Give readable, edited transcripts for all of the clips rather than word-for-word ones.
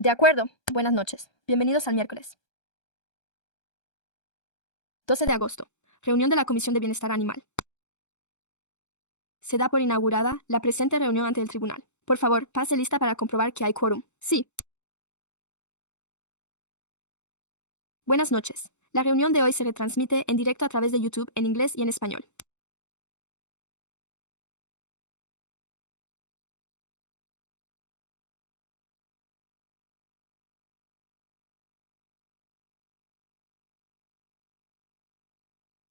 De acuerdo. Buenas noches. Bienvenidos al miércoles. 12 de agosto. Reunión de la Comisión de Bienestar Animal. Se da por inaugurada la presente reunión ante el tribunal. Por favor, pase lista para comprobar que hay quórum. Sí. Buenas noches. La reunión de hoy se retransmite en directo a través de YouTube en inglés y en español.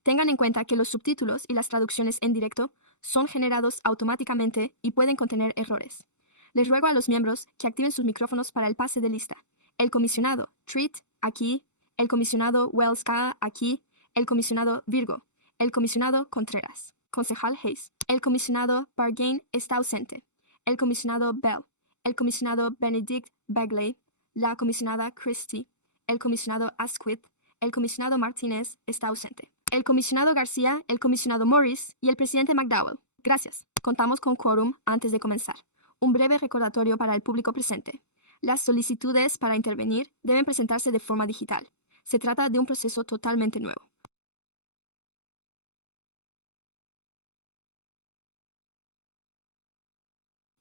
Tengan en cuenta que los subtítulos y las traducciones en directo son generados automáticamente y pueden contener errores. Les ruego a los miembros que activen sus micrófonos para el pase de lista. El comisionado Treat, aquí. El comisionado Wells K, aquí. El comisionado Virgo. El comisionado Contreras. Concejal Hayes. El comisionado Bargain está ausente. El comisionado Bell. El comisionado Benedict Bagley. La comisionada Christie. El comisionado Asquith. El comisionado Martínez está ausente. El comisionado García, el comisionado Morris y el presidente McDowell. Gracias. Contamos con quórum antes de comenzar. Un breve recordatorio para el público presente. Las solicitudes para intervenir deben presentarse de forma digital. Se trata de un proceso totalmente nuevo.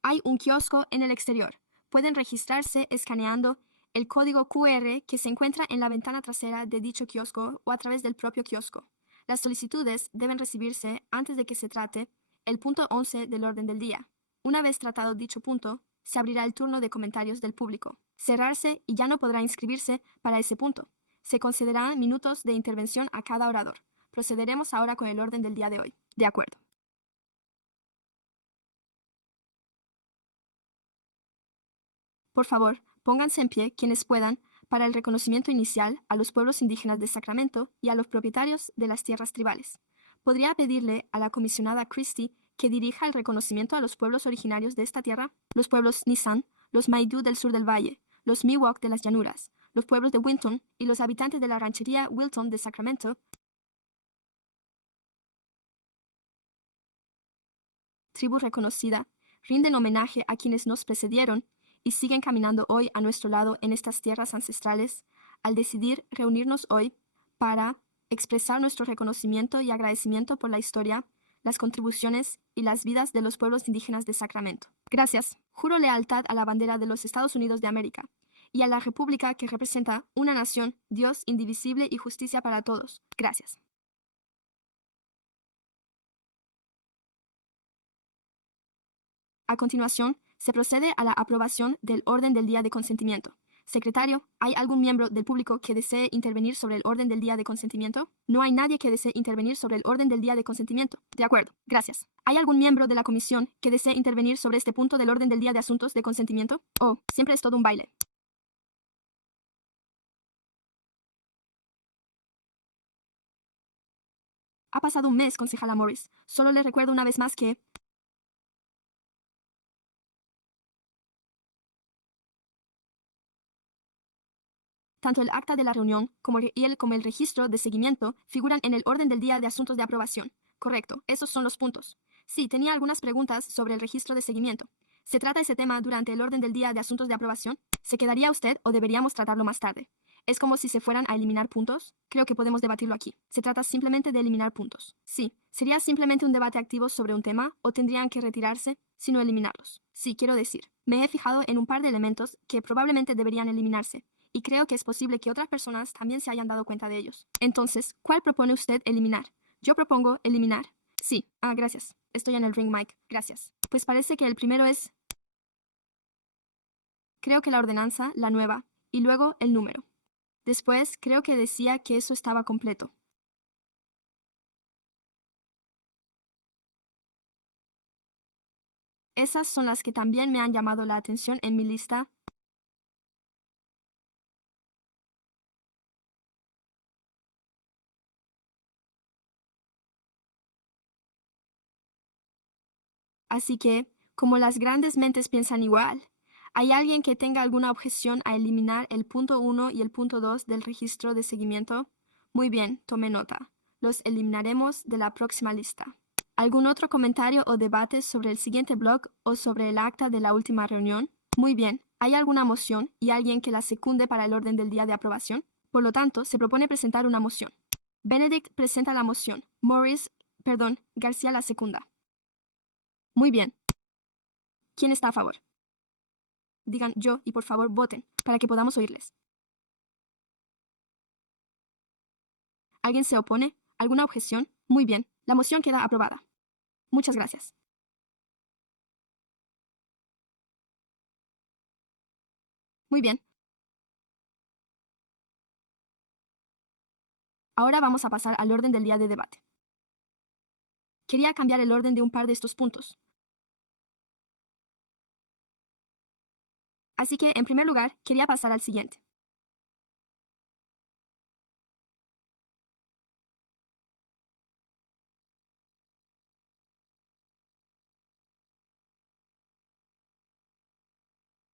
Hay un kiosco en el exterior. Pueden registrarse escaneando el código QR que se encuentra en la ventana trasera de dicho kiosco o a través del propio kiosco. Las solicitudes deben recibirse antes de que se trate el punto 11 del orden del día. Una vez tratado dicho punto, se abrirá el turno de comentarios del público. Cerrarse y ya no podrá inscribirse para ese punto. Se concederán minutos de intervención a cada orador. Procederemos ahora con el orden del día de hoy. De acuerdo. Por favor, pónganse en pie quienes puedan para el reconocimiento inicial a los pueblos indígenas de Sacramento y a los propietarios de las tierras tribales. ¿Podría pedirle a la comisionada Christie que dirija el reconocimiento a los pueblos originarios de esta tierra? Los pueblos Nisan, los Maidu del sur del valle, los Miwok de las llanuras, los pueblos de Winton y los habitantes de la ranchería Wilton de Sacramento. Tribu reconocida, rinden homenaje a quienes nos precedieron y siguen caminando hoy a nuestro lado en estas tierras ancestrales, al decidir reunirnos hoy para expresar nuestro reconocimiento y agradecimiento por la historia, las contribuciones y las vidas de los pueblos indígenas de Sacramento. Gracias. Juro lealtad a la bandera de los Estados Unidos de América y a la república que representa una nación, Dios indivisible y justicia para todos. Gracias. A continuación, se procede a la aprobación del orden del día de consentimiento. Secretario, ¿hay algún miembro del público que desee intervenir sobre el orden del día de consentimiento? No hay nadie que desee intervenir sobre el orden del día de consentimiento. De acuerdo, gracias. ¿Hay algún miembro de la comisión que desee intervenir sobre este punto del orden del día de asuntos de consentimiento? Oh, siempre es todo un baile. Ha pasado un mes, concejala Morris. Solo le recuerdo una vez más que tanto el acta de la reunión como el registro de seguimiento figuran en el orden del día de asuntos de aprobación. Correcto, esos son los puntos. Sí, tenía algunas preguntas sobre el registro de seguimiento. ¿Se trata ese tema durante el orden del día de asuntos de aprobación? ¿Se quedaría usted o deberíamos tratarlo más tarde? ¿Es como si se fueran a eliminar puntos? Creo que podemos debatirlo aquí. Se trata simplemente de eliminar puntos. Sí, ¿sería simplemente un debate activo sobre un tema o tendrían que retirarse, sino eliminarlos? Sí, quiero decir, me he fijado en un par de elementos que probablemente deberían eliminarse y creo que es posible que otras personas también se hayan dado cuenta de ellos. Entonces, ¿cuál propone usted eliminar? Yo propongo eliminar. Sí, gracias. Estoy en el ring, Mike. Gracias. Pues parece que el primero es... Creo que la ordenanza, la nueva, y luego el número. Después, creo que decía que eso estaba completo. Esas son las que también me han llamado la atención en mi lista. Así que, como las grandes mentes piensan igual, ¿hay alguien que tenga alguna objeción a eliminar el punto 1 y el punto 2 del registro de seguimiento? Muy bien, tome nota. Los eliminaremos de la próxima lista. ¿Algún otro comentario o debate sobre el siguiente blog o sobre el acta de la última reunión? Muy bien. ¿Hay alguna moción y alguien que la secunde para el orden del día de aprobación? Por lo tanto, se propone presentar una moción. Benedict presenta la moción. García la secunda. Muy bien. ¿Quién está a favor? Digan yo y por favor voten para que podamos oírles. ¿Alguien se opone? ¿Alguna objeción? Muy bien. La moción queda aprobada. Muchas gracias. Muy bien. Ahora vamos a pasar al orden del día de debate. Quería cambiar el orden de un par de estos puntos. Así que, en primer lugar, quería pasar al siguiente.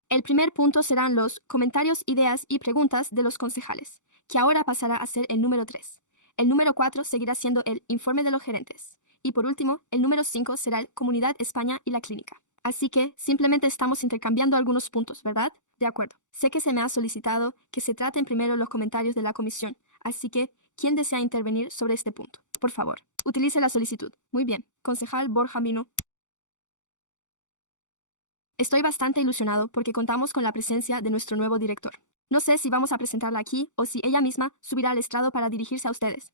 El primer punto serán los comentarios, ideas y preguntas de los concejales, que ahora pasará a ser el número 3. El número 4 seguirá siendo el informe de los gerentes. Y por último, el número 5 será el Comunidad España y la clínica. Así que simplemente estamos intercambiando algunos puntos, ¿verdad? De acuerdo. Sé que se me ha solicitado que se traten primero los comentarios de la comisión, así que, ¿quién desea intervenir sobre este punto? Por favor, utilice la solicitud. Muy bien. Concejal Borja Mino. Estoy bastante ilusionado porque contamos con la presencia de nuestro nuevo director. No sé si vamos a presentarla aquí o si ella misma subirá al estrado para dirigirse a ustedes.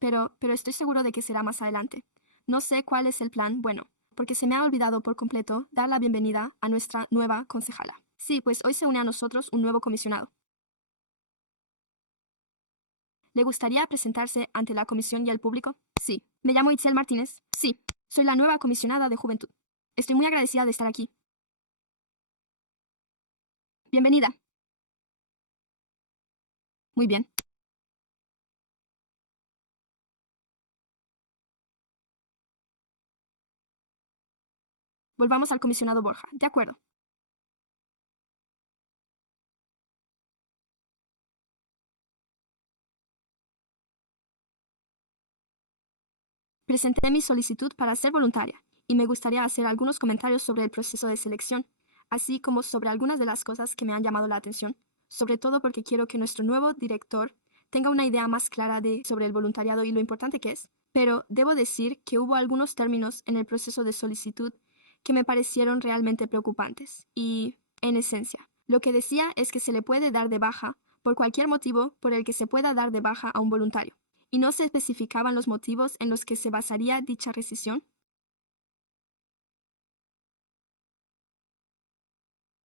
Pero estoy seguro de que será más adelante. No sé cuál es el plan, bueno, porque se me ha olvidado por completo dar la bienvenida a nuestra nueva concejala. Sí, pues hoy se une a nosotros un nuevo comisionado. ¿Le gustaría presentarse ante la comisión y el público? Sí. Me llamo Itzel Martínez. Sí. Soy la nueva comisionada de Juventud. Estoy muy agradecida de estar aquí. Bienvenida. Muy bien. Volvamos al comisionado Borja. De acuerdo. Presenté mi solicitud para ser voluntaria y me gustaría hacer algunos comentarios sobre el proceso de selección, así como sobre algunas de las cosas que me han llamado la atención, sobre todo porque quiero que nuestro nuevo director tenga una idea más clara sobre el voluntariado y lo importante que es. Pero debo decir que hubo algunos términos en el proceso de solicitud que me parecieron realmente preocupantes y, en esencia, lo que decía es que se le puede dar de baja por cualquier motivo por el que se pueda dar de baja a un voluntario y no se especificaban los motivos en los que se basaría dicha rescisión.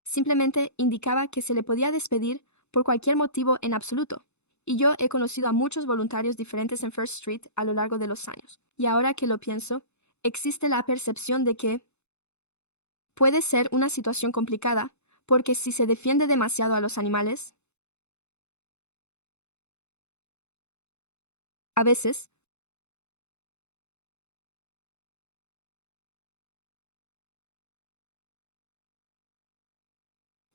Simplemente indicaba que se le podía despedir por cualquier motivo en absoluto. Y yo he conocido a muchos voluntarios diferentes en First Street a lo largo de los años. Y ahora que lo pienso, existe la percepción de que puede ser una situación complicada, porque si se defiende demasiado a los animales, a veces,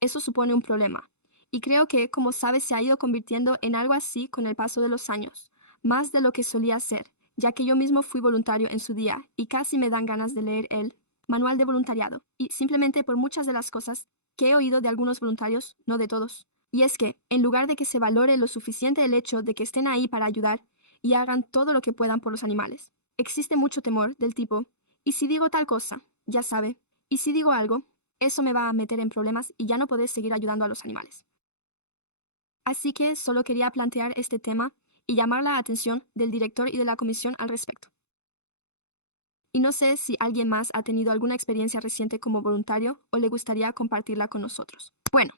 eso supone un problema. Y creo que, como sabes, se ha ido convirtiendo en algo así con el paso de los años, más de lo que solía ser, ya que yo mismo fui voluntario en su día y casi me dan ganas de leer el manual de voluntariado, y simplemente por muchas de las cosas que he oído de algunos voluntarios, no de todos. Y es que, en lugar de que se valore lo suficiente el hecho de que estén ahí para ayudar y hagan todo lo que puedan por los animales, existe mucho temor del tipo, ¿y si digo tal cosa? Ya sabe, ¿y si digo algo? Eso me va a meter en problemas y ya no podré seguir ayudando a los animales. Así que solo quería plantear este tema y llamar la atención del director y de la comisión al respecto. Y no sé si alguien más ha tenido alguna experiencia reciente como voluntario o le gustaría compartirla con nosotros. Bueno,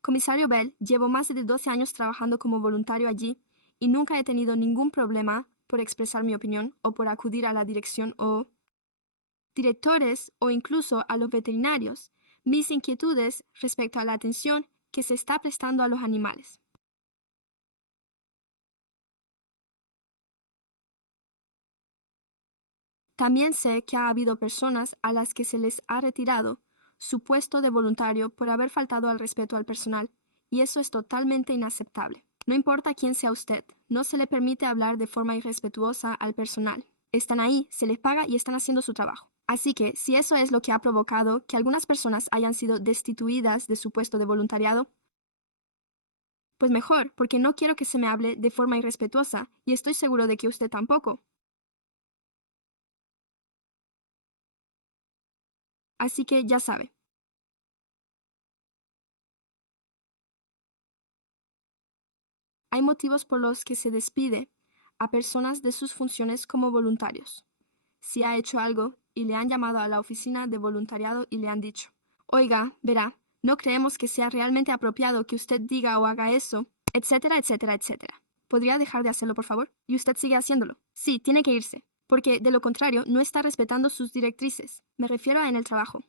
comisario Bell, llevo más de 12 años trabajando como voluntario allí y nunca he tenido ningún problema por expresar mi opinión o por acudir a la dirección o directores o incluso a los veterinarios mis inquietudes respecto a la atención que se está prestando a los animales. También sé que ha habido personas a las que se les ha retirado su puesto de voluntario por haber faltado al respeto al personal, y eso es totalmente inaceptable. No importa quién sea usted, no se le permite hablar de forma irrespetuosa al personal. Están ahí, se les paga y están haciendo su trabajo. Así que, si eso es lo que ha provocado que algunas personas hayan sido destituidas de su puesto de voluntariado, pues mejor, porque no quiero que se me hable de forma irrespetuosa, y estoy seguro de que usted tampoco. Así que ya sabe. Hay motivos por los que se despide a personas de sus funciones como voluntarios. Si ha hecho algo y le han llamado a la oficina de voluntariado y le han dicho, oiga, verá, no creemos que sea realmente apropiado que usted diga o haga eso, etcétera, etcétera, etcétera. ¿Podría dejar de hacerlo, por favor? Y usted sigue haciéndolo. Sí, tiene que irse, porque de lo contrario no está respetando sus directrices. Me refiero a en el trabajo.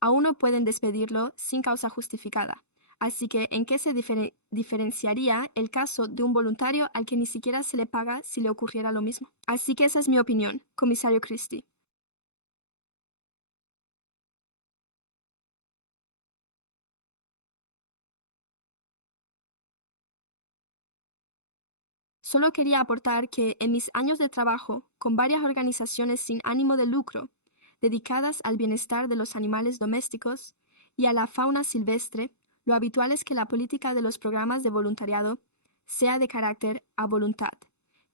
A uno pueden despedirlo sin causa justificada. Así que, ¿en qué se diferenciaría el caso de un voluntario al que ni siquiera se le paga si le ocurriera lo mismo? Así que esa es mi opinión, comisario Christie. Solo quería aportar que en mis años de trabajo con varias organizaciones sin ánimo de lucro, dedicadas al bienestar de los animales domésticos y a la fauna silvestre, lo habitual es que la política de los programas de voluntariado sea de carácter a voluntad,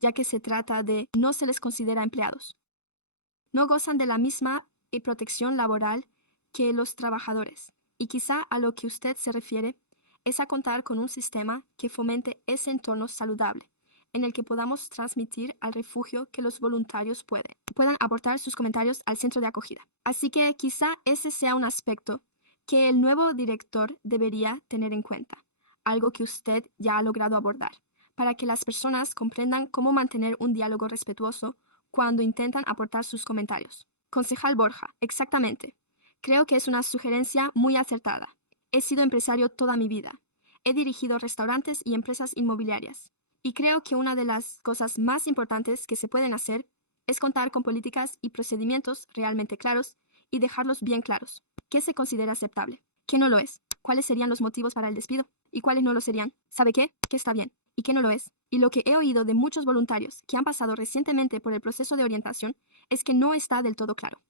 ya que se trata de no se les considera empleados. No gozan de la misma protección laboral que los trabajadores, y quizá a lo que usted se refiere es a contar con un sistema que fomente ese entorno saludable, en el que podamos transmitir al refugio que los voluntarios puedan aportar sus comentarios al centro de acogida. Así que quizá ese sea un aspecto que el nuevo director debería tener en cuenta, algo que usted ya ha logrado abordar, para que las personas comprendan cómo mantener un diálogo respetuoso cuando intentan aportar sus comentarios. Concejal Borja, exactamente. Creo que es una sugerencia muy acertada. He sido empresario toda mi vida. He dirigido restaurantes y empresas inmobiliarias. Y creo que una de las cosas más importantes que se pueden hacer es contar con políticas y procedimientos realmente claros y dejarlos bien claros. ¿Qué se considera aceptable? ¿Qué no lo es? ¿Cuáles serían los motivos para el despido? ¿Y cuáles no lo serían? ¿Sabe qué? ¿Qué está bien? ¿Y qué no lo es? Y lo que he oído de muchos voluntarios que han pasado recientemente por el proceso de orientación es que no está del todo claro.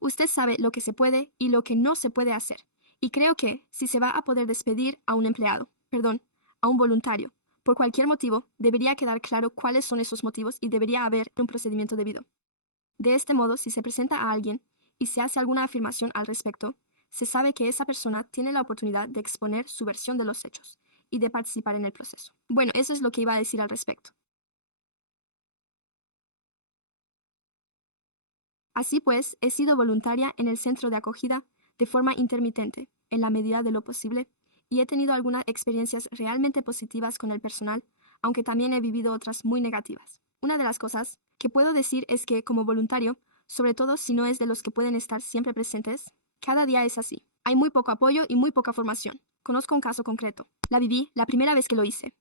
Usted sabe lo que se puede y lo que no se puede hacer. Y creo que, si se va a poder despedir a un empleado, perdón, a un voluntario, por cualquier motivo, debería quedar claro cuáles son esos motivos y debería haber un procedimiento debido. De este modo, si se presenta a alguien y se hace alguna afirmación al respecto, se sabe que esa persona tiene la oportunidad de exponer su versión de los hechos y de participar en el proceso. Bueno, eso es lo que iba a decir al respecto. Así pues, he sido voluntaria en el centro de acogida de forma intermitente, en la medida de lo posible, y he tenido algunas experiencias realmente positivas con el personal, aunque también he vivido otras muy negativas. Una de las cosas que puedo decir es que, como voluntario, sobre todo si no es de los que pueden estar siempre presentes, cada día es así. Hay muy poco apoyo y muy poca formación. Conozco un caso concreto. La viví la primera vez que lo hice.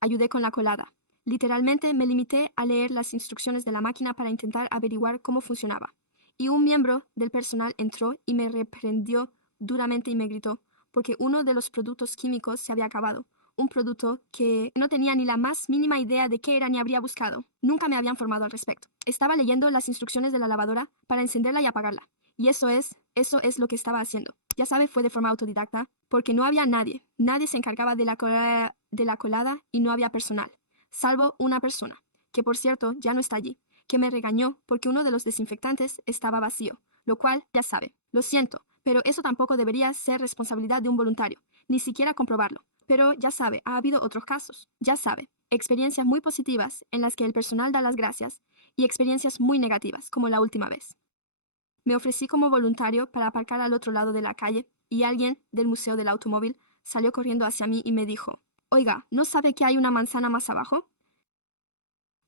Ayudé con la colada. Literalmente me limité a leer las instrucciones de la máquina para intentar averiguar cómo funcionaba. Y un miembro del personal entró y me reprendió duramente y me gritó, porque uno de los productos químicos se había acabado. Un producto que no tenía ni la más mínima idea de qué era ni habría buscado. Nunca me habían formado al respecto. Estaba leyendo las instrucciones de la lavadora para encenderla y apagarla. Y eso es lo que estaba haciendo. Ya sabe, fue de forma autodidacta, porque no había nadie. Nadie se encargaba de la colada y no había personal, salvo una persona, que por cierto ya no está allí, que me regañó porque uno de los desinfectantes estaba vacío, lo cual ya sabe. Lo siento, pero eso tampoco debería ser responsabilidad de un voluntario, ni siquiera comprobarlo. Pero ya sabe, ha habido otros casos. Ya sabe, experiencias muy positivas en las que el personal da las gracias y experiencias muy negativas, como la última vez. Me ofrecí como voluntario para aparcar al otro lado de la calle y alguien del Museo del Automóvil salió corriendo hacia mí y me dijo, oiga, ¿no sabe que hay una manzana más abajo?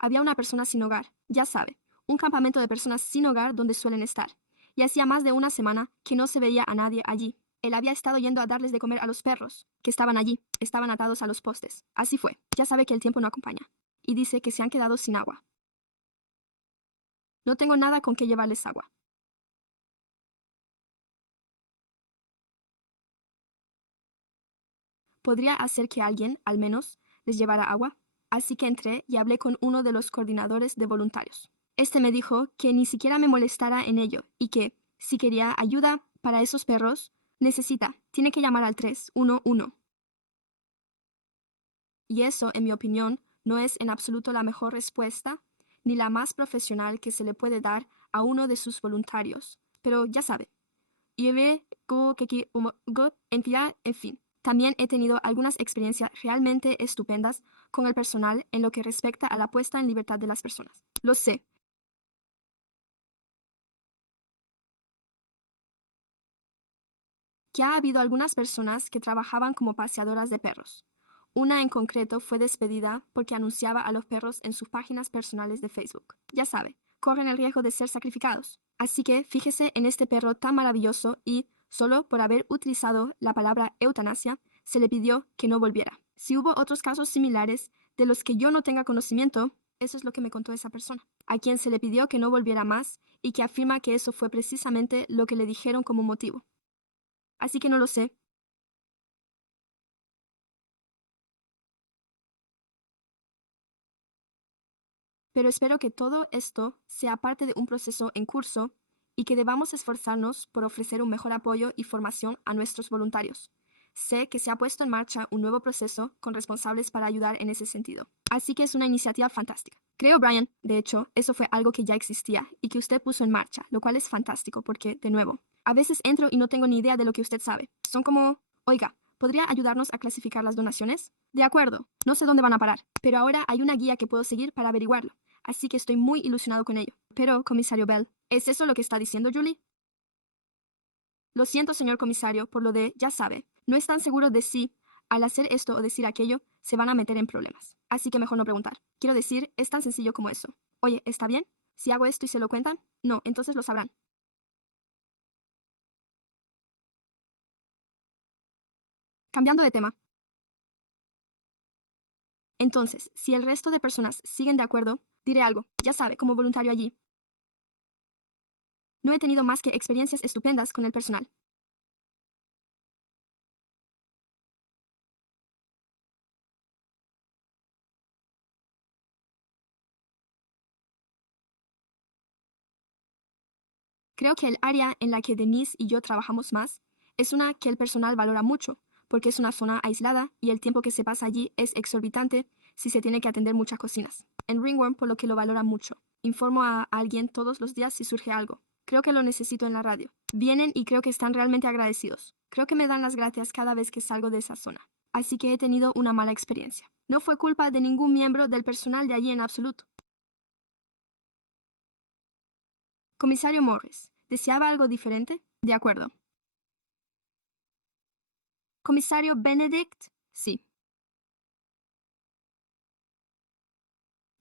Había una persona sin hogar, ya sabe, un campamento de personas sin hogar donde suelen estar, y hacía más de una semana que no se veía a nadie allí. Él había estado yendo a darles de comer a los perros, que estaban allí, estaban atados a los postes. Así fue, ya sabe que el tiempo no acompaña, y dice que se han quedado sin agua. No tengo nada con que llevarles agua. Podría hacer que alguien, al menos, les llevara agua, así que entré y hablé con uno de los coordinadores de voluntarios. Este me dijo que ni siquiera me molestara en ello y que, si quería ayuda para esos perros, tiene que llamar al 311. Y eso, en mi opinión, no es en absoluto la mejor respuesta, ni la más profesional que se le puede dar a uno de sus voluntarios. Pero ya sabe, en fin. También he tenido algunas experiencias realmente estupendas con el personal en lo que respecta a la puesta en libertad de las personas. Lo sé. Que ha habido algunas personas que trabajaban como paseadoras de perros. Una en concreto fue despedida porque anunciaba a los perros en sus páginas personales de Facebook. Ya sabe, corren el riesgo de ser sacrificados. Así que fíjese en este perro tan maravilloso y, solo por haber utilizado la palabra eutanasia, se le pidió que no volviera. Si hubo otros casos similares de los que yo no tenga conocimiento, eso es lo que me contó esa persona, a quien se le pidió que no volviera más y que afirma que eso fue precisamente lo que le dijeron como motivo. Así que no lo sé. Pero espero que todo esto sea parte de un proceso en curso y que debamos esforzarnos por ofrecer un mejor apoyo y formación a nuestros voluntarios. Sé que se ha puesto en marcha un nuevo proceso con responsables para ayudar en ese sentido. Así que es una iniciativa fantástica. Creo, Brian, de hecho, eso fue algo que ya existía y que usted puso en marcha, lo cual es fantástico porque, de nuevo, a veces entro y no tengo ni idea de lo que usted sabe. Son como, oiga, ¿podría ayudarnos a clasificar las donaciones? De acuerdo, no sé dónde van a parar, pero ahora hay una guía que puedo seguir para averiguarlo. Así que estoy muy ilusionado con ello. Pero, comisario Bell, ¿es eso lo que está diciendo Julie? Lo siento, señor comisario, por lo de, ya sabe, no están seguros de si, al hacer esto o decir aquello, se van a meter en problemas. Así que mejor no preguntar. Quiero decir, es tan sencillo como eso. Oye, ¿está bien? Si hago esto y se lo cuentan, no, entonces lo sabrán. Cambiando de tema. Entonces, si el resto de personas siguen de acuerdo, diré algo, ya sabe, como voluntario allí. No he tenido más que experiencias estupendas con el personal. Creo que el área en la que Denise y yo trabajamos más es una que el personal valora mucho, porque es una zona aislada y el tiempo que se pasa allí es exorbitante si se tiene que atender muchas cocinas. En Ringworm, por lo que lo valora mucho. Informo a alguien todos los días si surge algo. Creo que lo necesito en la radio. Vienen y creo que están realmente agradecidos. Creo que me dan las gracias cada vez que salgo de esa zona. Así que he tenido una mala experiencia. No fue culpa de ningún miembro del personal de allí en absoluto. Comisario Morris, ¿deseaba algo diferente? De acuerdo. Comisario Benedict, sí.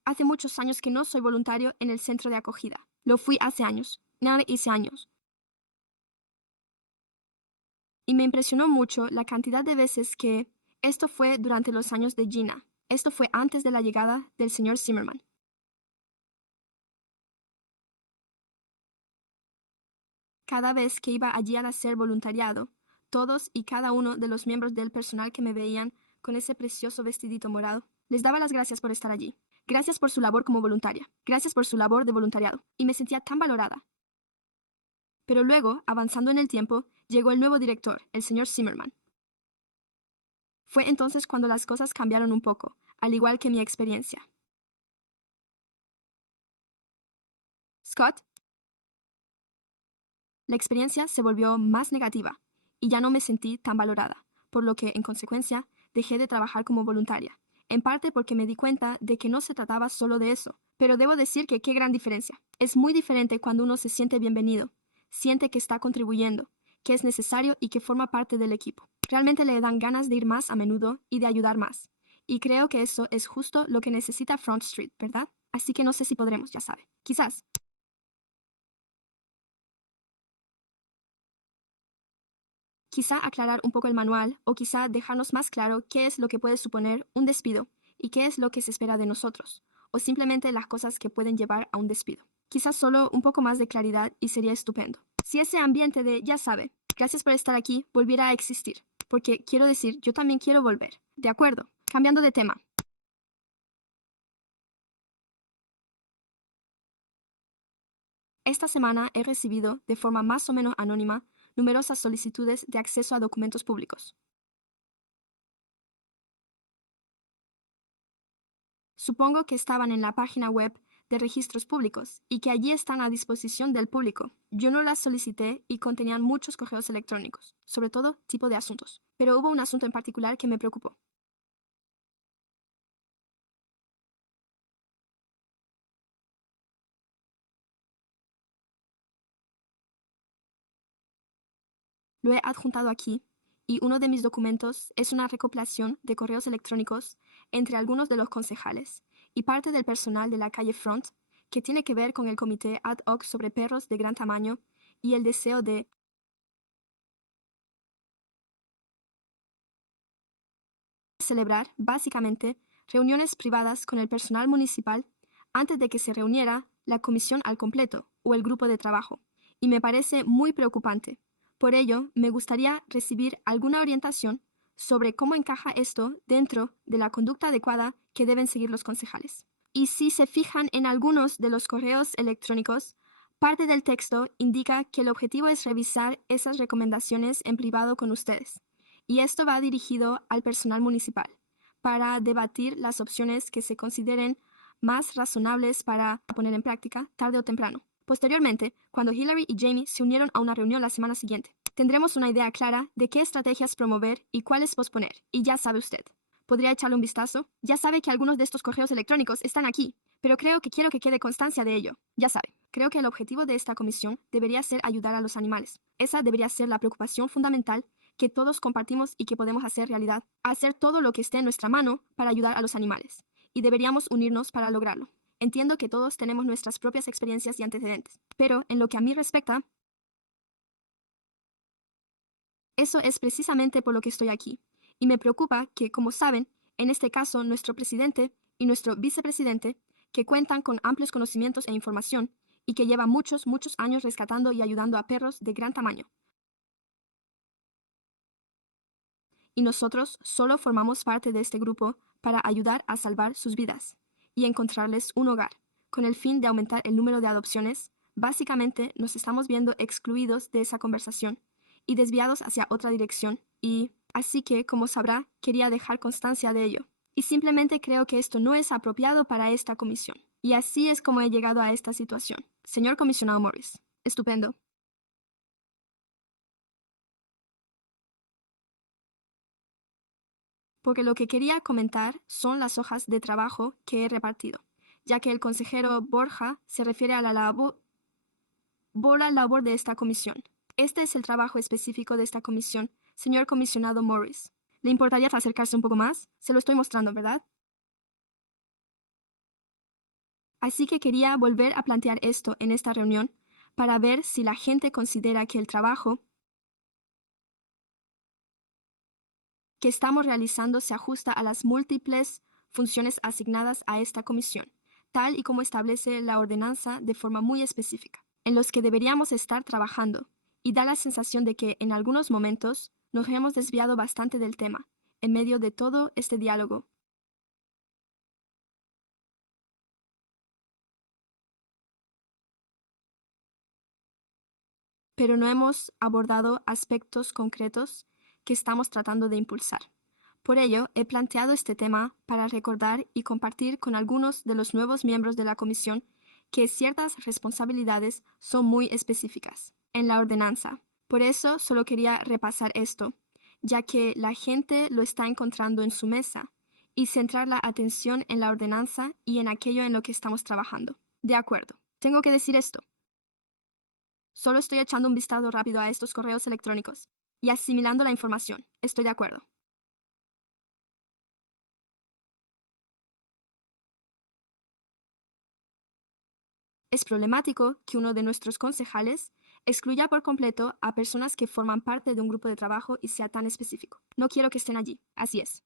Hace muchos años que no soy voluntario en el centro de acogida. Lo fui hace años. No hice años. Y me impresionó mucho la cantidad de veces que esto fue durante los años de Gina. Esto fue antes de la llegada del señor Zimmerman. Cada vez que iba allí a hacer voluntariado, todos y cada uno de los miembros del personal que me veían con ese precioso vestidito morado, les daba las gracias por estar allí. Gracias por su labor como voluntaria. Gracias por su labor de voluntariado. Y me sentía tan valorada. Pero luego, avanzando en el tiempo, llegó el nuevo director, el señor Zimmerman. Fue entonces cuando las cosas cambiaron un poco, al igual que mi experiencia. Scott, la experiencia se volvió más negativa y ya no me sentí tan valorada, por lo que, en consecuencia, dejé de trabajar como voluntaria, en parte porque me di cuenta de que no se trataba solo de eso. Pero debo decir que qué gran diferencia. Es muy diferente cuando uno se siente bienvenido, siente que está contribuyendo, que es necesario y que forma parte del equipo. Realmente le dan ganas de ir más a menudo y de ayudar más. Y creo que eso es justo lo que necesita Front Street, ¿verdad? así que no sé si podremos, ya sabe. Quizás. Quizá aclarar un poco el manual o quizá dejarnos más claro qué es lo que puede suponer un despido y qué es lo que se espera de nosotros, o simplemente las cosas que pueden llevar a un despido. Quizás solo un poco más de claridad y sería estupendo. Si ese ambiente de, ya sabe, gracias por estar aquí, volviera a existir, porque quiero decir, yo también quiero volver. De acuerdo, cambiando de tema. Esta semana he recibido, de forma más o menos anónima, numerosas solicitudes de acceso a documentos públicos. Supongo que estaban en la página web de registros públicos y que allí están a disposición del público. Yo no las solicité y contenían muchos correos electrónicos, sobre todo tipo de asuntos. Pero hubo un asunto en particular que me preocupó. Lo he adjuntado aquí y uno de mis documentos es una recopilación de correos electrónicos entre algunos de los concejales y parte del personal de la calle Front que tiene que ver con el comité ad hoc sobre perros de gran tamaño y el deseo de celebrar, básicamente, reuniones privadas con el personal municipal antes de que se reuniera la comisión al completo o el grupo de trabajo, y me parece muy preocupante. Por ello, me gustaría recibir alguna orientación sobre cómo encaja esto dentro de la conducta adecuada que deben seguir los concejales. Y si se fijan en algunos de los correos electrónicos, parte del texto indica que el objetivo es revisar esas recomendaciones en privado con ustedes y esto va dirigido al personal municipal para debatir las opciones que se consideren más razonables para poner en práctica tarde o temprano. Posteriormente, cuando Hillary y Jamie se unieron a una reunión la semana siguiente, tendremos una idea clara de qué estrategias promover y cuáles posponer. Y ya sabe usted. ¿Podría echarle un vistazo? Ya sabe que algunos de estos correos electrónicos están aquí, pero creo que quiero que quede constancia de ello. Ya sabe, creo que el objetivo de esta comisión debería ser ayudar a los animales. Esa debería ser la preocupación fundamental que todos compartimos y que podemos hacer realidad, hacer todo lo que esté en nuestra mano para ayudar a los animales, y deberíamos unirnos para lograrlo. Entiendo que todos tenemos nuestras propias experiencias y antecedentes, pero en lo que a mí respecta, eso es precisamente por lo que estoy aquí, y me preocupa que, como saben, en este caso nuestro presidente y nuestro vicepresidente, que cuentan con amplios conocimientos e información, y que lleva muchos, muchos años rescatando y ayudando a perros de gran tamaño, y nosotros solo formamos parte de este grupo para ayudar a salvar sus vidas y encontrarles un hogar. Con el fin de aumentar el número de adopciones, básicamente nos estamos viendo excluidos de esa conversación y desviados hacia otra dirección, y así que, como sabrá, quería dejar constancia de ello. Y simplemente creo que esto no es apropiado para esta comisión. Y así es como he llegado a esta situación. Señor comisionado Morris. Estupendo. Porque lo que quería comentar son las hojas de trabajo que he repartido, ya que el consejero Borja se refiere a la labor de esta comisión. Este es el trabajo específico de esta comisión, señor comisionado Morris. ¿Le importaría acercarse un poco más? Se lo estoy mostrando, ¿verdad? Así que quería volver a plantear esto en esta reunión para ver si la gente considera que el trabajo que estamos realizando se ajusta a las múltiples funciones asignadas a esta comisión, tal y como establece la ordenanza de forma muy específica, en los que deberíamos estar trabajando, y da la sensación de que en algunos momentos nos hemos desviado bastante del tema, en medio de todo este diálogo. Pero no hemos abordado aspectos concretos que estamos tratando de impulsar. Por ello, he planteado este tema para recordar y compartir con algunos de los nuevos miembros de la comisión que ciertas responsabilidades son muy específicas en la ordenanza. Por eso solo quería repasar esto, ya que la gente lo está encontrando en su mesa, y centrar la atención en la ordenanza y en aquello en lo que estamos trabajando. De acuerdo. Tengo que decir esto. Solo estoy echando un vistazo rápido a estos correos electrónicos y asimilando la información. Estoy de acuerdo. Es problemático que uno de nuestros concejales excluya por completo a personas que forman parte de un grupo de trabajo y sea tan específico. No quiero que estén allí. Así es.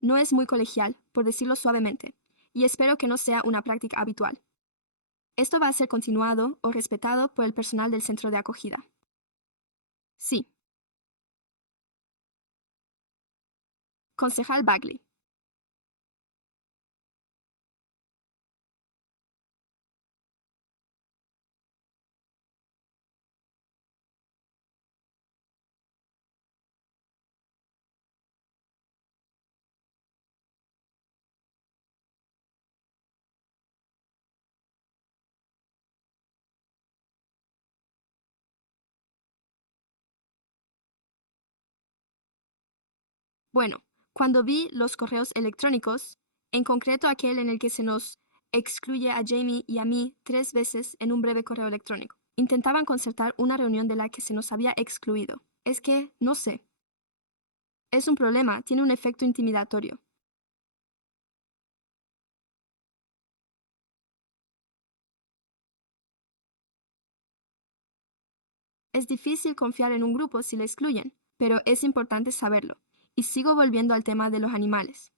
No es muy colegial, por decirlo suavemente, y espero que no sea una práctica habitual. Esto va a ser continuado o respetado por el personal del centro de acogida. Sí. Concejal Bagley. Bueno, cuando vi los correos electrónicos, en concreto aquel en el que se nos excluye a Jamie y a mí 3 veces en un breve correo electrónico, intentaban concertar una reunión de la que se nos había excluido. Es que, no sé. Es un problema, tiene un efecto intimidatorio. Es difícil confiar en un grupo si le excluyen, pero es importante saberlo. Y sigo volviendo al tema de los animales.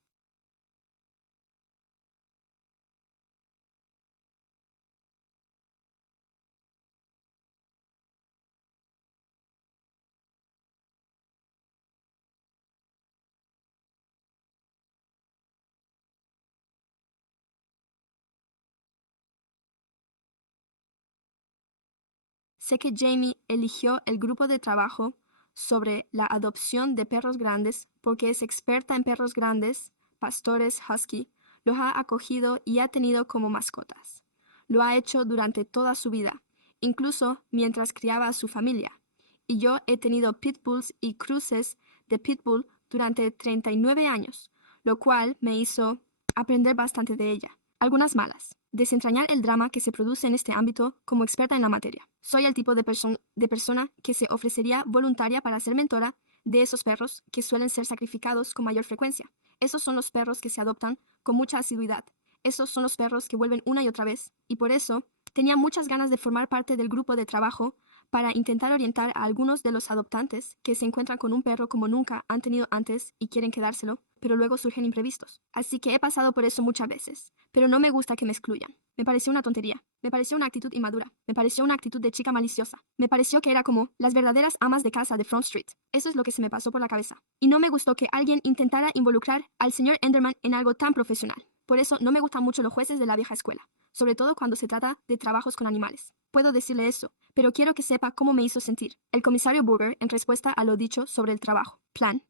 Sé que Jamie eligió el grupo de trabajo sobre la adopción de perros grandes porque es experta en perros grandes, pastores husky, los ha acogido y ha tenido como mascotas. Lo ha hecho durante toda su vida, incluso mientras criaba a su familia. Y yo he tenido pitbulls y cruces de pitbull durante 39 años, lo cual me hizo aprender bastante de ella. Algunas malas. Desentrañar el drama que se produce en este ámbito como experta en la materia. Soy el tipo de persona que se ofrecería voluntaria para ser mentora de esos perros que suelen ser sacrificados con mayor frecuencia. Esos son los perros que se adoptan con mucha asiduidad. Esos son los perros que vuelven una y otra vez. Y por eso tenía muchas ganas de formar parte del grupo de trabajo para intentar orientar a algunos de los adoptantes que se encuentran con un perro como nunca han tenido antes y quieren quedárselo, pero luego surgen imprevistos. Así que he pasado por eso muchas veces, pero no me gusta que me excluyan. Me pareció una tontería, me pareció una actitud inmadura, me pareció una actitud de chica maliciosa, me pareció que era como las verdaderas amas de casa de Front Street. Eso es lo que se me pasó por la cabeza. Y no me gustó que alguien intentara involucrar al señor Enderman en algo tan profesional. Por eso no me gustan mucho los jueces de la vieja escuela, sobre todo cuando se trata de trabajos con animales. Puedo decirle eso, pero quiero que sepa cómo me hizo sentir. El comisario Burger, en respuesta a lo dicho sobre el trabajo. Plan.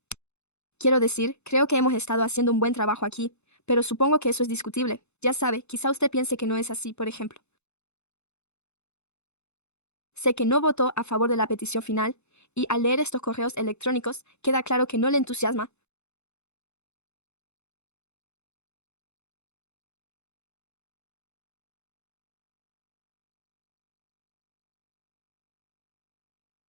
Quiero decir, creo que hemos estado haciendo un buen trabajo aquí, pero supongo que eso es discutible. Ya sabe, quizá usted piense que no es así, por ejemplo. Sé que no votó a favor de la petición final, y al leer estos correos electrónicos queda claro que no le entusiasma.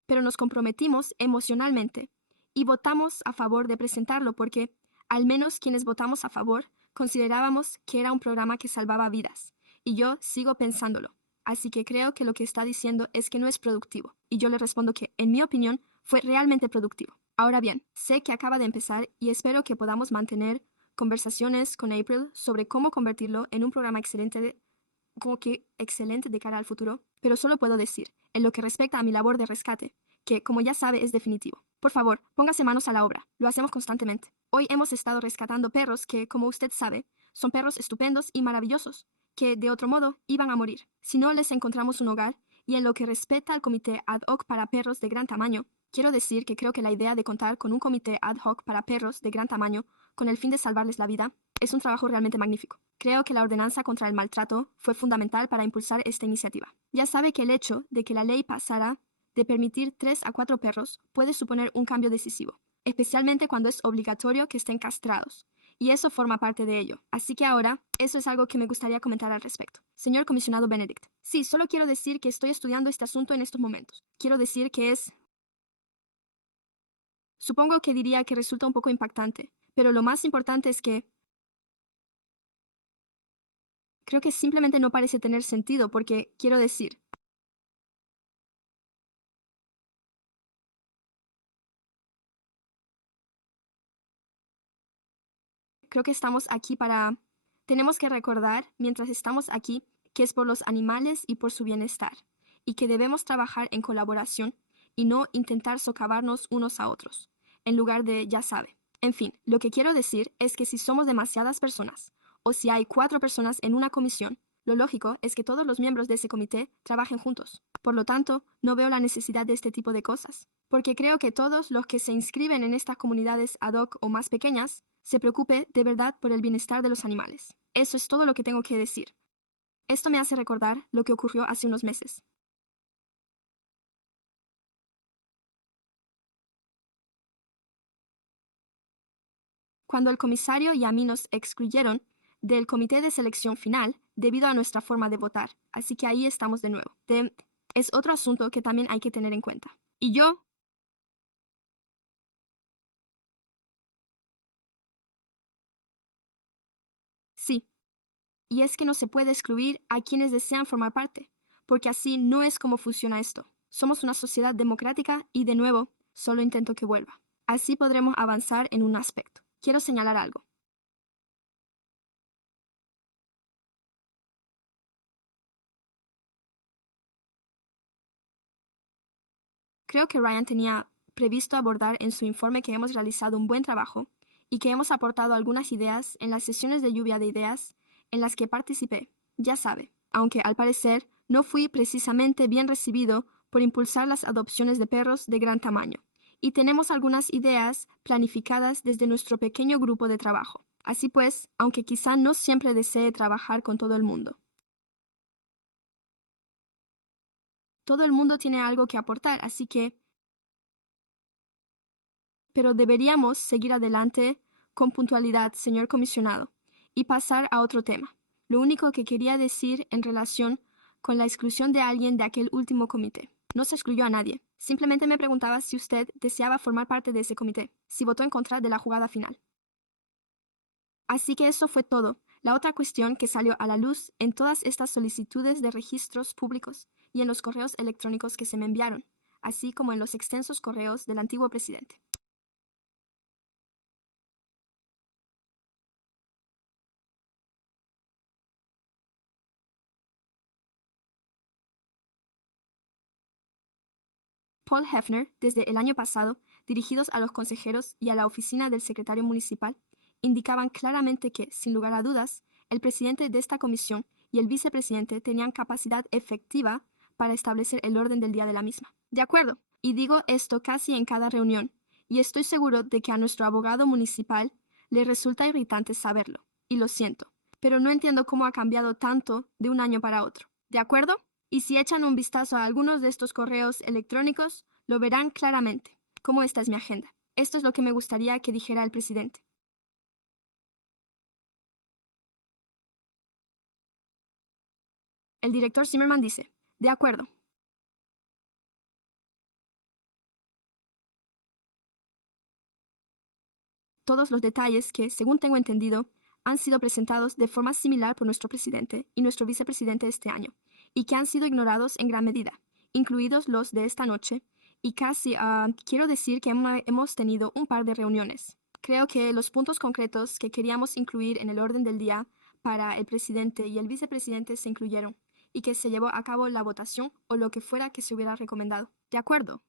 Pero nos comprometimos emocionalmente y votamos a favor de presentarlo porque, al menos quienes votamos a favor, considerábamos que era un programa que salvaba vidas. Y yo sigo pensándolo. Así que creo que lo que está diciendo es que no es productivo. Y yo le respondo que, en mi opinión, fue realmente productivo. Ahora bien, sé que acaba de empezar y espero que podamos mantener conversaciones con April sobre cómo convertirlo en un programa excelente como que excelente de cara al futuro, pero solo puedo decir, en lo que respecta a mi labor de rescate, que, como ya sabe, es definitivo. Por favor, póngase manos a la obra. Lo hacemos constantemente. Hoy hemos estado rescatando perros que, como usted sabe, son perros estupendos y maravillosos, que, de otro modo, iban a morir. Si no les encontramos un hogar, y en lo que respecta al comité ad hoc para perros de gran tamaño, quiero decir que creo que la idea de contar con un comité ad hoc para perros de gran tamaño, con el fin de salvarles la vida, es un trabajo realmente magnífico. Creo que la ordenanza contra el maltrato fue fundamental para impulsar esta iniciativa. Ya sabe que el hecho de que la ley pasara de permitir 3 a 4 perros puede suponer un cambio decisivo, especialmente cuando es obligatorio que estén castrados. Y eso forma parte de ello. Así que ahora, eso es algo que me gustaría comentar al respecto. Señor comisionado Benedict. Sí, solo quiero decir que estoy estudiando este asunto en estos momentos. Quiero decir que es... Supongo que diría que resulta un poco impactante, pero lo más importante es que Creo que simplemente no parece tener sentido porque, quiero decir, creo que estamos aquí para... Tenemos que recordar, mientras estamos aquí, que es por los animales y por su bienestar, y que debemos trabajar en colaboración y no intentar socavarnos unos a otros, en lugar de ya sabe. En fin, lo que quiero decir es que si somos demasiadas personas, o si hay 4 personas en una comisión, lo lógico es que todos los miembros de ese comité trabajen juntos. Por lo tanto, no veo la necesidad de este tipo de cosas, porque creo que todos los que se inscriben en estas comunidades ad hoc o más pequeñas se preocupe de verdad por el bienestar de los animales. Eso es todo lo que tengo que decir. Esto me hace recordar lo que ocurrió hace unos meses. Cuando el comisario y a mí nos excluyeron del comité de selección final debido a nuestra forma de votar. Así que ahí estamos de nuevo. Es otro asunto que también hay que tener en cuenta. Y yo, sí. Y es que no se puede excluir a quienes desean formar parte, porque así no es como funciona esto. Somos una sociedad democrática y, de nuevo, solo intento que vuelva. Así podremos avanzar en un aspecto. Quiero señalar algo. Creo que Ryan tenía previsto abordar en su informe que hemos realizado un buen trabajo y que hemos aportado algunas ideas en las sesiones de lluvia de ideas en las que participé. Ya sabe, aunque al parecer no fui precisamente bien recibido por impulsar las adopciones de perros de gran tamaño. Y tenemos algunas ideas planificadas desde nuestro pequeño grupo de trabajo. Así pues, aunque quizá no siempre desee trabajar con todo el mundo tiene algo que aportar, así que pero deberíamos seguir adelante con puntualidad, señor comisionado, y pasar a otro tema. Lo único que quería decir en relación con la exclusión de alguien de aquel último comité. No se excluyó a nadie. Simplemente me preguntaba si usted deseaba formar parte de ese comité, si votó en contra de la jugada final. Así que eso fue todo. La otra cuestión que salió a la luz en todas estas solicitudes de registros públicos y en los correos electrónicos que se me enviaron, así como en los extensos correos del antiguo presidente. Paul Hefner, desde el año pasado, dirigidos a los consejeros y a la oficina del secretario municipal, indicaban claramente que, sin lugar a dudas, el presidente de esta comisión y el vicepresidente tenían capacidad efectiva para establecer el orden del día de la misma. De acuerdo, y digo esto casi en cada reunión, y estoy seguro de que a nuestro abogado municipal le resulta irritante saberlo, y lo siento, pero no entiendo cómo ha cambiado tanto de un año para otro. ¿De acuerdo? Y si echan un vistazo a algunos de estos correos electrónicos, lo verán claramente. Como esta es mi agenda. Esto es lo que me gustaría que dijera el presidente. El director Zimmerman dice, de acuerdo. Todos los detalles que, según tengo entendido, han sido presentados de forma similar por nuestro presidente y nuestro vicepresidente este año, y que han sido ignorados en gran medida, incluidos los de esta noche, y casi, quiero decir que hemos tenido un par de reuniones. Creo que los puntos concretos que queríamos incluir en el orden del día para el presidente y el vicepresidente se incluyeron, y que se llevó a cabo la votación o lo que fuera que se hubiera recomendado. De acuerdo.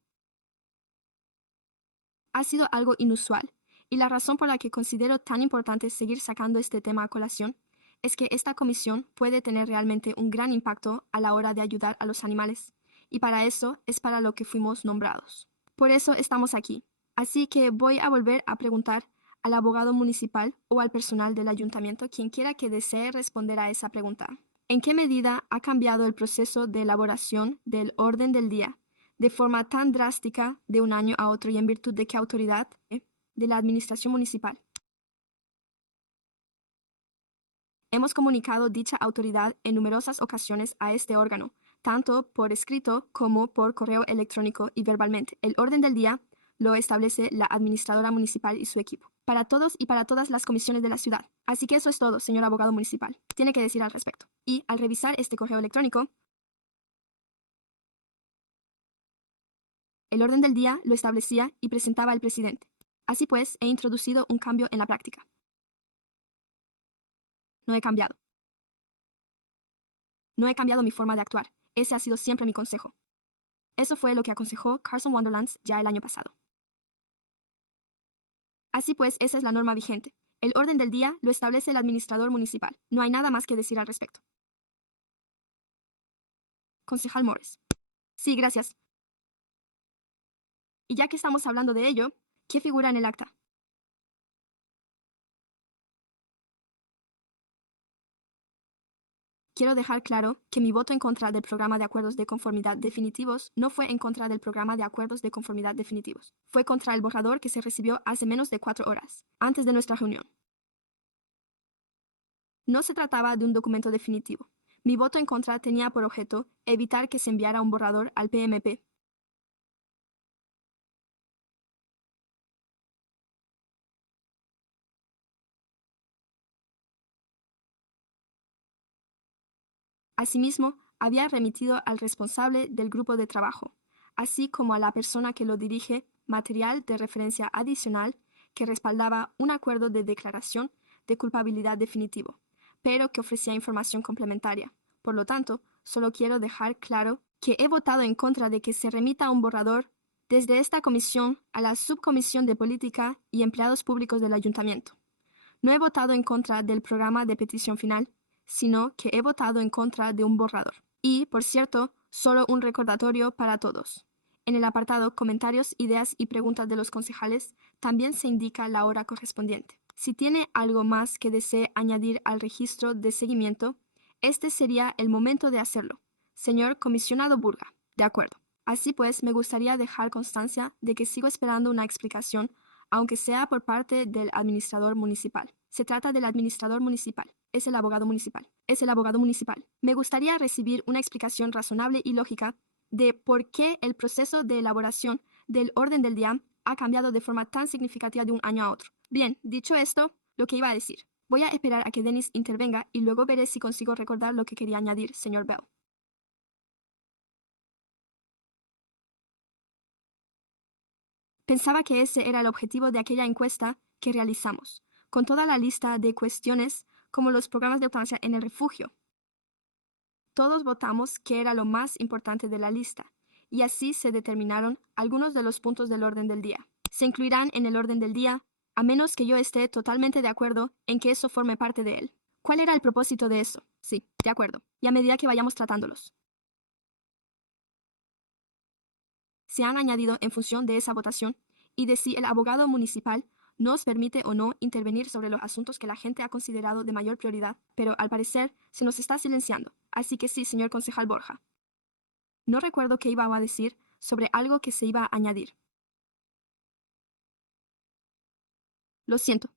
Ha sido algo inusual, y la razón por la que considero tan importante seguir sacando este tema a colación es que esta comisión puede tener realmente un gran impacto a la hora de ayudar a los animales, y para eso es para lo que fuimos nombrados. Por eso estamos aquí. Así que voy a volver a preguntar al abogado municipal o al personal del ayuntamiento, quien quiera que desee responder a esa pregunta. ¿En qué medida ha cambiado el proceso de elaboración del orden del día de forma tan drástica de un año a otro y en virtud de qué autoridad de la administración municipal? Hemos comunicado dicha autoridad en numerosas ocasiones a este órgano, tanto por escrito como por correo electrónico y verbalmente. El orden del día lo establece la administradora municipal y su equipo, para todos y para todas las comisiones de la ciudad. Así que eso es todo, señor abogado municipal. Tiene que decir al respecto. Y al revisar este correo electrónico, el orden del día lo establecía y presentaba al presidente. Así pues, he introducido un cambio en la práctica. No he cambiado. No he cambiado mi forma de actuar. Ese ha sido siempre mi consejo. Eso fue lo que aconsejó Carson Wonderlands ya el año pasado. Así pues, esa es la norma vigente. El orden del día lo establece el administrador municipal. No hay nada más que decir al respecto. Concejal Morris. Sí, gracias. Y ya que estamos hablando de ello, ¿qué figura en el acta? Quiero dejar claro que mi voto en contra del programa de acuerdos de conformidad definitivos no fue en contra del programa de acuerdos de conformidad definitivos. Fue contra el borrador que se recibió hace menos de 4 horas, antes de nuestra reunión. No se trataba de un documento definitivo. Mi voto en contra tenía por objeto evitar que se enviara un borrador al PMP. Asimismo, había remitido al responsable del grupo de trabajo, así como a la persona que lo dirige, material de referencia adicional que respaldaba un acuerdo de declaración de culpabilidad definitivo, pero que ofrecía información complementaria. Por lo tanto, solo quiero dejar claro que he votado en contra de que se remita un borrador desde esta comisión a la Subcomisión de Política y Empleados Públicos del Ayuntamiento. No he votado en contra del programa de petición final, sino que he votado en contra de un borrador. Y, por cierto, solo un recordatorio para todos. En el apartado Comentarios, ideas y preguntas de los concejales también se indica la hora correspondiente. Si tiene algo más que desee añadir al registro de seguimiento, este sería el momento de hacerlo. Señor comisionado Burga, de acuerdo. Así pues, me gustaría dejar constancia de que sigo esperando una explicación, aunque sea por parte del administrador municipal. Se trata del administrador municipal. Es el abogado municipal. Es el abogado municipal. Me gustaría recibir una explicación razonable y lógica de por qué el proceso de elaboración del orden del día ha cambiado de forma tan significativa de un año a otro. Bien, dicho esto, lo que iba a decir. Voy a esperar a que Dennis intervenga y luego veré si consigo recordar lo que quería añadir, señor Bell. Pensaba que ese era el objetivo de aquella encuesta que realizamos, con toda la lista de cuestiones como los programas de eutanasia en el refugio. Todos votamos que era lo más importante de la lista, y así se determinaron algunos de los puntos del orden del día. Se incluirán en el orden del día, a menos que yo esté totalmente de acuerdo en que eso forme parte de él. ¿Cuál era el propósito de eso? Sí, de acuerdo. Y a medida que vayamos tratándolos. Se han añadido en función de esa votación y de si el abogado municipal nos permite o no intervenir sobre los asuntos que la gente ha considerado de mayor prioridad, pero al parecer se nos está silenciando. Así que sí, señor concejal Borja. No recuerdo qué iba a decir sobre algo que se iba a añadir. Lo siento.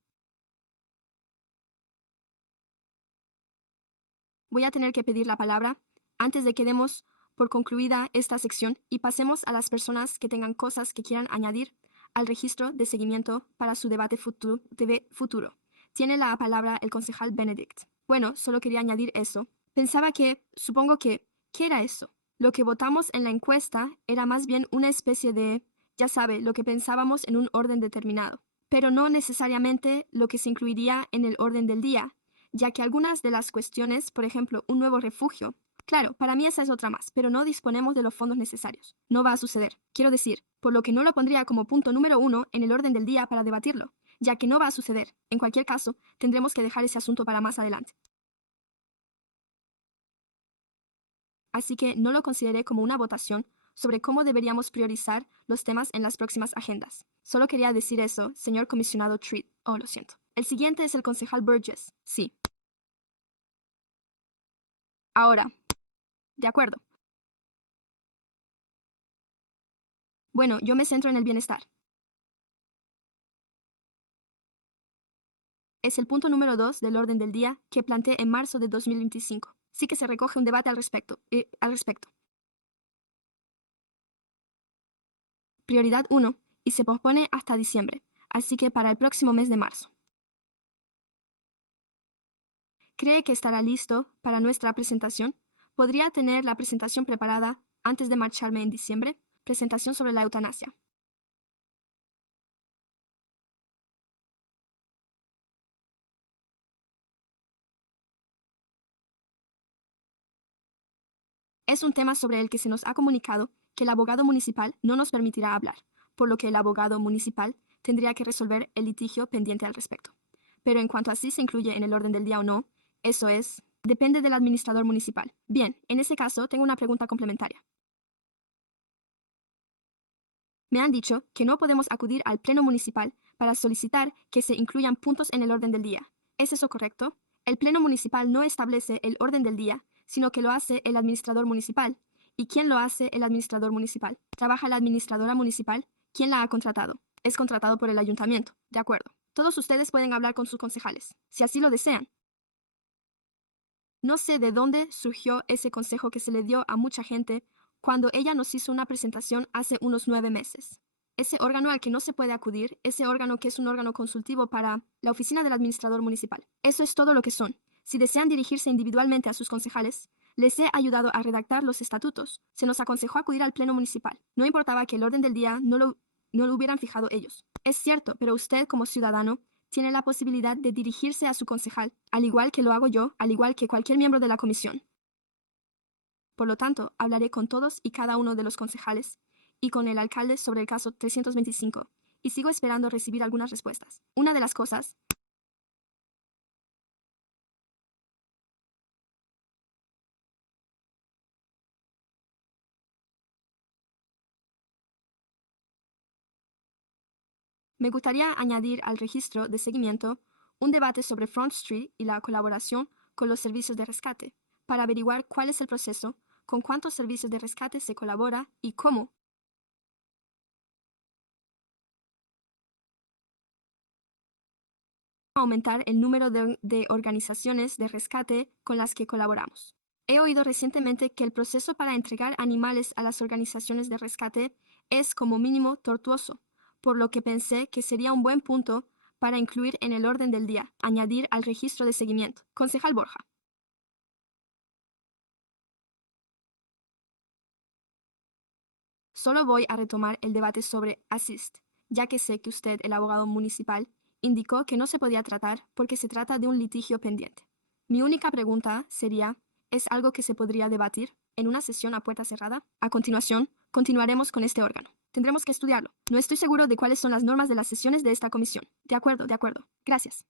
Voy a tener que pedir la palabra antes de que demos por concluida esta sección y pasemos a las personas que tengan cosas que quieran añadir al registro de seguimiento para su debate futuro. Tiene la palabra el concejal Benedict. Bueno, solo quería añadir eso. Pensaba que, supongo que, ¿qué era eso? Lo que votamos en la encuesta era más bien una especie de, ya sabe, lo que pensábamos en un orden determinado, pero no necesariamente lo que se incluiría en el orden del día, ya que algunas de las cuestiones, por ejemplo, un nuevo refugio, claro, para mí esa es otra más, pero no disponemos de los fondos necesarios. No va a suceder. Quiero decir, por lo que no lo pondría como punto número 1 en el orden del día para debatirlo, ya que no va a suceder. En cualquier caso, tendremos que dejar ese asunto para más adelante. Así que no lo consideré como una votación sobre cómo deberíamos priorizar los temas en las próximas agendas. Solo quería decir eso, señor comisionado Treat. Oh, lo siento. El siguiente es el concejal Burgess. Sí. Ahora. De acuerdo. Bueno, yo me centro en el bienestar. Es el punto número 2 del orden del día que planteé en marzo de 2025. Sí que se recoge un debate al respecto. Prioridad 1. y se pospone hasta diciembre, así que para el próximo mes de marzo. ¿Cree que estará listo para nuestra presentación? ¿Podría tener la presentación preparada antes de marcharme en diciembre? Presentación sobre la eutanasia. Es un tema sobre el que se nos ha comunicado que el abogado municipal no nos permitirá hablar, por lo que el abogado municipal tendría que resolver el litigio pendiente al respecto. Pero en cuanto a si se incluye en el orden del día o no, eso depende del administrador municipal. Bien, en ese caso tengo una pregunta complementaria. Me han dicho que no podemos acudir al pleno municipal para solicitar que se incluyan puntos en el orden del día. ¿Es eso correcto? El pleno municipal no establece el orden del día, sino que lo hace el administrador municipal. ¿Y quién lo hace el administrador municipal? ¿Trabaja la administradora municipal? ¿Quién la ha contratado? Es contratado por el ayuntamiento. De acuerdo. Todos ustedes pueden hablar con sus concejales, si así lo desean. No sé de dónde surgió ese consejo que se le dio a mucha gente cuando ella nos hizo una presentación hace unos 9 meses. Ese órgano al que no se puede acudir, ese órgano que es un órgano consultivo para la oficina del administrador municipal. Eso es todo lo que son. Si desean dirigirse individualmente a sus concejales, les he ayudado a redactar los estatutos. Se nos aconsejó acudir al pleno municipal. No importaba que el orden del día no lo hubieran fijado ellos. Es cierto, pero usted como ciudadano tiene la posibilidad de dirigirse a su concejal, al igual que lo hago yo, al igual que cualquier miembro de la comisión. Por lo tanto, hablaré con todos y cada uno de los concejales y con el alcalde sobre el caso 325, y sigo esperando recibir algunas respuestas. Una de las cosas me gustaría añadir al registro de seguimiento un debate sobre Front Street y la colaboración con los servicios de rescate, para averiguar cuál es el proceso, con cuántos servicios de rescate se colabora y cómo aumentar el número de organizaciones de rescate con las que colaboramos. He oído recientemente que el proceso para entregar animales a las organizaciones de rescate es como mínimo tortuoso, por lo que pensé que sería un buen punto para incluir en el orden del día, añadir al registro de seguimiento. Concejal Borja. Solo voy a retomar el debate sobre Assist, ya que sé que usted, el abogado municipal, indicó que no se podía tratar porque se trata de un litigio pendiente. Mi única pregunta sería, ¿es algo que se podría debatir en una sesión a puerta cerrada? A continuación, continuaremos con este órgano. Tendremos que estudiarlo. No estoy seguro de cuáles son las normas de las sesiones de esta comisión. De acuerdo, de acuerdo. Gracias.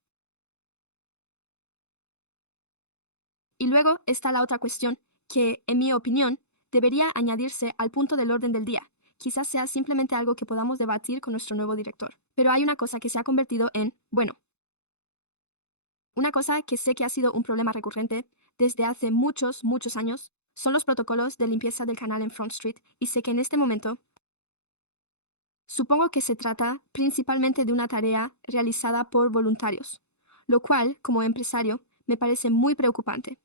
Y luego está la otra cuestión, que, en mi opinión, debería añadirse al punto del orden del día. Quizás sea simplemente algo que podamos debatir con nuestro nuevo director. Pero hay una cosa que se ha convertido en, bueno, una cosa que sé que ha sido un problema recurrente desde hace muchos, muchos años, son los protocolos de limpieza del canal en Front Street, y sé que en este momento supongo que se trata principalmente de una tarea realizada por voluntarios, lo cual, como empresario, me parece muy preocupante.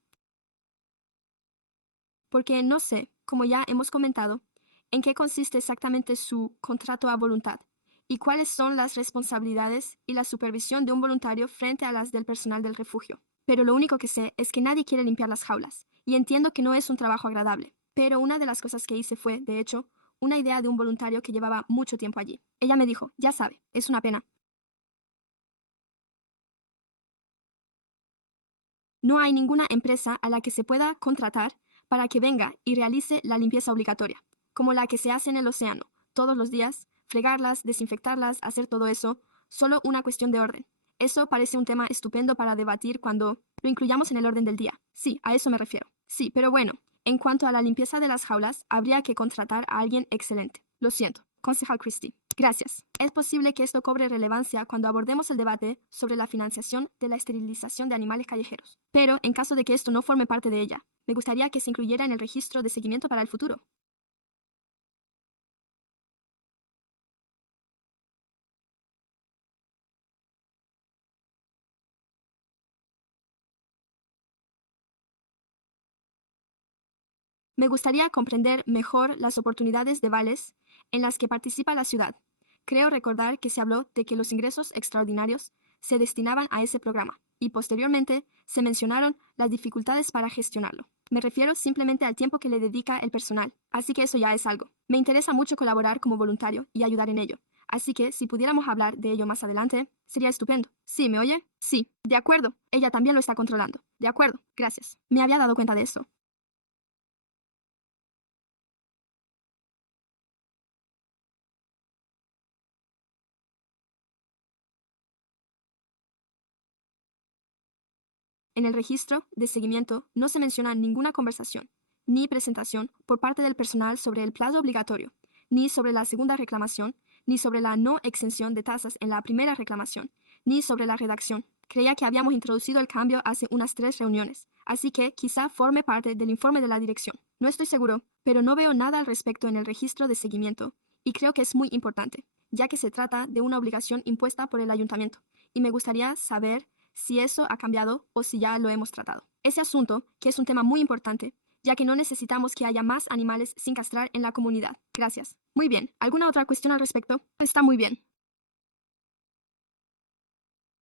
Porque no sé, como ya hemos comentado, en qué consiste exactamente su contrato a voluntad y cuáles son las responsabilidades y la supervisión de un voluntario frente a las del personal del refugio. Pero lo único que sé es que nadie quiere limpiar las jaulas, y entiendo que no es un trabajo agradable. Pero una de las cosas que hice fue, de hecho, una idea de un voluntario que llevaba mucho tiempo allí. Ella me dijo, ya sabe, es una pena. No hay ninguna empresa a la que se pueda contratar para que venga y realice la limpieza obligatoria, como la que se hace en el océano, todos los días, fregarlas, desinfectarlas, hacer todo eso, solo una cuestión de orden. Eso parece un tema estupendo para debatir cuando lo incluyamos en el orden del día. Sí, a eso me refiero. Sí, pero bueno, en cuanto a la limpieza de las jaulas, habría que contratar a alguien excelente. Lo siento, concejal Christie. Gracias. Es posible que esto cobre relevancia cuando abordemos el debate sobre la financiación de la esterilización de animales callejeros. Pero, en caso de que esto no forme parte de ella, me gustaría que se incluyera en el registro de seguimiento para el futuro. Me gustaría comprender mejor las oportunidades de vales en las que participa la ciudad, Creo recordar que se habló de que los ingresos extraordinarios se destinaban a ese programa y posteriormente se mencionaron las dificultades para gestionarlo. Me refiero simplemente al tiempo que le dedica el personal, así que eso ya es algo. Me interesa mucho colaborar como voluntario y ayudar en ello, así que si pudiéramos hablar de ello más adelante, sería estupendo. ¿Sí, me oye? Sí, de acuerdo. Ella también lo está controlando. De acuerdo, gracias. Me había dado cuenta de esto. En el registro de seguimiento no se menciona ninguna conversación ni presentación por parte del personal sobre el plazo obligatorio, ni sobre la segunda reclamación, ni sobre la no exención de tasas en la primera reclamación, ni sobre la redacción. Creía que habíamos introducido el cambio hace unas 3 reuniones, así que quizá forme parte del informe de la dirección. No estoy seguro, pero no veo nada al respecto en el registro de seguimiento, y creo que es muy importante, ya que se trata de una obligación impuesta por el ayuntamiento, y me gustaría saber si eso ha cambiado o si ya lo hemos tratado. Ese asunto, que es un tema muy importante, ya que no necesitamos que haya más animales sin castrar en la comunidad. Gracias. Muy bien. ¿Alguna otra cuestión al respecto? Está muy bien.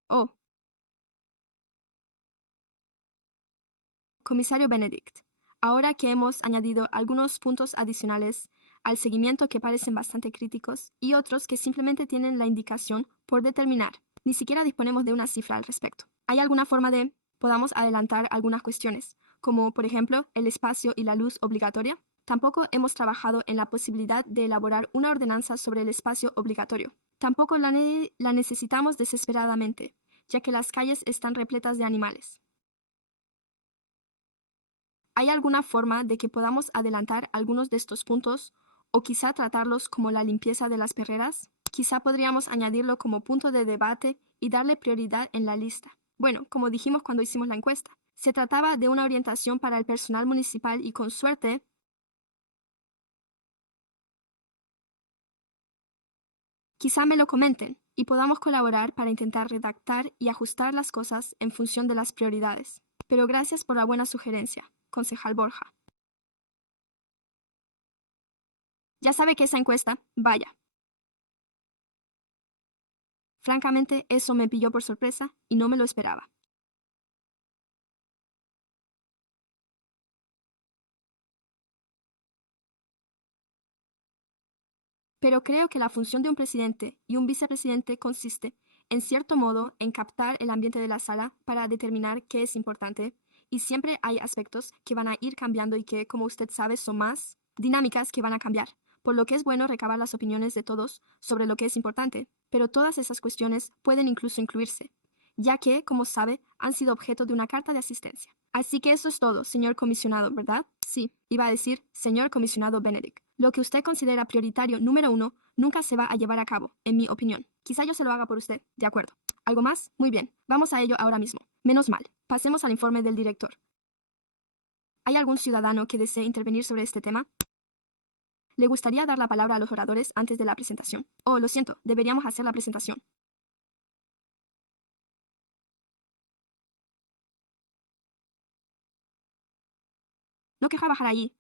Oh, comisario Benedict, ahora que hemos añadido algunos puntos adicionales al seguimiento que parecen bastante críticos y otros que simplemente tienen la indicación por determinar, ni siquiera disponemos de una cifra al respecto. ¿Hay alguna forma de podamos adelantar algunas cuestiones, como por ejemplo el espacio y la luz obligatoria? Tampoco hemos trabajado en la posibilidad de elaborar una ordenanza sobre el espacio obligatorio. Tampoco la necesitamos desesperadamente, ya que las calles están repletas de animales. ¿Hay alguna forma de que podamos adelantar algunos de estos puntos o quizá tratarlos como la limpieza de las perreras? Quizá podríamos añadirlo como punto de debate y darle prioridad en la lista. Bueno, como dijimos cuando hicimos la encuesta, se trataba de una orientación para el personal municipal y con suerte, quizá me lo comenten y podamos colaborar para intentar redactar y ajustar las cosas en función de las prioridades. Pero gracias por la buena sugerencia, concejal Borja. Ya sabe que esa encuesta, vaya. Francamente, eso me pilló por sorpresa y no me lo esperaba. Pero creo que la función de un presidente y un vicepresidente consiste, en cierto modo, en captar el ambiente de la sala para determinar qué es importante, y siempre hay aspectos que van a ir cambiando y que, como usted sabe, son más dinámicas que van a cambiar, por lo que es bueno recabar las opiniones de todos sobre lo que es importante, pero todas esas cuestiones pueden incluso incluirse, ya que, como sabe, han sido objeto de una carta de asistencia. Así que eso es todo, señor comisionado, ¿verdad? Sí, iba a decir, señor comisionado Benedict. Lo que usted considera prioritario número 1 nunca se va a llevar a cabo, en mi opinión. Quizá yo se lo haga por usted, de acuerdo. ¿Algo más? Muy bien, vamos a ello ahora mismo. Menos mal. Pasemos al informe del director. ¿Hay algún ciudadano que desee intervenir sobre este tema? ¿Le gustaría dar la palabra a los oradores antes de la presentación? Oh, lo siento, deberíamos hacer la presentación. No querrá bajar ahí.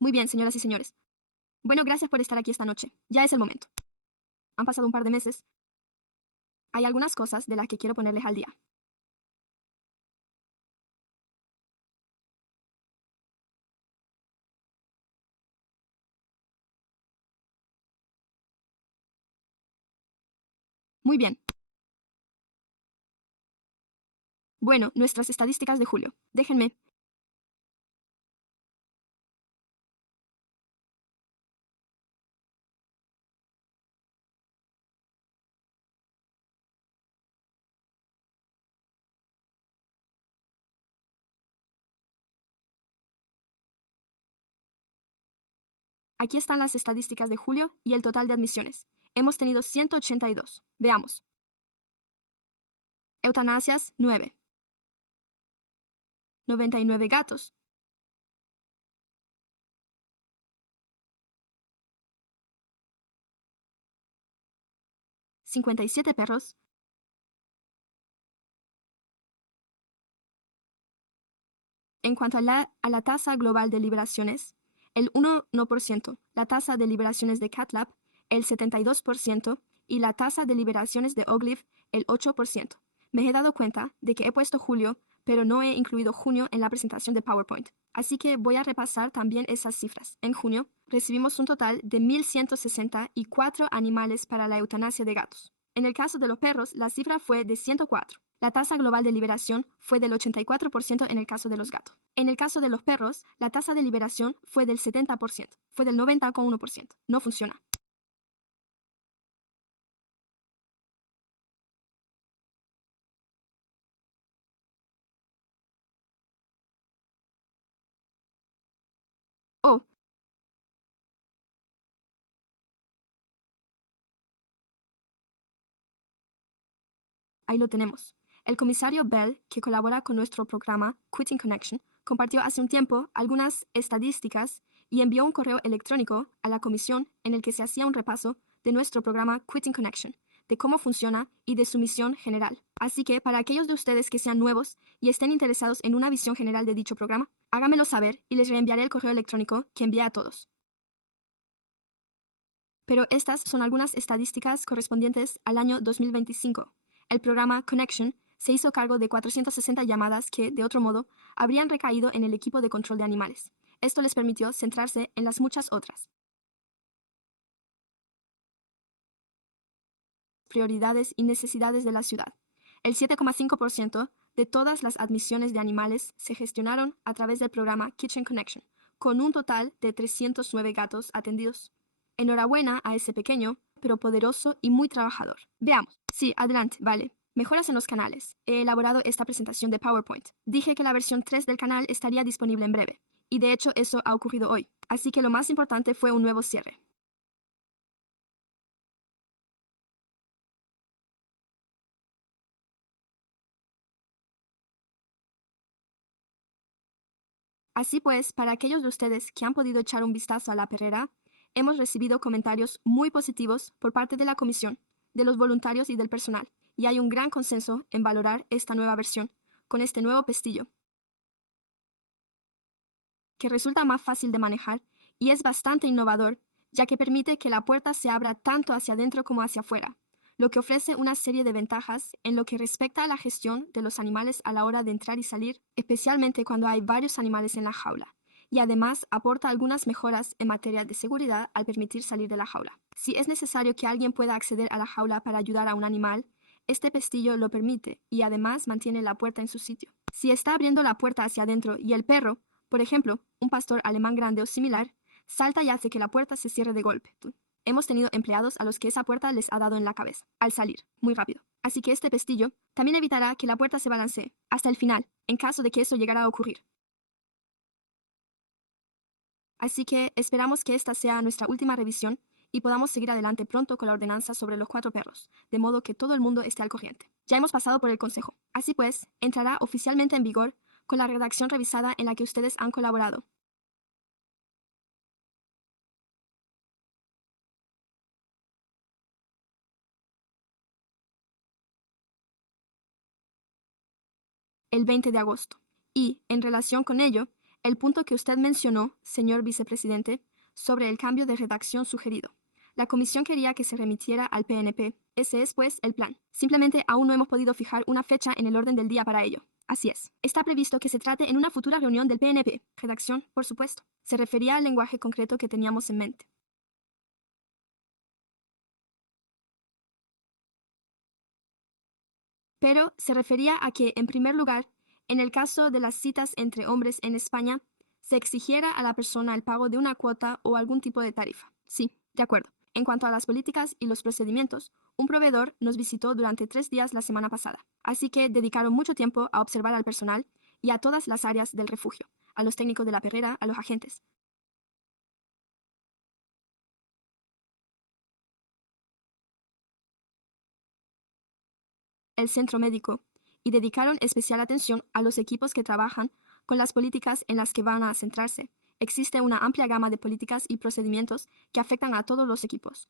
Muy bien, señoras y señores. Bueno, gracias por estar aquí esta noche. Ya es el momento. Han pasado un par de meses. Hay algunas cosas de las que quiero ponerles al día. Muy bien. Bueno, nuestras estadísticas de julio. Déjenme. Aquí están las estadísticas de julio y el total de admisiones. Hemos tenido 182. Veamos. Eutanasias, 9. 99 gatos. 57 perros. En cuanto a la tasa global de liberaciones, el 1%, la tasa de liberaciones de CatLab, el 72%, y la tasa de liberaciones de Ogliv, el 8%. Me he dado cuenta de que he puesto julio, pero no he incluido junio en la presentación de PowerPoint. Así que voy a repasar también esas cifras. En junio, recibimos un total de 1.164 animales para la eutanasia de gatos. En el caso de los perros, la cifra fue de 104. La tasa global de liberación fue del 84% en el caso de los gatos. En el caso de los perros, la tasa de liberación fue del 70%. Fue del 90,1%. No funciona. Oh, ahí lo tenemos. El comisario Bell, que colabora con nuestro programa Quitting Connection, compartió hace un tiempo algunas estadísticas y envió un correo electrónico a la comisión en el que se hacía un repaso de nuestro programa Quitting Connection, de cómo funciona y de su misión general. Así que para aquellos de ustedes que sean nuevos y estén interesados en una visión general de dicho programa, háganmelo saber y les reenviaré el correo electrónico que envié a todos. Pero estas son algunas estadísticas correspondientes al año 2025. El programa Connection se hizo cargo de 460 llamadas que, de otro modo, habrían recaído en el equipo de control de animales. Esto les permitió centrarse en las muchas otras prioridades y necesidades de la ciudad. El 7,5% de todas las admisiones de animales se gestionaron a través del programa Kitchen Connection, con un total de 309 gatos atendidos. Enhorabuena a ese pequeño, pero poderoso y muy trabajador. Veamos. Sí, adelante, vale. Mejoras en los canales. He elaborado esta presentación de PowerPoint. Dije que la versión 3 del canal estaría disponible en breve. Y de hecho eso ha ocurrido hoy. Así que lo más importante fue un nuevo cierre. Así pues, para aquellos de ustedes que han podido echar un vistazo a la perrera, hemos recibido comentarios muy positivos por parte de la comisión, de los voluntarios y del personal, y hay un gran consenso en valorar esta nueva versión, con este nuevo pestillo, que resulta más fácil de manejar y es bastante innovador, ya que permite que la puerta se abra tanto hacia adentro como hacia afuera, lo que ofrece una serie de ventajas en lo que respecta a la gestión de los animales a la hora de entrar y salir, especialmente cuando hay varios animales en la jaula, y además aporta algunas mejoras en materia de seguridad al permitir salir de la jaula. Si es necesario que alguien pueda acceder a la jaula para ayudar a un animal, este pestillo lo permite y además mantiene la puerta en su sitio. Si está abriendo la puerta hacia adentro y el perro, por ejemplo, un pastor alemán grande o similar, salta y hace que la puerta se cierre de golpe. Hemos tenido empleados a los que esa puerta les ha dado en la cabeza, al salir, muy rápido. Así que este pestillo también evitará que la puerta se balancee hasta el final, en caso de que eso llegara a ocurrir. Así que esperamos que esta sea nuestra última revisión y podamos seguir adelante pronto con la ordenanza sobre los 4 perros, de modo que todo el mundo esté al corriente. Ya hemos pasado por el Consejo. Así pues, entrará oficialmente en vigor con la redacción revisada en la que ustedes han colaborado. El 20 de agosto. Y, en relación con ello, el punto que usted mencionó, señor vicepresidente, sobre el cambio de redacción sugerido. La comisión quería que se remitiera al PNP. Ese es, pues, el plan. Simplemente aún no hemos podido fijar una fecha en el orden del día para ello. Así es. Está previsto que se trate en una futura reunión del PNP. Redacción, por supuesto. Se refería al lenguaje concreto que teníamos en mente. Pero se refería a que, en primer lugar, en el caso de las citas entre hombres en España, se exigiera a la persona el pago de una cuota o algún tipo de tarifa. Sí, de acuerdo. En cuanto a las políticas y los procedimientos, un proveedor nos visitó durante 3 días la semana pasada, así que dedicaron mucho tiempo a observar al personal y a todas las áreas del refugio, a los técnicos de la perrera, a los agentes, el centro médico, y dedicaron especial atención a los equipos que trabajan con las políticas en las que van a centrarse. Existe una amplia gama de políticas y procedimientos que afectan a todos los equipos,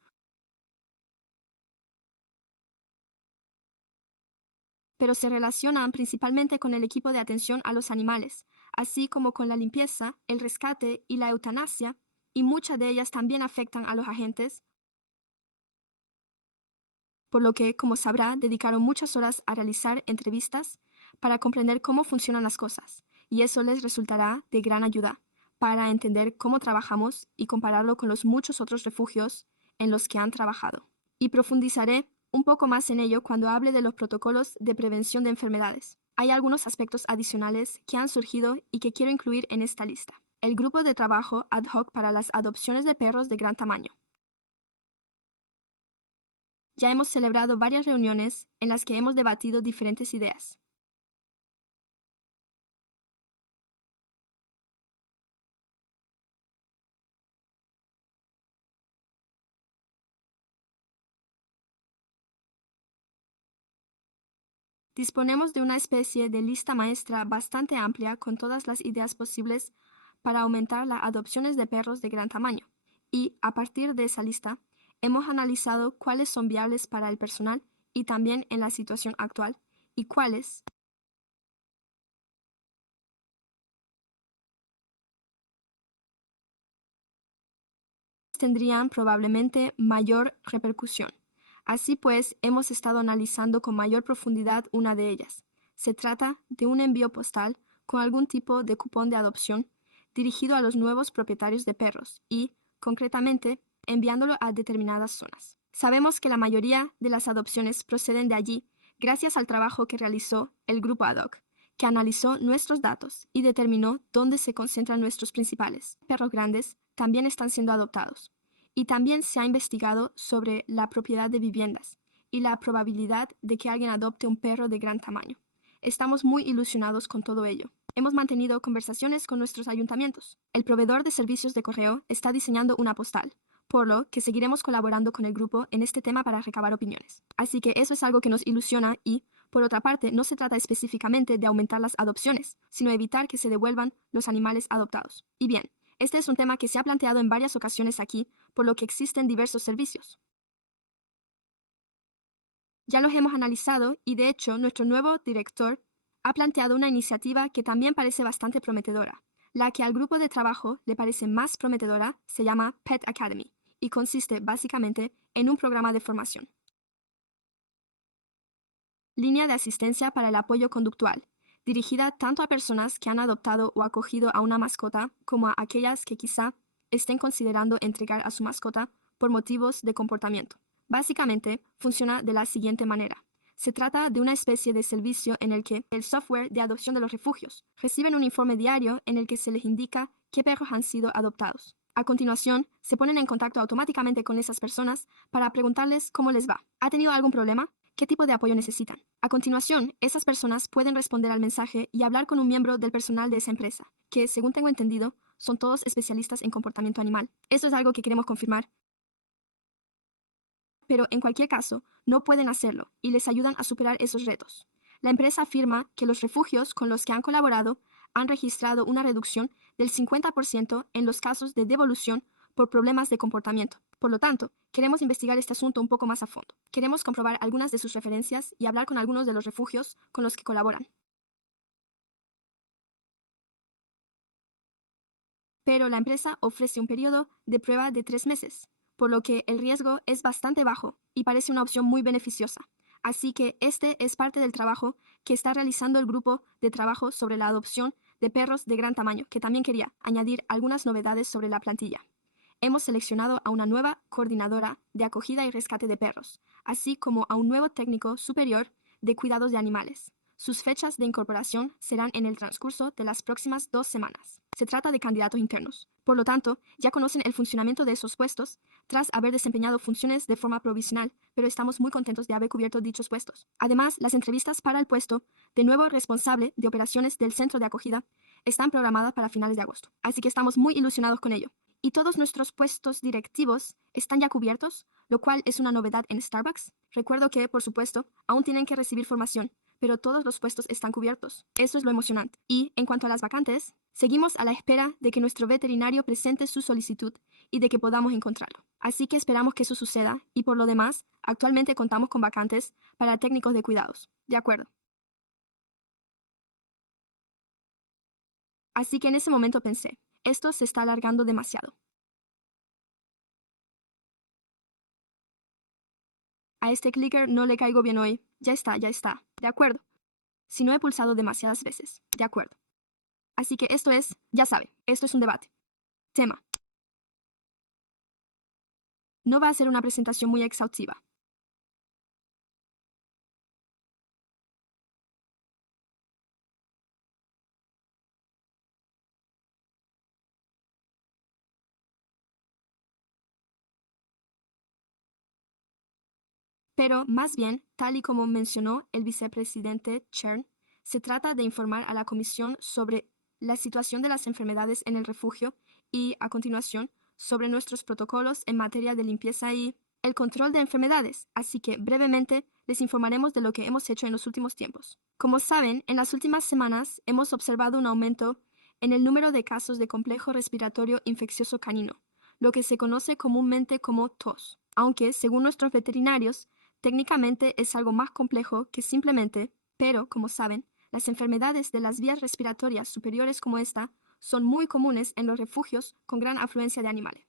pero se relacionan principalmente con el equipo de atención a los animales, así como con la limpieza, el rescate y la eutanasia, y muchas de ellas también afectan a los agentes, por lo que, como sabrá, dedicaron muchas horas a realizar entrevistas para comprender cómo funcionan las cosas, y eso les resultará de gran ayuda para entender cómo trabajamos y compararlo con los muchos otros refugios en los que han trabajado. Y profundizaré un poco más en ello cuando hable de los protocolos de prevención de enfermedades. Hay algunos aspectos adicionales que han surgido y que quiero incluir en esta lista. El grupo de trabajo ad hoc para las adopciones de perros de gran tamaño. Ya hemos celebrado varias reuniones en las que hemos debatido diferentes ideas. Disponemos de una especie de lista maestra bastante amplia con todas las ideas posibles para aumentar las adopciones de perros de gran tamaño. Y, a partir de esa lista, hemos analizado cuáles son viables para el personal y también en la situación actual, y cuáles tendrían probablemente mayor repercusión. Así pues, hemos estado analizando con mayor profundidad una de ellas. Se trata de un envío postal con algún tipo de cupón de adopción dirigido a los nuevos propietarios de perros y, concretamente, enviándolo a determinadas zonas. Sabemos que la mayoría de las adopciones proceden de allí gracias al trabajo que realizó el grupo ad hoc, que analizó nuestros datos y determinó dónde se concentran nuestros principales perros grandes también están siendo adoptados. Y también se ha investigado sobre la propiedad de viviendas y la probabilidad de que alguien adopte un perro de gran tamaño. Estamos muy ilusionados con todo ello. Hemos mantenido conversaciones con nuestros ayuntamientos. El proveedor de servicios de correo está diseñando una postal, por lo que seguiremos colaborando con el grupo en este tema para recabar opiniones. Así que eso es algo que nos ilusiona y, por otra parte, no se trata específicamente de aumentar las adopciones, sino evitar que se devuelvan los animales adoptados. Y bien, este es un tema que se ha planteado en varias ocasiones aquí, por lo que existen diversos servicios. Ya los hemos analizado y, de hecho, nuestro nuevo director ha planteado una iniciativa que también parece bastante prometedora. La que al grupo de trabajo le parece más prometedora se llama Pet Academy y consiste básicamente en un programa de formación. Línea de asistencia para el apoyo conductual, dirigida tanto a personas que han adoptado o acogido a una mascota como a aquellas que quizá estén considerando entregar a su mascota por motivos de comportamiento. Básicamente, funciona de la siguiente manera. Se trata de una especie de servicio en el que el software de adopción de los refugios reciben un informe diario en el que se les indica qué perros han sido adoptados. A continuación, se ponen en contacto automáticamente con esas personas para preguntarles cómo les va. ¿Ha tenido algún problema? ¿Qué tipo de apoyo necesitan? A continuación, esas personas pueden responder al mensaje y hablar con un miembro del personal de esa empresa, que, según tengo entendido, son todos especialistas en comportamiento animal. Eso es algo que queremos confirmar, pero en cualquier caso, no pueden hacerlo y les ayudan a superar esos retos. La empresa afirma que los refugios con los que han colaborado han registrado una reducción del 50% en los casos de devolución por problemas de comportamiento. Por lo tanto, queremos investigar este asunto un poco más a fondo. Queremos comprobar algunas de sus referencias y hablar con algunos de los refugios con los que colaboran. Pero la empresa ofrece un periodo de prueba de 3 meses, por lo que el riesgo es bastante bajo y parece una opción muy beneficiosa. Así que este es parte del trabajo que está realizando el grupo de trabajo sobre la adopción de perros de gran tamaño, que también quería añadir algunas novedades sobre la plantilla. Hemos seleccionado a una nueva coordinadora de acogida y rescate de perros, así como a un nuevo técnico superior de cuidados de animales. Sus fechas de incorporación serán en el transcurso de las próximas 2 semanas. Se trata de candidatos internos. Por lo tanto, ya conocen el funcionamiento de esos puestos tras haber desempeñado funciones de forma provisional, pero estamos muy contentos de haber cubierto dichos puestos. Además, las entrevistas para el puesto de nuevo responsable de operaciones del centro de acogida están programadas para finales de agosto, así que estamos muy ilusionados con ello. Y todos nuestros puestos directivos están ya cubiertos, lo cual es una novedad en Starbucks. Recuerdo que, por supuesto, aún tienen que recibir formación, pero todos los puestos están cubiertos. Eso es lo emocionante. Y, en cuanto a las vacantes, seguimos a la espera de que nuestro veterinario presente su solicitud y de que podamos encontrarlo. Así que esperamos que eso suceda y, por lo demás, actualmente contamos con vacantes para técnicos de cuidados. De acuerdo. Así que en ese momento pensé, esto se está alargando demasiado. A este clicker no le caigo bien hoy. Ya está, ya está. De acuerdo. Si no he pulsado demasiadas veces. De acuerdo. Así que esto es, ya sabe, esto es un debate. Tema. No va a ser una presentación muy exhaustiva. Pero, más bien, tal y como mencionó el vicepresidente Chern, se trata de informar a la Comisión sobre la situación de las enfermedades en el refugio y, a continuación, sobre nuestros protocolos en materia de limpieza y el control de enfermedades, así que brevemente les informaremos de lo que hemos hecho en los últimos tiempos. Como saben, en las últimas semanas hemos observado un aumento en el número de casos de complejo respiratorio infeccioso canino, lo que se conoce comúnmente como tos, aunque, según nuestros veterinarios, técnicamente es algo más complejo que simplemente, pero, como saben, las enfermedades de las vías respiratorias superiores como esta son muy comunes en los refugios con gran afluencia de animales.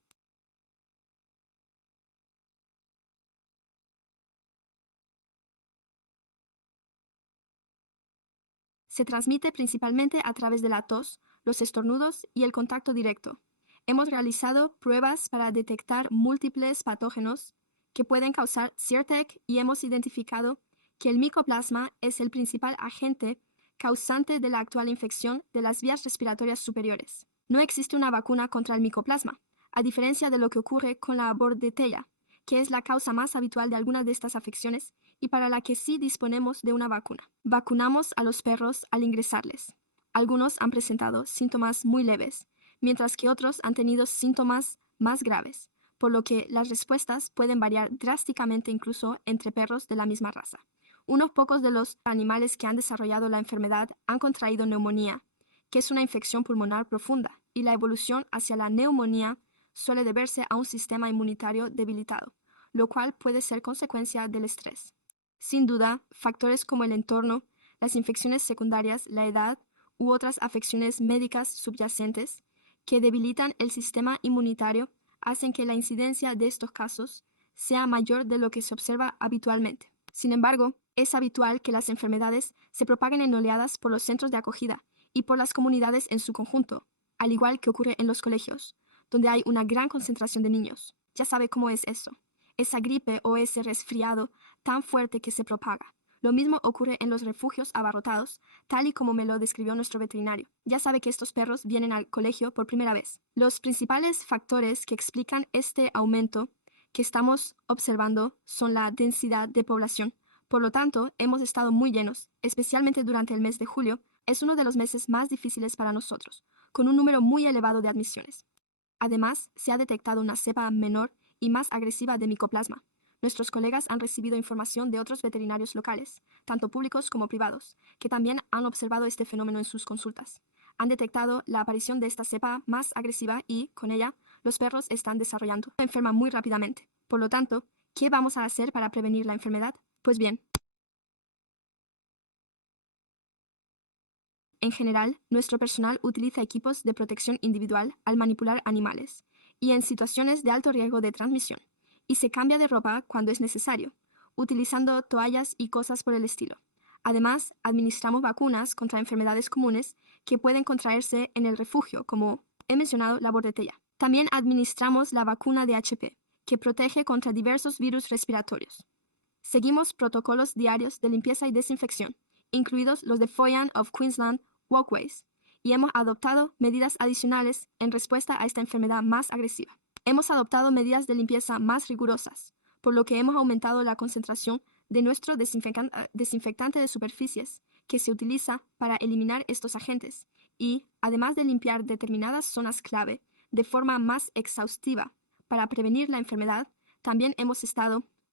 Se transmite principalmente a través de la tos, los estornudos y el contacto directo. Hemos realizado pruebas para detectar múltiples patógenos que pueden causar CIRTEC y hemos identificado que el micoplasma es el principal agente causante de la actual infección de las vías respiratorias superiores. No existe una vacuna contra el micoplasma, a diferencia de lo que ocurre con la bordetella, que es la causa más habitual de algunas de estas afecciones y para la que sí disponemos de una vacuna. Vacunamos a los perros al ingresarles. Algunos han presentado síntomas muy leves, mientras que otros han tenido síntomas más graves, por lo que las respuestas pueden variar drásticamente incluso entre perros de la misma raza. Unos pocos de los animales que han desarrollado la enfermedad han contraído neumonía, que es una infección pulmonar profunda, y la evolución hacia la neumonía suele deberse a un sistema inmunitario debilitado, lo cual puede ser consecuencia del estrés. Sin duda, factores como el entorno, las infecciones secundarias, la edad u otras afecciones médicas subyacentes que debilitan el sistema inmunitario hacen que la incidencia de estos casos sea mayor de lo que se observa habitualmente. Sin embargo, es habitual que las enfermedades se propaguen en oleadas por los centros de acogida y por las comunidades en su conjunto, al igual que ocurre en los colegios, donde hay una gran concentración de niños. Ya sabe cómo es eso. Esa gripe o ese resfriado tan fuerte que se propaga. Lo mismo ocurre en los refugios abarrotados, tal y como me lo describió nuestro veterinario. Ya sabe que estos perros vienen al colegio por primera vez. Los principales factores que explican este aumento que estamos observando son la densidad de población. Por lo tanto, hemos estado muy llenos, especialmente durante el mes de julio. Es uno de los meses más difíciles para nosotros, con un número muy elevado de admisiones. Además, se ha detectado una cepa menor y más agresiva de micoplasma. Nuestros colegas han recibido información de otros veterinarios locales, tanto públicos como privados, que también han observado este fenómeno en sus consultas. Han detectado la aparición de esta cepa más agresiva y, con ella, los perros están desarrollando enferma muy rápidamente. Por lo tanto, ¿qué vamos a hacer para prevenir la enfermedad? Pues bien, en general, nuestro personal utiliza equipos de protección individual al manipular animales y en situaciones de alto riesgo de transmisión, y se cambia de ropa cuando es necesario, utilizando toallas y cosas por el estilo. Además, administramos vacunas contra enfermedades comunes que pueden contraerse en el refugio, como he mencionado la bordetella. También administramos la vacuna de HP, que protege contra diversos virus respiratorios. Seguimos protocolos diarios de limpieza y desinfección, incluidos los de Foyan of Queensland Walkways, y hemos adoptado medidas adicionales en respuesta a esta enfermedad más agresiva. Hemos adoptado medidas de limpieza más rigurosas, por lo que hemos aumentado la concentración de nuestro desinfectante de superficies que se utiliza para eliminar estos agentes y, además de limpiar determinadas zonas clave de forma más exhaustiva para prevenir la enfermedad, también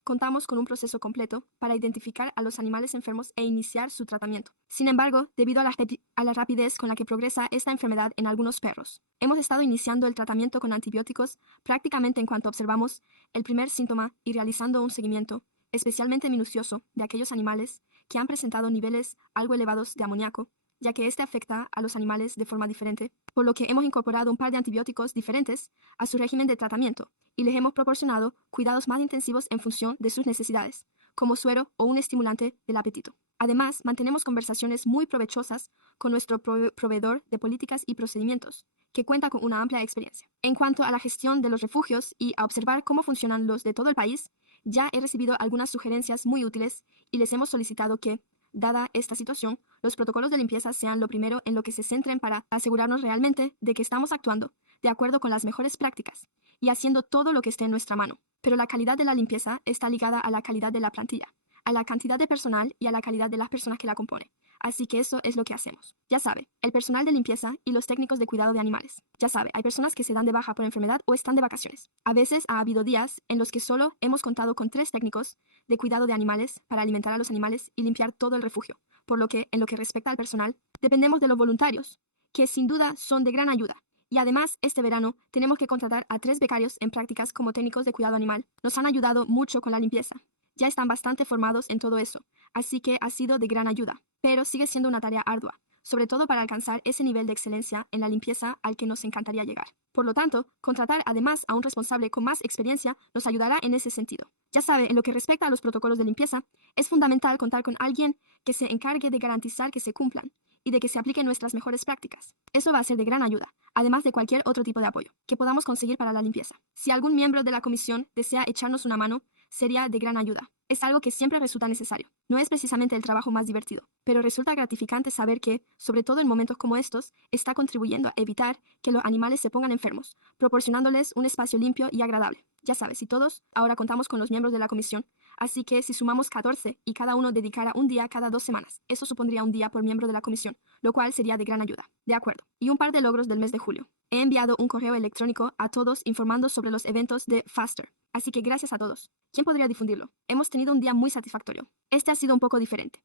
contamos con un proceso completo para identificar a los animales enfermos e iniciar su tratamiento. Sin embargo, debido a la rapidez con la que progresa esta enfermedad en algunos perros, hemos estado iniciando el tratamiento con antibióticos prácticamente en cuanto observamos el primer síntoma y realizando un seguimiento especialmente minucioso de aquellos animales que han presentado niveles algo elevados de amoníaco ya que este afecta a los animales de forma diferente, por lo que hemos incorporado un par de antibióticos diferentes a su régimen de tratamiento y les hemos proporcionado cuidados más intensivos en función de sus necesidades, como suero o un estimulante del apetito. Además, mantenemos conversaciones muy provechosas con nuestro proveedor de políticas y procedimientos, que cuenta con una amplia experiencia. En cuanto a la gestión de los refugios y a observar cómo funcionan los de todo el país, ya he recibido algunas sugerencias muy útiles y les hemos solicitado que, dada esta situación, los protocolos de limpieza sean lo primero en lo que se centren para asegurarnos realmente de que estamos actuando de acuerdo con las mejores prácticas y haciendo todo lo que esté en nuestra mano. Pero la calidad de la limpieza está ligada a la calidad de la plantilla, a la cantidad de personal y a la calidad de las personas que la componen. Así que eso es lo que hacemos. Ya sabe, el personal de limpieza y los técnicos de cuidado de animales. Ya sabe, hay personas que se dan de baja por enfermedad o están de vacaciones. A veces ha habido días en los que solo hemos contado con 3 técnicos de cuidado de animales para alimentar a los animales y limpiar todo el refugio. Por lo que, en lo que respecta al personal, dependemos de los voluntarios, que sin duda son de gran ayuda. Y además, este verano tenemos que contratar a 3 becarios en prácticas como técnicos de cuidado animal. Nos han ayudado mucho con la limpieza. Ya están bastante formados en todo eso, así que ha sido de gran ayuda, pero sigue siendo una tarea ardua, sobre todo para alcanzar ese nivel de excelencia en la limpieza al que nos encantaría llegar. Por lo tanto, contratar además a un responsable con más experiencia nos ayudará en ese sentido. Ya sabe, en lo que respecta a los protocolos de limpieza, es fundamental contar con alguien que se encargue de garantizar que se cumplan y de que se apliquen nuestras mejores prácticas. Eso va a ser de gran ayuda, además de cualquier otro tipo de apoyo que podamos conseguir para la limpieza. Si algún miembro de la comisión desea echarnos una mano, sería de gran ayuda. Es algo que siempre resulta necesario. No es precisamente el trabajo más divertido, pero resulta gratificante saber que, sobre todo en momentos como estos, está contribuyendo a evitar que los animales se pongan enfermos, proporcionándoles un espacio limpio y agradable. Ya sabes, y todos ahora contamos con los miembros de la comisión, así que si sumamos 14 y cada uno dedicara un día cada 2 semanas, eso supondría un día por miembro de la comisión, lo cual sería de gran ayuda. De acuerdo. Y un par de logros del mes de julio. He enviado un correo electrónico a todos informando sobre los eventos de Faster, así que gracias a todos. ¿Quién podría difundirlo? Hemos tenido un día muy satisfactorio. Este ha sido un poco diferente.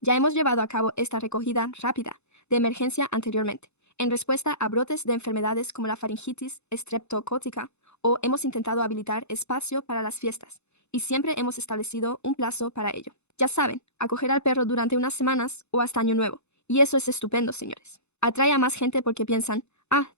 Ya hemos llevado a cabo esta recogida rápida de emergencia anteriormente, en respuesta a brotes de enfermedades como la faringitis estreptocócica, o hemos intentado habilitar espacio para las fiestas, y siempre hemos establecido un plazo para ello. Ya saben, acoger al perro durante unas semanas o hasta Año Nuevo, y eso es estupendo, señores. Atrae a más gente porque piensan,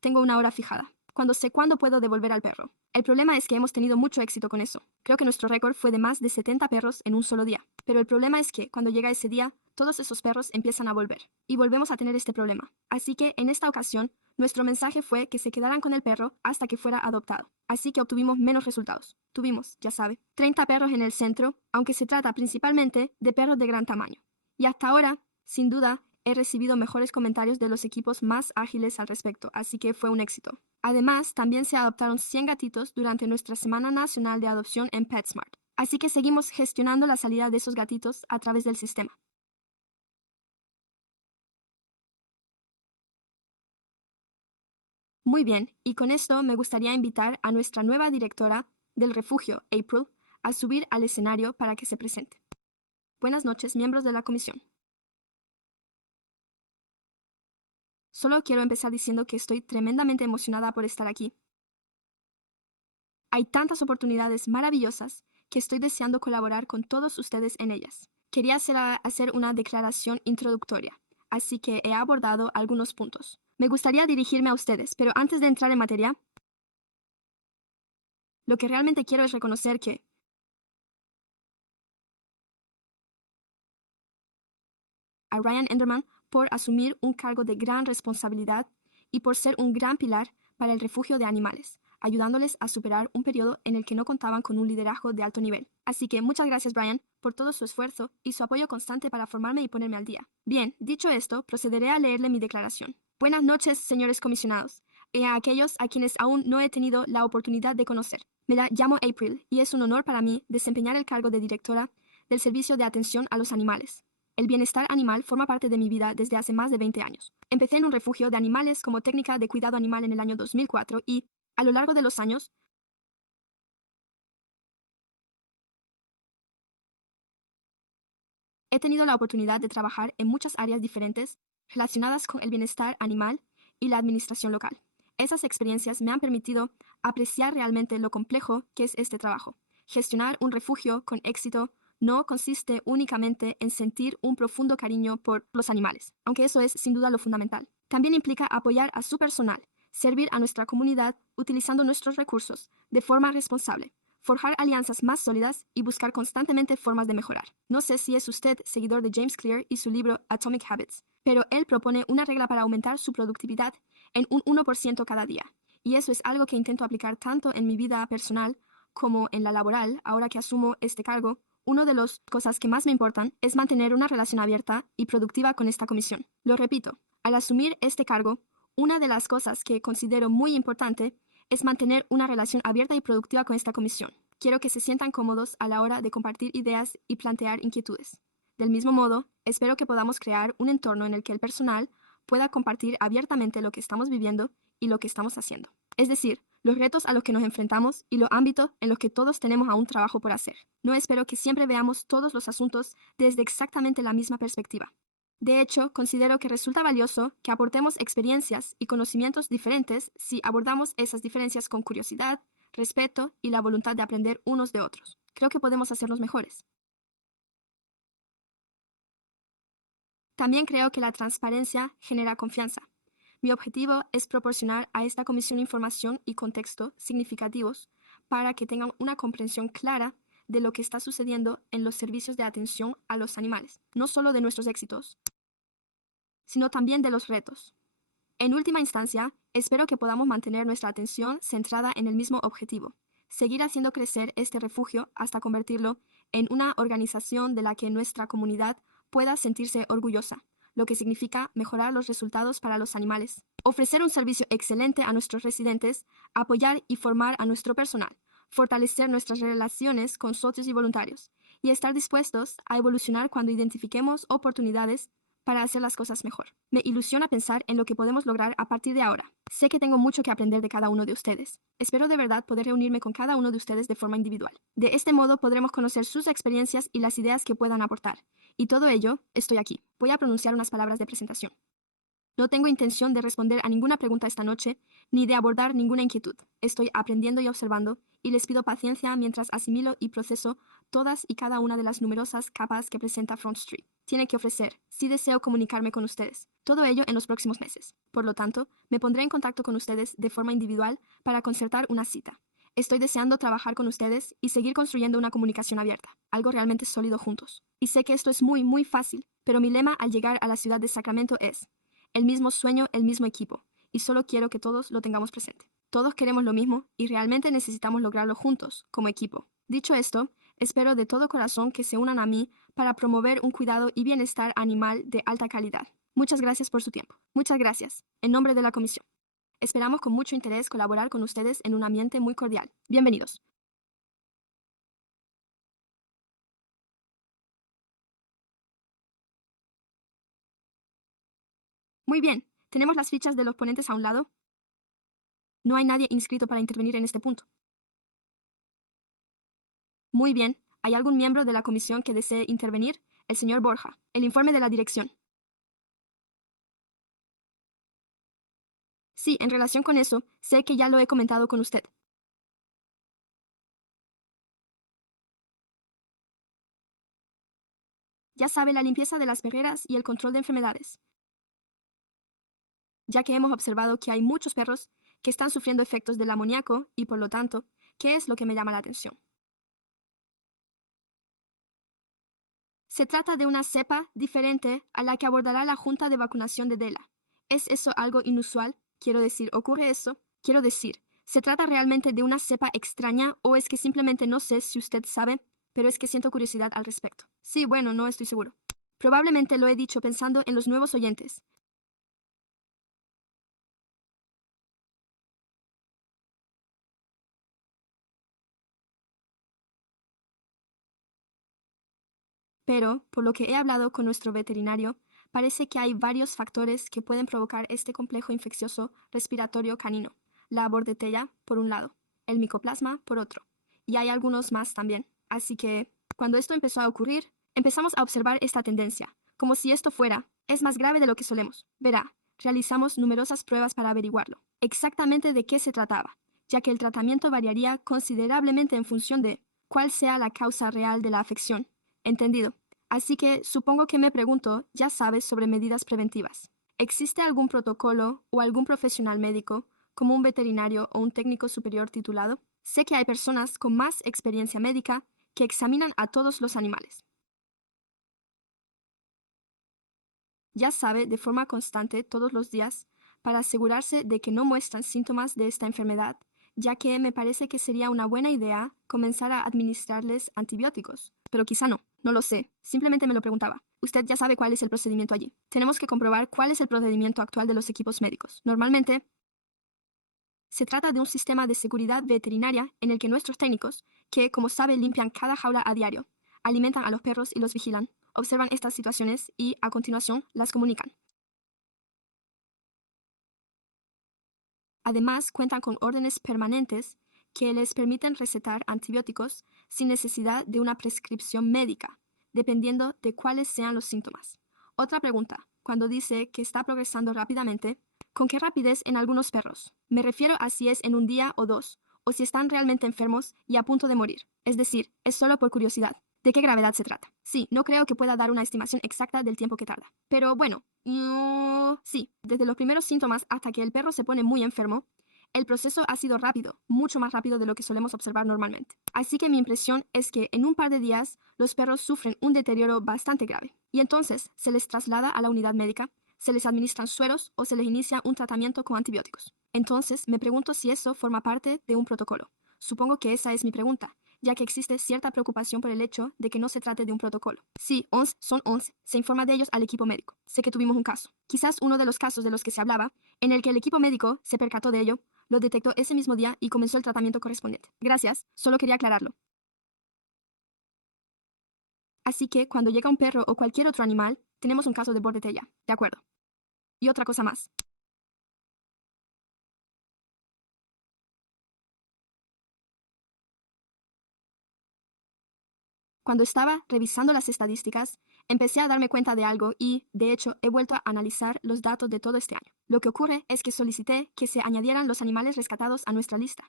tengo una hora fijada, cuando sé cuándo puedo devolver al perro. El problema es que hemos tenido mucho éxito con eso. Creo que nuestro récord fue de más de 70 perros en un solo día. Pero el problema es que, cuando llega ese día, todos esos perros empiezan a volver. Y volvemos a tener este problema. Así que, en esta ocasión, nuestro mensaje fue que se quedaran con el perro hasta que fuera adoptado. Así que obtuvimos menos resultados. Tuvimos, ya sabe, 30 perros en el centro, aunque se trata principalmente de perros de gran tamaño. Y hasta ahora, sin duda, he recibido mejores comentarios de los equipos más ágiles al respecto, así que fue un éxito. Además, también se adoptaron 100 gatitos durante nuestra Semana Nacional de Adopción en PetSmart. Así que seguimos gestionando la salida de esos gatitos a través del sistema. Muy bien, y con esto me gustaría invitar a nuestra nueva directora del refugio, April, a subir al escenario para que se presente. Buenas noches, miembros de la comisión. Solo quiero empezar diciendo que estoy tremendamente emocionada por estar aquí. Hay tantas oportunidades maravillosas que estoy deseando colaborar con todos ustedes en ellas. Quería hacer una declaración introductoria, así que he abordado algunos puntos. Me gustaría dirigirme a ustedes, pero antes de entrar en materia, lo que realmente quiero es reconocer que a Ryan Enderman por asumir un cargo de gran responsabilidad y por ser un gran pilar para el refugio de animales, ayudándoles a superar un periodo en el que no contaban con un liderazgo de alto nivel. Así que muchas gracias, Brian, por todo su esfuerzo y su apoyo constante para formarme y ponerme al día. Bien, dicho esto, procederé a leerle mi declaración. Buenas noches, señores comisionados, y a aquellos a quienes aún no he tenido la oportunidad de conocer. Llamo April y es un honor para mí desempeñar el cargo de directora del Servicio de Atención a los Animales. El bienestar animal forma parte de mi vida desde hace más de 20 años. Empecé en un refugio de animales como técnica de cuidado animal en el año 2004 y, a lo largo de los años, he tenido la oportunidad de trabajar en muchas áreas diferentes relacionadas con el bienestar animal y la administración local. Esas experiencias me han permitido apreciar realmente lo complejo que es este trabajo. Gestionar un refugio con éxito no consiste únicamente en sentir un profundo cariño por los animales, aunque eso es sin duda lo fundamental. También implica apoyar a su personal, servir a nuestra comunidad utilizando nuestros recursos de forma responsable, forjar alianzas más sólidas y buscar constantemente formas de mejorar. No sé si es usted seguidor de James Clear y su libro Atomic Habits, pero él propone una regla para aumentar su productividad en un 1% cada día. Y eso es algo que intento aplicar tanto en mi vida personal como en la laboral, ahora que asumo este cargo. Una de las cosas que más me importan es mantener una relación abierta y productiva con esta comisión. Lo repito, al asumir este cargo, una de las cosas que considero muy importante es mantener una relación abierta y productiva con esta comisión. Quiero que se sientan cómodos a la hora de compartir ideas y plantear inquietudes. Del mismo modo, espero que podamos crear un entorno en el que el personal pueda compartir abiertamente lo que estamos viviendo y lo que estamos haciendo. Es decir, los retos a los que nos enfrentamos y los ámbitos en los que todos tenemos aún trabajo por hacer. No espero que siempre veamos todos los asuntos desde exactamente la misma perspectiva. De hecho, considero que resulta valioso que aportemos experiencias y conocimientos diferentes si abordamos esas diferencias con curiosidad, respeto y la voluntad de aprender unos de otros. Creo que podemos hacernos mejores. También creo que la transparencia genera confianza. Mi objetivo es proporcionar a esta comisión información y contexto significativos para que tengan una comprensión clara de lo que está sucediendo en los servicios de atención a los animales, no solo de nuestros éxitos, sino también de los retos. En última instancia, espero que podamos mantener nuestra atención centrada en el mismo objetivo, seguir haciendo crecer este refugio hasta convertirlo en una organización de la que nuestra comunidad pueda sentirse orgullosa, lo que significa mejorar los resultados para los animales, ofrecer un servicio excelente a nuestros residentes, apoyar y formar a nuestro personal, fortalecer nuestras relaciones con socios y voluntarios, y estar dispuestos a evolucionar cuando identifiquemos oportunidades para hacer las cosas mejor. Me ilusiona pensar en lo que podemos lograr a partir de ahora. Sé que tengo mucho que aprender de cada uno de ustedes. Espero de verdad poder reunirme con cada uno de ustedes de forma individual. De este modo podremos conocer sus experiencias y las ideas que puedan aportar. Y todo ello, estoy aquí. Voy a pronunciar unas palabras de presentación. No tengo intención de responder a ninguna pregunta esta noche, ni de abordar ninguna inquietud. Estoy aprendiendo y observando, y les pido paciencia mientras asimilo y proceso todas y cada una de las numerosas capas que presenta Front Street. Tiene que ofrecer, si deseo comunicarme con ustedes. Todo ello en los próximos meses. Por lo tanto, me pondré en contacto con ustedes de forma individual para concertar una cita. Estoy deseando trabajar con ustedes y seguir construyendo una comunicación abierta, algo realmente sólido juntos. Y sé que esto es muy, muy fácil, pero mi lema al llegar a la ciudad de Sacramento es: el mismo sueño, el mismo equipo, y solo quiero que todos lo tengamos presente. Todos queremos lo mismo y realmente necesitamos lograrlo juntos, como equipo. Dicho esto, espero de todo corazón que se unan a mí para promover un cuidado y bienestar animal de alta calidad. Muchas gracias por su tiempo. Muchas gracias, en nombre de la comisión. Esperamos con mucho interés colaborar con ustedes en un ambiente muy cordial. Bienvenidos. Muy bien, tenemos las fichas de los ponentes a un lado. No hay nadie inscrito para intervenir en este punto. Muy bien, ¿hay algún miembro de la comisión que desee intervenir? El señor Borja. El informe de la dirección. Sí, en relación con eso, sé que ya lo he comentado con usted. Ya sabe, la limpieza de las perreras y el control de enfermedades, ya que hemos observado que hay muchos perros que están sufriendo efectos del amoníaco y, por lo tanto, ¿qué es lo que me llama la atención? Se trata de una cepa diferente a la que abordará la Junta de Vacunación de Dela. ¿Es eso algo inusual? Quiero decir, ¿ocurre eso? Quiero decir, ¿se trata realmente de una cepa extraña o es que simplemente no sé si usted sabe, pero es que siento curiosidad al respecto? Sí, bueno, no estoy seguro. Probablemente lo he dicho pensando en los nuevos oyentes, pero, por lo que he hablado con nuestro veterinario, parece que hay varios factores que pueden provocar este complejo infeccioso respiratorio canino. La bordetella, por un lado, el micoplasma, por otro, y hay algunos más también. Así que, cuando esto empezó a ocurrir, empezamos a observar esta tendencia, como si esto fuera, es más grave de lo que solemos. Verá, realizamos numerosas pruebas para averiguarlo, exactamente de qué se trataba, ya que el tratamiento variaría considerablemente en función de cuál sea la causa real de la afección Entendido. Así que supongo que me pregunto, ya sabes, sobre medidas preventivas. ¿Existe algún protocolo o algún profesional médico, como un veterinario o un técnico superior titulado? Sé que hay personas con más experiencia médica que examinan a todos los animales. Ya sabe, de forma constante, todos los días, para asegurarse de que no muestran síntomas de esta enfermedad, ya que me parece que sería una buena idea comenzar a administrarles antibióticos. Pero quizá no, no lo sé, simplemente me lo preguntaba. Usted ya sabe cuál es el procedimiento allí. Tenemos que comprobar cuál es el procedimiento actual de los equipos médicos. Normalmente, se trata de un sistema de seguridad veterinaria en el que nuestros técnicos, que como sabe limpian cada jaula a diario, alimentan a los perros y los vigilan, observan estas situaciones y, a continuación, las comunican. Además, cuentan con órdenes permanentes que les permiten recetar antibióticos sin necesidad de una prescripción médica, dependiendo de cuáles sean los síntomas. Otra pregunta, cuando dice que está progresando rápidamente, ¿con qué rapidez en algunos perros? Me refiero a si es en un día o dos, o si están realmente enfermos y a punto de morir. Es decir, es solo por curiosidad. ¿De qué gravedad se trata? Sí, no creo que pueda dar una estimación exacta del tiempo que tarda. Pero bueno, sí, desde los primeros síntomas hasta que el perro se pone muy enfermo, el proceso ha sido rápido, mucho más rápido de lo que solemos observar normalmente. Así que mi impresión es que en un par de días los perros sufren un deterioro bastante grave. Y entonces se les traslada a la unidad médica, se les administran sueros o se les inicia un tratamiento con antibióticos. Entonces me pregunto si eso forma parte de un protocolo. Supongo que esa es mi pregunta, ya que existe cierta preocupación por el hecho de que no se trate de un protocolo. Sí, 11 son 11. Se informa de ellos al equipo médico. Sé que tuvimos un caso. Quizás uno de los casos de los que se hablaba, en el que el equipo médico se percató de ello, lo detectó ese mismo día y comenzó el tratamiento correspondiente. Gracias, solo quería aclararlo. Así que cuando llega un perro o cualquier otro animal, tenemos un caso de bordetella. De acuerdo. Y otra cosa más. Cuando estaba revisando las estadísticas, empecé a darme cuenta de algo y, de hecho, he vuelto a analizar los datos de todo este año. Lo que ocurre es que solicité que se añadieran los animales rescatados a nuestra lista.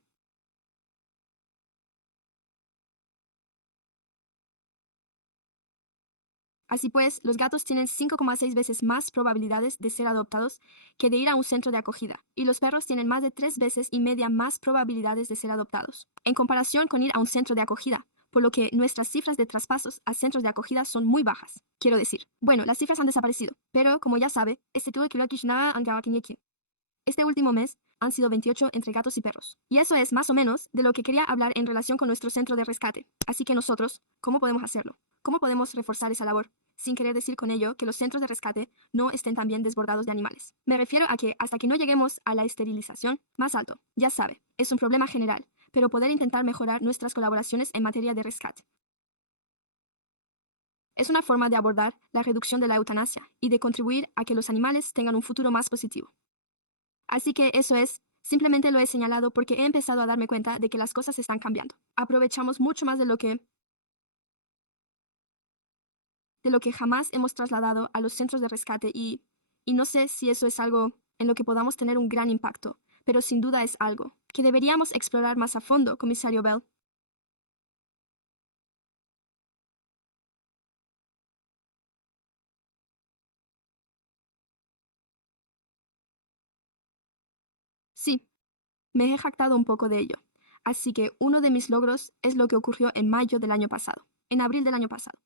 Así pues, los gatos tienen 5,6 veces más probabilidades de ser adoptados que de ir a un centro de acogida, y los perros tienen más de 3 veces y media más probabilidades de ser adoptados, en comparación con ir a un centro de acogida, por lo que nuestras cifras de traspasos a centros de acogida son muy bajas. Quiero decir, bueno, las cifras han desaparecido, pero como ya sabe, este último mes han sido 28 entre gatos y perros. Y eso es más o menos de lo que quería hablar en relación con nuestro centro de rescate. Así que nosotros, ¿cómo podemos hacerlo? ¿Cómo podemos reforzar esa labor? Sin querer decir con ello que los centros de rescate no estén también desbordados de animales. Me refiero a que hasta que no lleguemos a la esterilización más alto, ya sabe, es un problema general, pero poder intentar mejorar nuestras colaboraciones en materia de rescate. Es una forma de abordar la reducción de la eutanasia y de contribuir a que los animales tengan un futuro más positivo. Así que eso es, simplemente lo he señalado porque he empezado a darme cuenta de que las cosas están cambiando. Aprovechamos mucho más de lo que jamás hemos trasladado a los centros de rescate y no sé si eso es algo en lo que podamos tener un gran impacto, pero sin duda es algo que deberíamos explorar más a fondo, comisario Bell. Sí, me he jactado un poco de ello. Así que uno de mis logros es lo que ocurrió en mayo del año pasado, en abril del año pasado.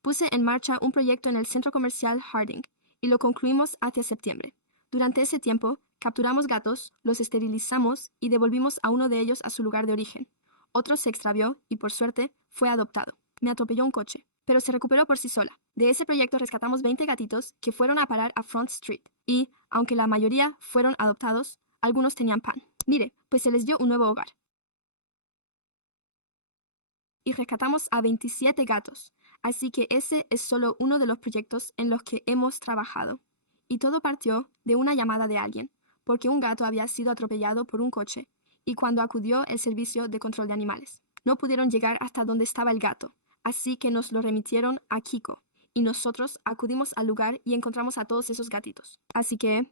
Puse en marcha un proyecto en el centro comercial Harding y lo concluimos hacia septiembre. Durante ese tiempo, capturamos gatos, los esterilizamos y devolvimos a uno de ellos a su lugar de origen. Otro se extravió y, por suerte, fue adoptado. Me atropelló un coche, pero se recuperó por sí sola. De ese proyecto rescatamos 20 gatitos que fueron a parar a Front Street y, aunque la mayoría fueron adoptados, algunos tenían pan. Mire, pues se les dio un nuevo hogar. Y rescatamos a 27 gatos. Así que ese es solo uno de los proyectos en los que hemos trabajado. Y todo partió de una llamada de alguien, porque un gato había sido atropellado por un coche, y cuando acudió el servicio de control de animales, no pudieron llegar hasta donde estaba el gato, así que nos lo remitieron a Kiko, y nosotros acudimos al lugar y encontramos a todos esos gatitos. Así que...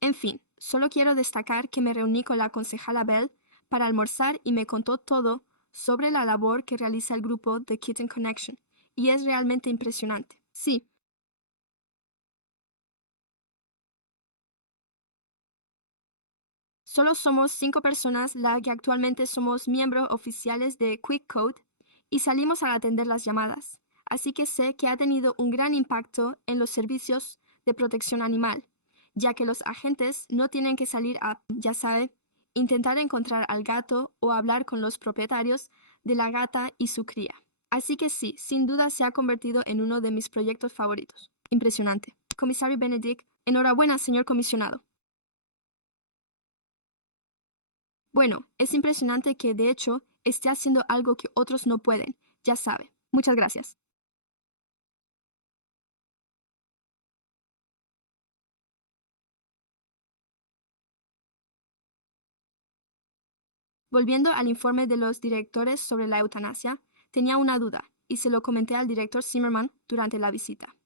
En fin, solo quiero destacar que me reuní con la concejala Bell para almorzar y me contó todo sobre la labor que realiza el grupo The Kitten Connection, y es realmente impresionante. Sí. Solo somos 5 personas las que actualmente somos miembros oficiales de Quick Code y salimos a atender las llamadas, así que sé que ha tenido un gran impacto en los servicios de protección animal, ya que los agentes no tienen que salir a, ya sabe, intentar encontrar al gato o hablar con los propietarios de la gata y su cría. Así que sí, sin duda se ha convertido en uno de mis proyectos favoritos. Impresionante. Comisario Benedict, enhorabuena, señor comisionado. Bueno, es impresionante que de hecho esté haciendo algo que otros no pueden, ya sabe. Muchas gracias. Volviendo al informe de los directores sobre la eutanasia, tenía una duda y se lo comenté al director Zimmerman durante la visita.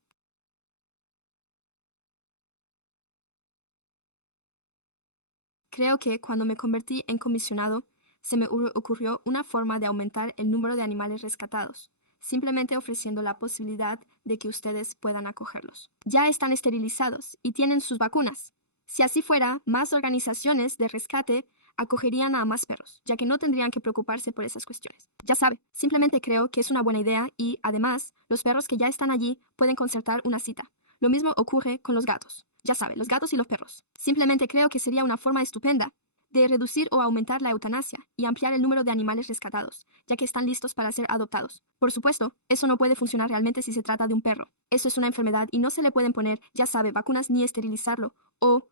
Creo que cuando me convertí en comisionado, se me ocurrió una forma de aumentar el número de animales rescatados, simplemente ofreciendo la posibilidad de que ustedes puedan acogerlos. Ya están esterilizados y tienen sus vacunas. Si así fuera, más organizaciones de rescate acogerían a más perros, ya que no tendrían que preocuparse por esas cuestiones. Ya sabe, simplemente creo que es una buena idea y, además, los perros que ya están allí pueden concertar una cita. Lo mismo ocurre con los gatos. Ya sabe, los gatos y los perros. Simplemente creo que sería una forma estupenda de reducir o aumentar la eutanasia y ampliar el número de animales rescatados, ya que están listos para ser adoptados. Por supuesto, eso no puede funcionar realmente si se trata de un perro. Eso es una enfermedad y no se le pueden poner, ya sabe, vacunas ni esterilizarlo, o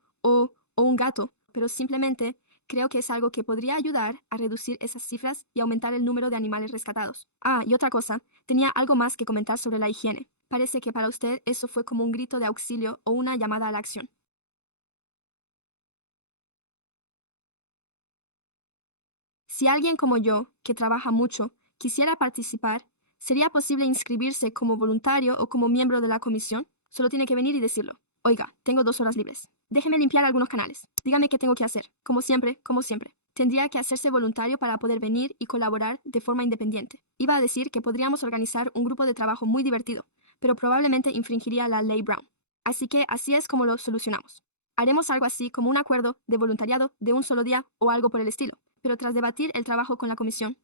un gato, pero simplemente creo que es algo que podría ayudar a reducir esas cifras y aumentar el número de animales rescatados. Ah, y otra cosa, tenía algo más que comentar sobre la higiene. Parece que para usted eso fue como un grito de auxilio o una llamada a la acción. Si alguien como yo, que trabaja mucho, quisiera participar, ¿sería posible inscribirse como voluntario o como miembro de la comisión? Solo tiene que venir y decirlo. Oiga, tengo 2 horas libres. Déjeme limpiar algunos canales. Dígame qué tengo que hacer. Como siempre, como siempre. Tendría que hacerse voluntario para poder venir y colaborar de forma independiente. Iba a decir que podríamos organizar un grupo de trabajo muy divertido, pero probablemente infringiría la ley Brown. Así que así es como lo solucionamos. Haremos algo así como un acuerdo de voluntariado de un solo día o algo por el estilo, pero tras debatir el trabajo con la comisión.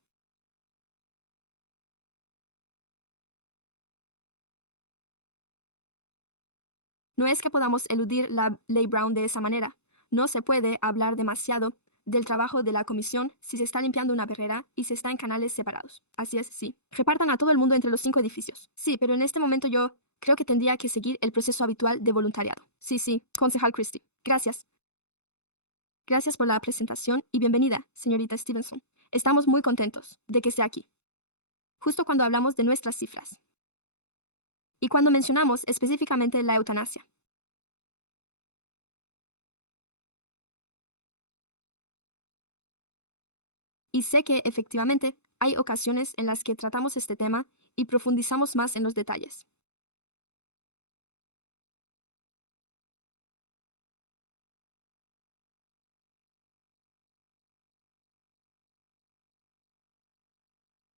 No es que podamos eludir la ley Brown de esa manera. No se puede hablar demasiado del trabajo de la comisión si se está limpiando una perrera y se está en canales separados. Así es, sí. Repartan a todo el mundo entre los 5 edificios. Sí, pero en este momento yo creo que tendría que seguir el proceso habitual de voluntariado. Sí, sí, concejal Christie. Gracias. Gracias por la presentación y bienvenida, señorita Stevenson. Estamos muy contentos de que esté aquí. Justo cuando hablamos de nuestras cifras. Y cuando mencionamos específicamente la eutanasia. Y sé que efectivamente hay ocasiones en las que tratamos este tema y profundizamos más en los detalles.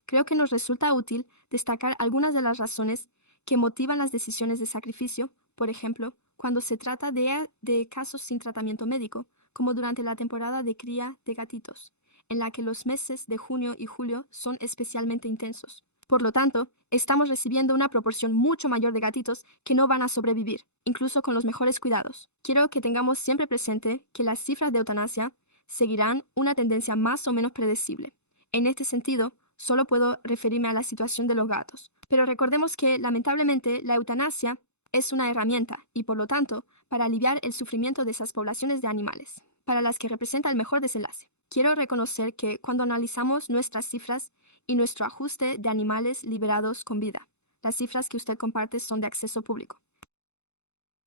Creo que nos resulta útil destacar algunas de las razones que motivan las decisiones de sacrificio, por ejemplo, cuando se trata de casos sin tratamiento médico, como durante la temporada de cría de gatitos, en la que los meses de junio y julio son especialmente intensos. Por lo tanto, estamos recibiendo una proporción mucho mayor de gatitos que no van a sobrevivir, incluso con los mejores cuidados. Quiero que tengamos siempre presente que las cifras de eutanasia seguirán una tendencia más o menos predecible. En este sentido, solo puedo referirme a la situación de los gatos. Pero recordemos que, lamentablemente, la eutanasia es una herramienta y, por lo tanto, para aliviar el sufrimiento de esas poblaciones de animales, para las que representa el mejor desenlace. Quiero reconocer que cuando analizamos nuestras cifras y nuestro ajuste de animales liberados con vida, las cifras que usted comparte son de acceso público.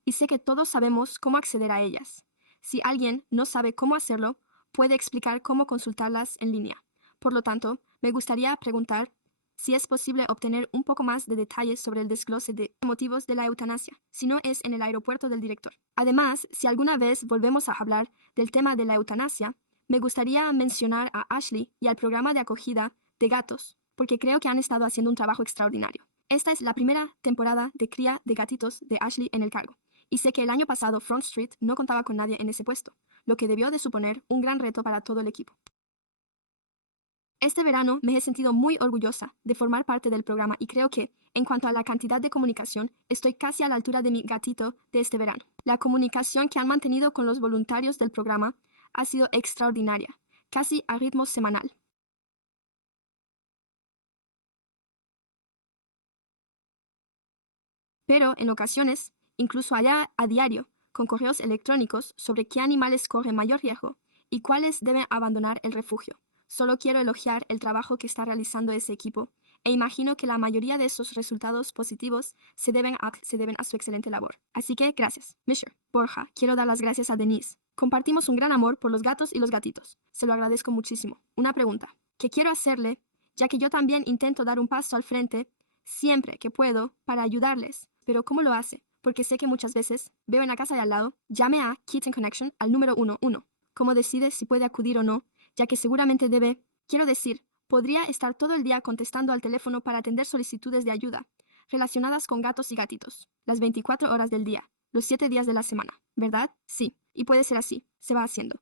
Y sé que todos sabemos cómo acceder a ellas. Si alguien no sabe cómo hacerlo, puede explicar cómo consultarlas en línea. Por lo tanto, me gustaría preguntar si es posible obtener un poco más de detalles sobre el desglose de motivos de la eutanasia, si no es en el aeropuerto del director. Además, si alguna vez volvemos a hablar del tema de la eutanasia, me gustaría mencionar a Ashley y al programa de acogida de gatos, porque creo que han estado haciendo un trabajo extraordinario. Esta es la primera temporada de cría de gatitos de Ashley en el cargo, y sé que el año pasado Front Street no contaba con nadie en ese puesto, lo que debió de suponer un gran reto para todo el equipo. Este verano me he sentido muy orgullosa de formar parte del programa y creo que, en cuanto a la cantidad de comunicación, estoy casi a la altura de mi gatito de este verano. La comunicación que han mantenido con los voluntarios del programa ha sido extraordinaria, casi a ritmo semanal. Pero, en ocasiones, incluso allá a diario, con correos electrónicos sobre qué animales corren mayor riesgo y cuáles deben abandonar el refugio. Solo quiero elogiar el trabajo que está realizando ese equipo e imagino que la mayoría de esos resultados positivos se deben a su excelente labor. Así que, gracias. Misher, Borja, quiero dar las gracias a Denise. Compartimos un gran amor por los gatos y los gatitos. Se lo agradezco muchísimo. Una pregunta que quiero hacerle, ya que yo también intento dar un paso al frente siempre que puedo para ayudarles. Pero ¿cómo lo hace? Porque sé que muchas veces veo en la casa de al lado, llame a Kitten Connection al número 11. ¿Cómo decide si puede acudir o no? Ya que seguramente debe, quiero decir, podría estar todo el día contestando al teléfono para atender solicitudes de ayuda relacionadas con gatos y gatitos, las 24 horas del día, los 7 días de la semana, ¿verdad? Sí, y puede ser así, se va haciendo.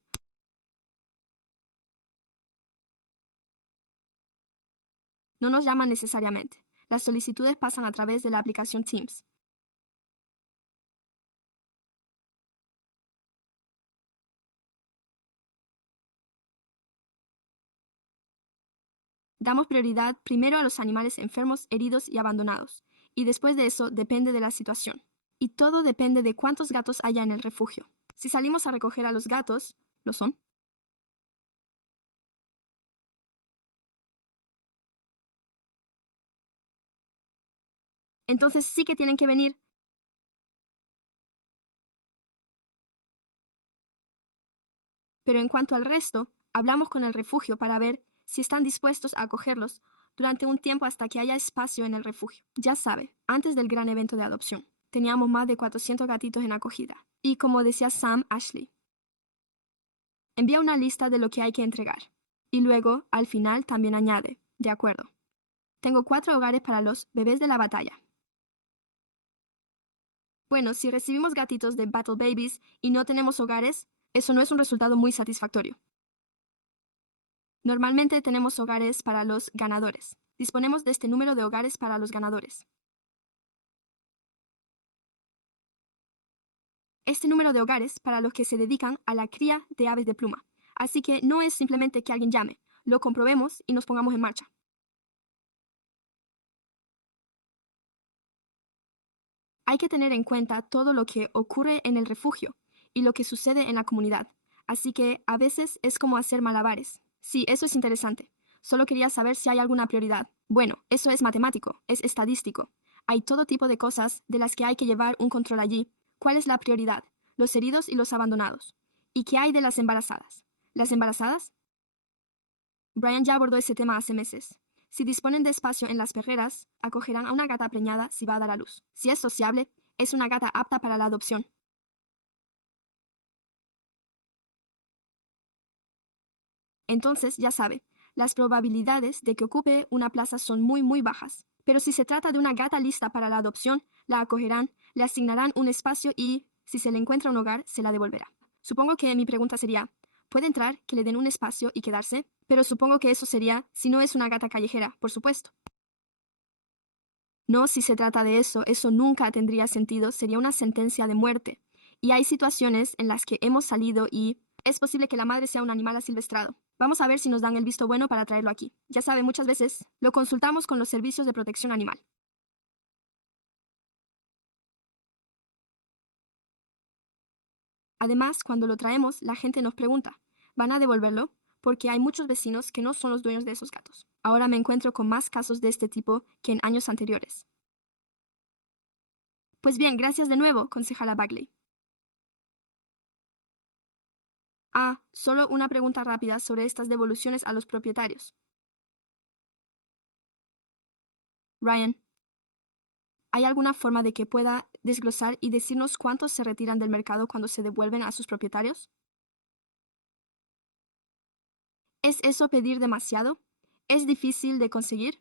No nos llaman necesariamente. Las solicitudes pasan a través de la aplicación Teams. Damos prioridad primero a los animales enfermos, heridos y abandonados, y después de eso depende de la situación. Y todo depende de cuántos gatos haya en el refugio. Si salimos a recoger a los gatos, ¿lo son? Entonces sí que tienen que venir. Pero en cuanto al resto, hablamos con el refugio para ver si están dispuestos a acogerlos durante un tiempo hasta que haya espacio en el refugio. Ya sabe, antes del gran evento de adopción, teníamos más de 400 gatitos en acogida. Y como decía Sam Ashley, envía una lista de lo que hay que entregar. Y luego, al final, también añade, de acuerdo. Tengo 4 hogares para los bebés de la batalla. Bueno, si recibimos gatitos de Battle Babies y no tenemos hogares, eso no es un resultado muy satisfactorio. Normalmente tenemos hogares para los ganadores. Disponemos de este número de hogares para los ganadores. Este número de hogares para los que se dedican a la cría de aves de pluma. Así que no es simplemente que alguien llame, lo comprobemos y nos pongamos en marcha. Hay que tener en cuenta todo lo que ocurre en el refugio y lo que sucede en la comunidad. Así que a veces es como hacer malabares. Sí, eso es interesante. Solo quería saber si hay alguna prioridad. Bueno, eso es matemático, es estadístico. Hay todo tipo de cosas de las que hay que llevar un control allí. ¿Cuál es la prioridad? Los heridos y los abandonados. ¿Y qué hay de las embarazadas? ¿Las embarazadas? Brian ya abordó ese tema hace meses. Si disponen de espacio en las perreras, acogerán a una gata preñada si va a dar a luz. Si es sociable, es una gata apta para la adopción. Entonces, ya sabe, las probabilidades de que ocupe una plaza son muy bajas. Pero si se trata de una gata lista para la adopción, la acogerán, le asignarán un espacio y, si se le encuentra un hogar, se la devolverá. Supongo que mi pregunta sería, ¿puede entrar, que le den un espacio y quedarse? Pero supongo que eso sería si no es una gata callejera, por supuesto. No, si se trata de eso, eso nunca tendría sentido, sería una sentencia de muerte. Y hay situaciones en las que hemos salido y es posible que la madre sea un animal asilvestrado. Vamos a ver si nos dan el visto bueno para traerlo aquí. Ya sabe, muchas veces lo consultamos con los servicios de protección animal. Además, cuando lo traemos, la gente nos pregunta, ¿van a devolverlo? Porque hay muchos vecinos que no son los dueños de esos gatos. Ahora me encuentro con más casos de este tipo que en años anteriores. Pues bien, gracias de nuevo, concejala Bagley. Ah, solo una pregunta rápida sobre estas devoluciones a los propietarios. Ryan, ¿hay alguna forma de que pueda desglosar y decirnos cuántos se retiran del mercado cuando se devuelven a sus propietarios? ¿Es eso pedir demasiado? ¿Es difícil de conseguir?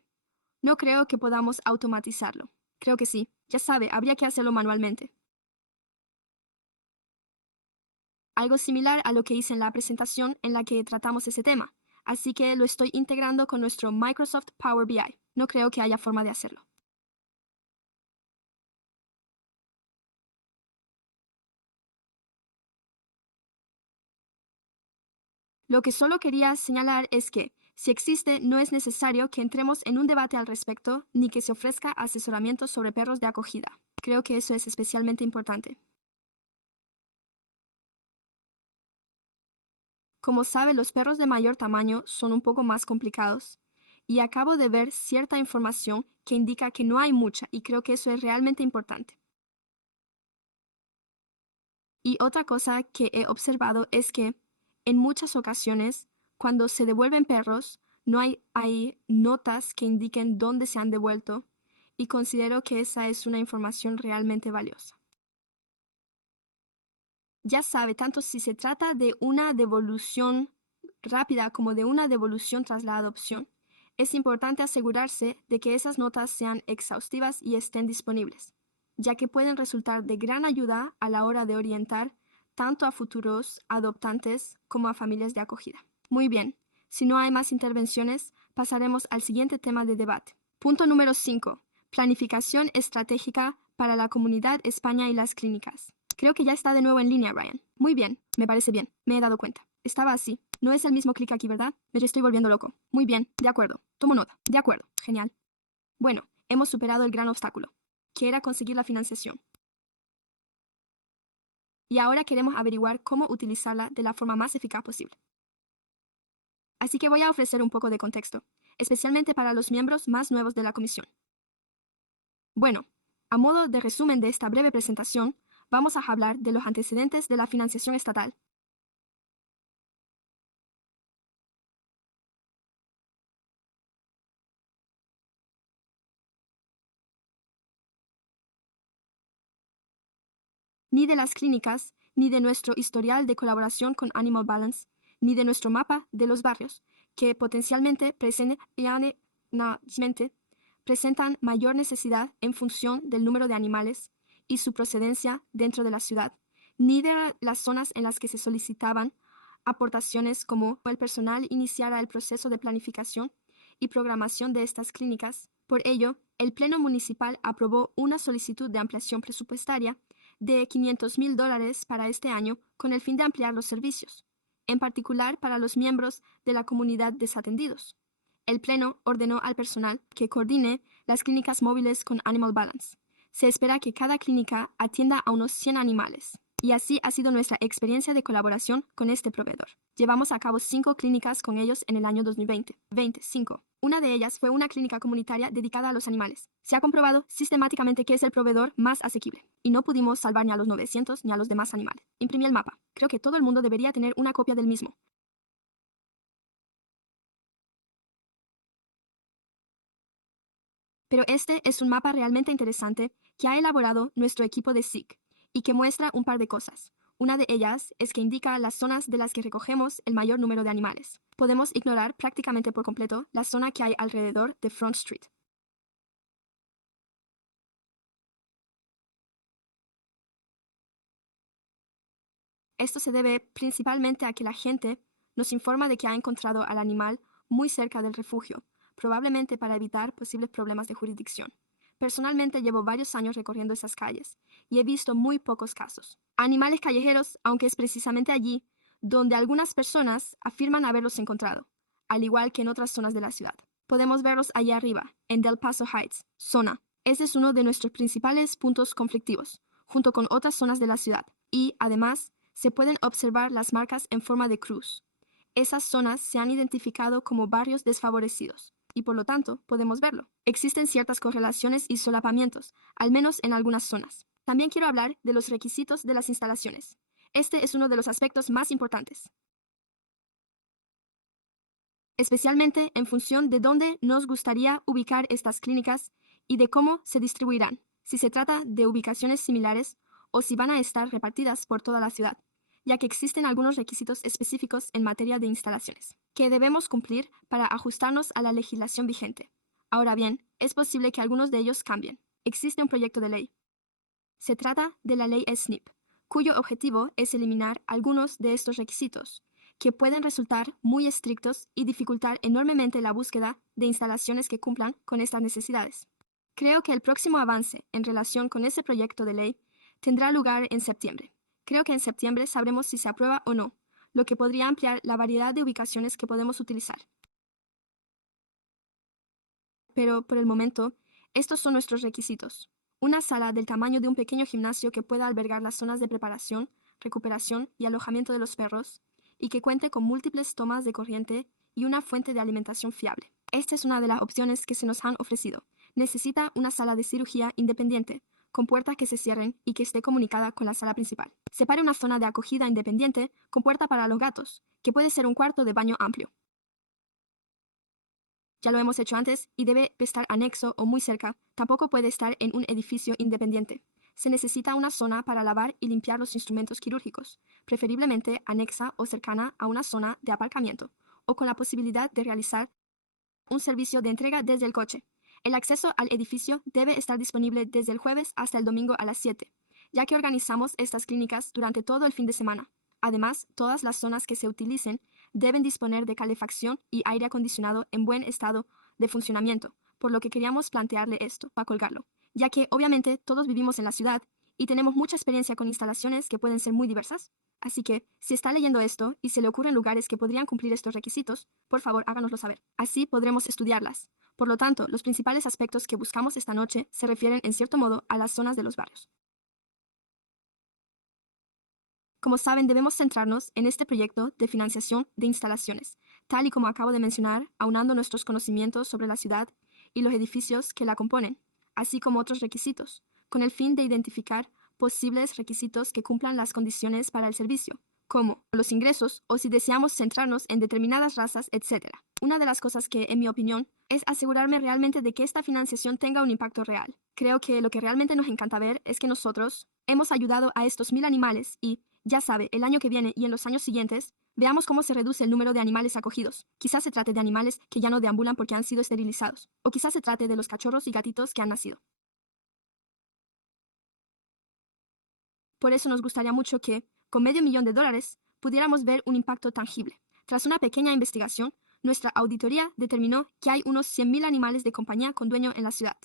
No creo que podamos automatizarlo. Creo que sí. Ya sabe, habría que hacerlo manualmente. Algo similar a lo que hice en la presentación en la que tratamos ese tema. Así que lo estoy integrando con nuestro Microsoft Power BI. No creo que haya forma de hacerlo. Lo que solo quería señalar es que, si existe, no es necesario que entremos en un debate al respecto ni que se ofrezca asesoramiento sobre perros de acogida. Creo que eso es especialmente importante. Como sabe, los perros de mayor tamaño son un poco más complicados, y acabo de ver cierta información que indica que no hay mucha, y creo que eso es realmente importante. Y otra cosa que he observado es que, en muchas ocasiones, cuando se devuelven perros, no hay notas que indiquen dónde se han devuelto, y considero que esa es una información realmente valiosa. Ya sabe, tanto si se trata de una devolución rápida como de una devolución tras la adopción, es importante asegurarse de que esas notas sean exhaustivas y estén disponibles, ya que pueden resultar de gran ayuda a la hora de orientar tanto a futuros adoptantes como a familias de acogida. Muy bien, si no hay más intervenciones, pasaremos al siguiente tema de debate. Punto número 5. Planificación estratégica para la comunidad España y las clínicas. Creo que ya está de nuevo en línea, Ryan. Muy bien, me parece bien. Me he dado cuenta. Estaba así. No es el mismo clic aquí, ¿verdad? Me estoy volviendo loco. Muy bien, de acuerdo. Tomo nota. De acuerdo. Genial. Bueno, hemos superado el gran obstáculo, que era conseguir la financiación. Y ahora queremos averiguar cómo utilizarla de la forma más eficaz posible. Así que voy a ofrecer un poco de contexto, especialmente para los miembros más nuevos de la comisión. Bueno, a modo de resumen de esta breve presentación, vamos a hablar de los antecedentes de la financiación estatal. Ni de las clínicas, ni de nuestro historial de colaboración con Animal Balance, ni de nuestro mapa de los barrios, que potencialmente presentan mayor necesidad en función del número de animales y su procedencia dentro de la ciudad, ni de las zonas en las que se solicitaban aportaciones como el personal iniciara el proceso de planificación y programación de estas clínicas. Por ello, el Pleno Municipal aprobó una solicitud de ampliación presupuestaria de $500,000 para este año con el fin de ampliar los servicios, en particular para los miembros de la comunidad desatendidos. El Pleno ordenó al personal que coordine las clínicas móviles con Animal Balance. Se espera que cada clínica atienda a unos 100 animales. Y así ha sido nuestra experiencia de colaboración con este proveedor. Llevamos a cabo 5 clínicas con ellos en el año 2020. 25. Una de ellas fue una clínica comunitaria dedicada a los animales. Se ha comprobado sistemáticamente que es el proveedor más asequible. Y no pudimos salvar ni a los 900 ni a los demás animales. Imprimí el mapa. Creo que todo el mundo debería tener una copia del mismo. Pero este es un mapa realmente interesante que ha elaborado nuestro equipo de SIC y que muestra un par de cosas. Una de ellas es que indica las zonas de las que recogemos el mayor número de animales. Podemos ignorar prácticamente por completo la zona que hay alrededor de Front Street. Esto se debe principalmente a que la gente nos informa de que ha encontrado al animal muy cerca del refugio, probablemente para evitar posibles problemas de jurisdicción. Personalmente llevo varios años recorriendo esas calles y he visto muy pocos casos. Animales callejeros, aunque es precisamente allí donde algunas personas afirman haberlos encontrado, al igual que en otras zonas de la ciudad. Podemos verlos allá arriba, en Del Paso Heights, zona. Ese es uno de nuestros principales puntos conflictivos, junto con otras zonas de la ciudad, y, además, se pueden observar las marcas en forma de cruz. Esas zonas se han identificado como barrios desfavorecidos y por lo tanto podemos verlo. Existen ciertas correlaciones y solapamientos, al menos en algunas zonas. También quiero hablar de los requisitos de las instalaciones. Este es uno de los aspectos más importantes, especialmente en función de dónde nos gustaría ubicar estas clínicas y de cómo se distribuirán, si se trata de ubicaciones similares o si van a estar repartidas por toda la ciudad, ya que existen algunos requisitos específicos en materia de instalaciones, que debemos cumplir para ajustarnos a la legislación vigente. Ahora bien, es posible que algunos de ellos cambien. Existe un proyecto de ley. Se trata de la ley SNIP, cuyo objetivo es eliminar algunos de estos requisitos, que pueden resultar muy estrictos y dificultar enormemente la búsqueda de instalaciones que cumplan con estas necesidades. Creo que el próximo avance en relación con ese proyecto de ley tendrá lugar en septiembre. Creo que en septiembre sabremos si se aprueba o no, lo que podría ampliar la variedad de ubicaciones que podemos utilizar. Pero, por el momento, estos son nuestros requisitos. Una sala del tamaño de un pequeño gimnasio que pueda albergar las zonas de preparación, recuperación y alojamiento de los perros, y que cuente con múltiples tomas de corriente y una fuente de alimentación fiable. Esta es una de las opciones que se nos han ofrecido. Necesita una sala de cirugía independiente, con puertas que se cierren y que esté comunicada con la sala principal. Separe una zona de acogida independiente con puerta para los gatos, que puede ser un cuarto de baño amplio. Ya lo hemos hecho antes y debe estar anexo o muy cerca. Tampoco puede estar en un edificio independiente. Se necesita una zona para lavar y limpiar los instrumentos quirúrgicos, preferiblemente anexa o cercana a una zona de aparcamiento, o con la posibilidad de realizar un servicio de entrega desde el coche. El acceso al edificio debe estar disponible desde el jueves hasta el domingo a las 7, ya que organizamos estas clínicas durante todo el fin de semana. Además, todas las zonas que se utilicen deben disponer de calefacción y aire acondicionado en buen estado de funcionamiento, por lo que queríamos plantearle esto para colgarlo, ya que obviamente todos vivimos en la ciudad y tenemos mucha experiencia con instalaciones que pueden ser muy diversas. Así que, si está leyendo esto y se le ocurren lugares que podrían cumplir estos requisitos, por favor háganoslo saber. Así podremos estudiarlas. Por lo tanto, los principales aspectos que buscamos esta noche se refieren en cierto modo a las zonas de los barrios. Como saben, debemos centrarnos en este proyecto de financiación de instalaciones, tal y como acabo de mencionar, aunando nuestros conocimientos sobre la ciudad y los edificios que la componen, así como otros requisitos, con el fin de identificar posibles requisitos que cumplan las condiciones para el servicio, como los ingresos o si deseamos centrarnos en determinadas razas, etc. Una de las cosas que, en mi opinión, es asegurarme realmente de que esta financiación tenga un impacto real. Creo que lo que realmente nos encanta ver es que nosotros hemos ayudado a estos 1000 animales y, ya sabe, el año que viene y en los años siguientes, veamos cómo se reduce el número de animales acogidos. Quizás se trate de animales que ya no deambulan porque han sido esterilizados, o quizás se trate de los cachorros y gatitos que han nacido. Por eso nos gustaría mucho que, con $500,000, pudiéramos ver un impacto tangible. Tras una pequeña investigación, nuestra auditoría determinó que hay unos 100,000 animales de compañía con dueño en la ciudad.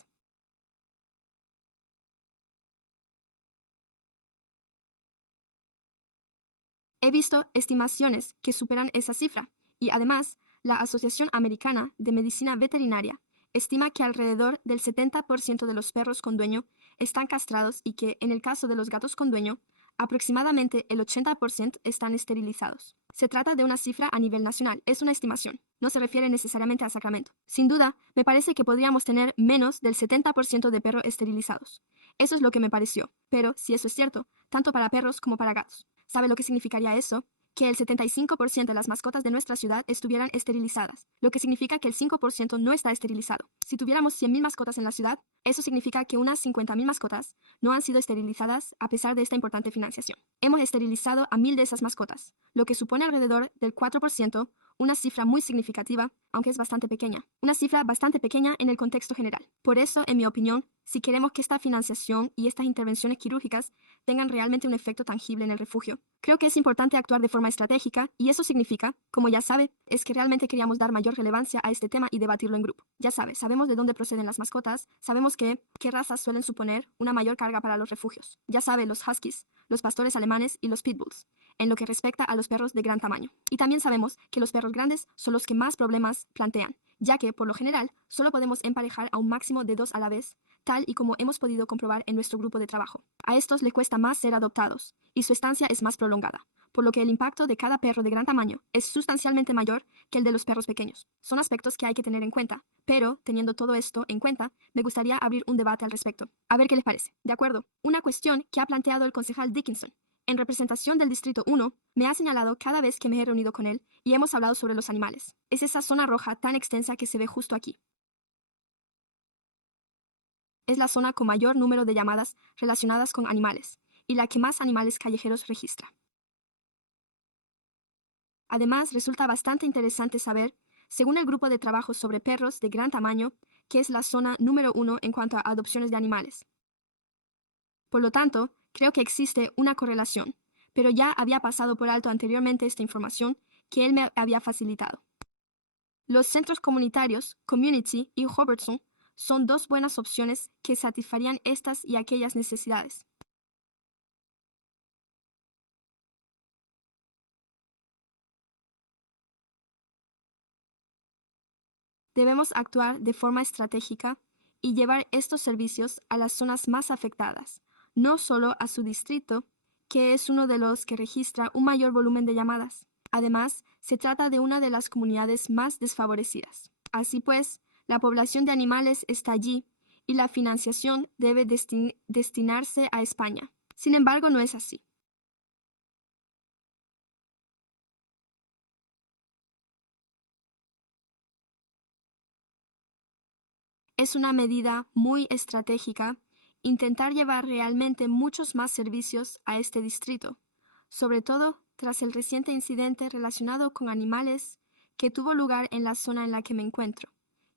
He visto estimaciones que superan esa cifra y además la Asociación Americana de Medicina Veterinaria estima que alrededor del 70% de los perros con dueño están castrados y que en el caso de los gatos con dueño, aproximadamente el 80% están esterilizados. Se trata de una cifra a nivel nacional, es una estimación, no se refiere necesariamente a Sacramento. Sin duda, me parece que podríamos tener menos del 70% de perros esterilizados. Eso es lo que me pareció, pero si eso es cierto, tanto para perros como para gatos. ¿Sabe lo que significaría eso? Que el 75% de las mascotas de nuestra ciudad estuvieran esterilizadas, lo que significa que el 5% no está esterilizado. Si tuviéramos 100,000 mascotas en la ciudad, eso significa que unas 50,000 mascotas no han sido esterilizadas a pesar de esta importante financiación. Hemos esterilizado a 1,000 de esas mascotas, lo que supone alrededor del 4%, una cifra muy significativa, aunque es bastante pequeña. Una cifra bastante pequeña en el contexto general. Por eso, en mi opinión, si queremos que esta financiación y estas intervenciones quirúrgicas tengan realmente un efecto tangible en el refugio, creo que es importante actuar de forma estratégica y eso significa, como ya sabe, es que realmente queríamos dar mayor relevancia a este tema y debatirlo en grupo. Ya sabe, sabemos de dónde proceden las mascotas, sabemos qué razas suelen suponer una mayor carga para los refugios. Ya sabe, los huskies, los pastores alemanes y los pitbulls, en lo que respecta a los perros de gran tamaño. Y también sabemos que los perros grandes son los que más problemas plantean, ya que, por lo general, solo podemos emparejar a un máximo de 2 a la vez, tal y como hemos podido comprobar en nuestro grupo de trabajo. A estos les cuesta más ser adoptados, y su estancia es más prolongada, por lo que el impacto de cada perro de gran tamaño es sustancialmente mayor que el de los perros pequeños. Son aspectos que hay que tener en cuenta, pero, teniendo todo esto en cuenta, me gustaría abrir un debate al respecto. A ver qué les parece. De acuerdo, una cuestión que ha planteado el concejal Dickinson, en representación del Distrito 1, me ha señalado cada vez que me he reunido con él y hemos hablado sobre los animales. Es esa zona roja tan extensa que se ve justo aquí. Es la zona con mayor número de llamadas relacionadas con animales y la que más animales callejeros registra. Además, resulta bastante interesante saber, según el grupo de trabajo sobre perros de gran tamaño, que es la zona número 1 en cuanto a adopciones de animales. Por lo tanto, creo que existe una correlación, pero ya había pasado por alto anteriormente esta información que él me había facilitado. Los centros comunitarios, Community y Robertson, son dos buenas opciones que satisfarían estas y aquellas necesidades. Debemos actuar de forma estratégica y llevar estos servicios a las zonas más afectadas, no solo a su distrito, que es uno de los que registra un mayor volumen de llamadas. Además, se trata de una de las comunidades más desfavorecidas. Así pues, la población de animales está allí y la financiación debe destinarse a España. Sin embargo, no es así. Es una medida muy estratégica intentar llevar realmente muchos más servicios a este distrito, sobre todo tras el reciente incidente relacionado con animales que tuvo lugar en la zona en la que me encuentro,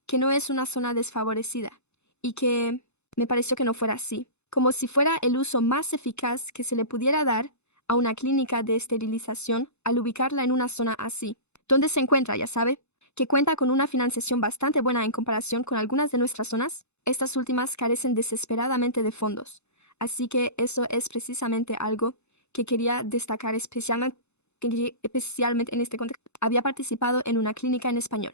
que no es una zona desfavorecida, y que me pareció que no fuera así, como si fuera el uso más eficaz que se le pudiera dar a una clínica de esterilización al ubicarla en una zona así, donde se encuentra, ya sabe, que cuenta con una financiación bastante buena en comparación con algunas de nuestras zonas. Estas últimas carecen desesperadamente de fondos, así que eso es precisamente algo que quería destacar especialmente en este contexto. Había participado en una clínica en español.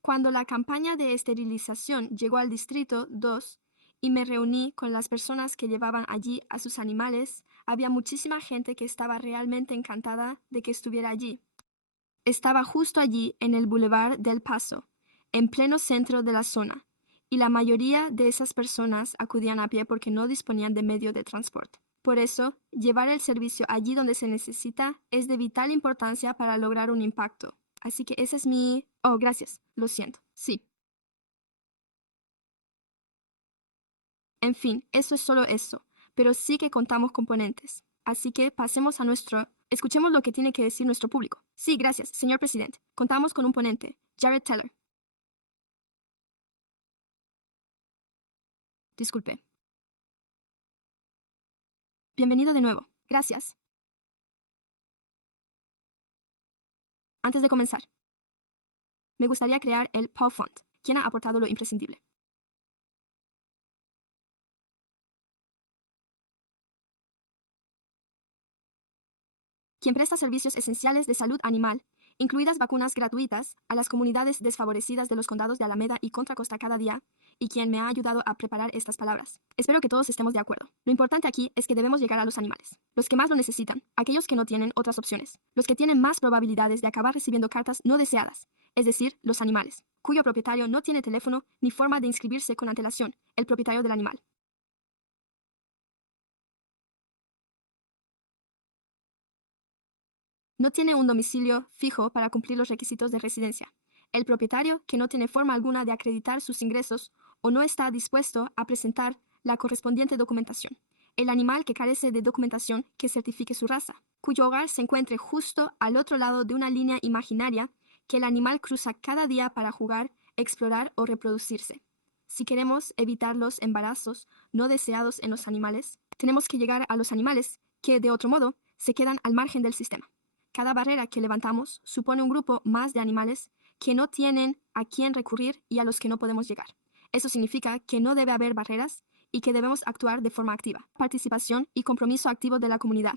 Cuando la campaña de esterilización llegó al Distrito 2 y me reuní con las personas que llevaban allí a sus animales, había muchísima gente que estaba realmente encantada de que estuviera allí. Estaba justo allí en el Boulevard del Paso, en pleno centro de la zona, y la mayoría de esas personas acudían a pie porque no disponían de medio de transporte. Por eso, llevar el servicio allí donde se necesita es de vital importancia para lograr un impacto. Así que ese es mi... Oh, gracias. Lo siento. Sí. En fin, eso es solo eso, pero sí que contamos componentes. Así que pasemos a nuestro... Escuchemos lo que tiene que decir nuestro público. Sí, gracias, señor presidente. Contamos con un ponente, Jared Teller. Disculpe. Bienvenido de nuevo. Gracias. Antes de comenzar, me gustaría crear el Paw Fund, quien ha aportado lo imprescindible. Quien presta servicios esenciales de salud animal, incluidas vacunas gratuitas, a las comunidades desfavorecidas de los condados de Alameda y Contra Costa cada día, y quien me ha ayudado a preparar estas palabras. Espero que todos estemos de acuerdo. Lo importante aquí es que debemos llegar a los animales, los que más lo necesitan, aquellos que no tienen otras opciones, los que tienen más probabilidades de acabar recibiendo cartas no deseadas, es decir, los animales, cuyo propietario no tiene teléfono ni forma de inscribirse con antelación, el propietario del animal. No tiene un domicilio fijo para cumplir los requisitos de residencia. El propietario, que no tiene forma alguna de acreditar sus ingresos o no está dispuesto a presentar la correspondiente documentación. El animal que carece de documentación que certifique su raza, cuyo hogar se encuentre justo al otro lado de una línea imaginaria que el animal cruza cada día para jugar, explorar o reproducirse. Si queremos evitar los embarazos no deseados en los animales, tenemos que llegar a los animales que, de otro modo, se quedan al margen del sistema. Cada barrera que levantamos supone un grupo más de animales que no tienen a quién recurrir y a los que no podemos llegar. Eso significa que no debe haber barreras y que debemos actuar de forma activa. Participación y compromiso activo de la comunidad.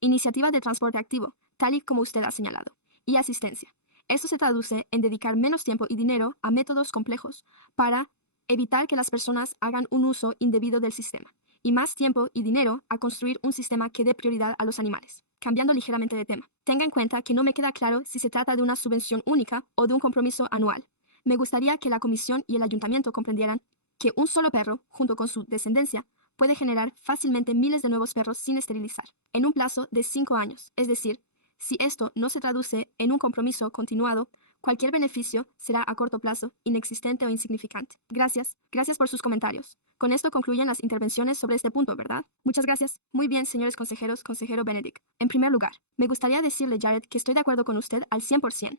Iniciativa de transporte activo, tal y como usted ha señalado. Y asistencia. Esto se traduce en dedicar menos tiempo y dinero a métodos complejos para evitar que las personas hagan un uso indebido del sistema, y más tiempo y dinero a construir un sistema que dé prioridad a los animales. Cambiando ligeramente de tema, tenga en cuenta que no me queda claro si se trata de una subvención única o de un compromiso anual. Me gustaría que la Comisión y el Ayuntamiento comprendieran que un solo perro, junto con su descendencia, puede generar fácilmente miles de nuevos perros sin esterilizar, en un plazo de 5 años. Es decir, si esto no se traduce en un compromiso continuado Cualquier beneficio será a corto plazo, inexistente o insignificante. Gracias. Gracias por sus comentarios. Con esto concluyen las intervenciones sobre este punto, ¿verdad? Muchas gracias. Muy bien, señores consejeros, consejero Benedict. En primer lugar, me gustaría decirle, Jared, que estoy de acuerdo con usted al 100%.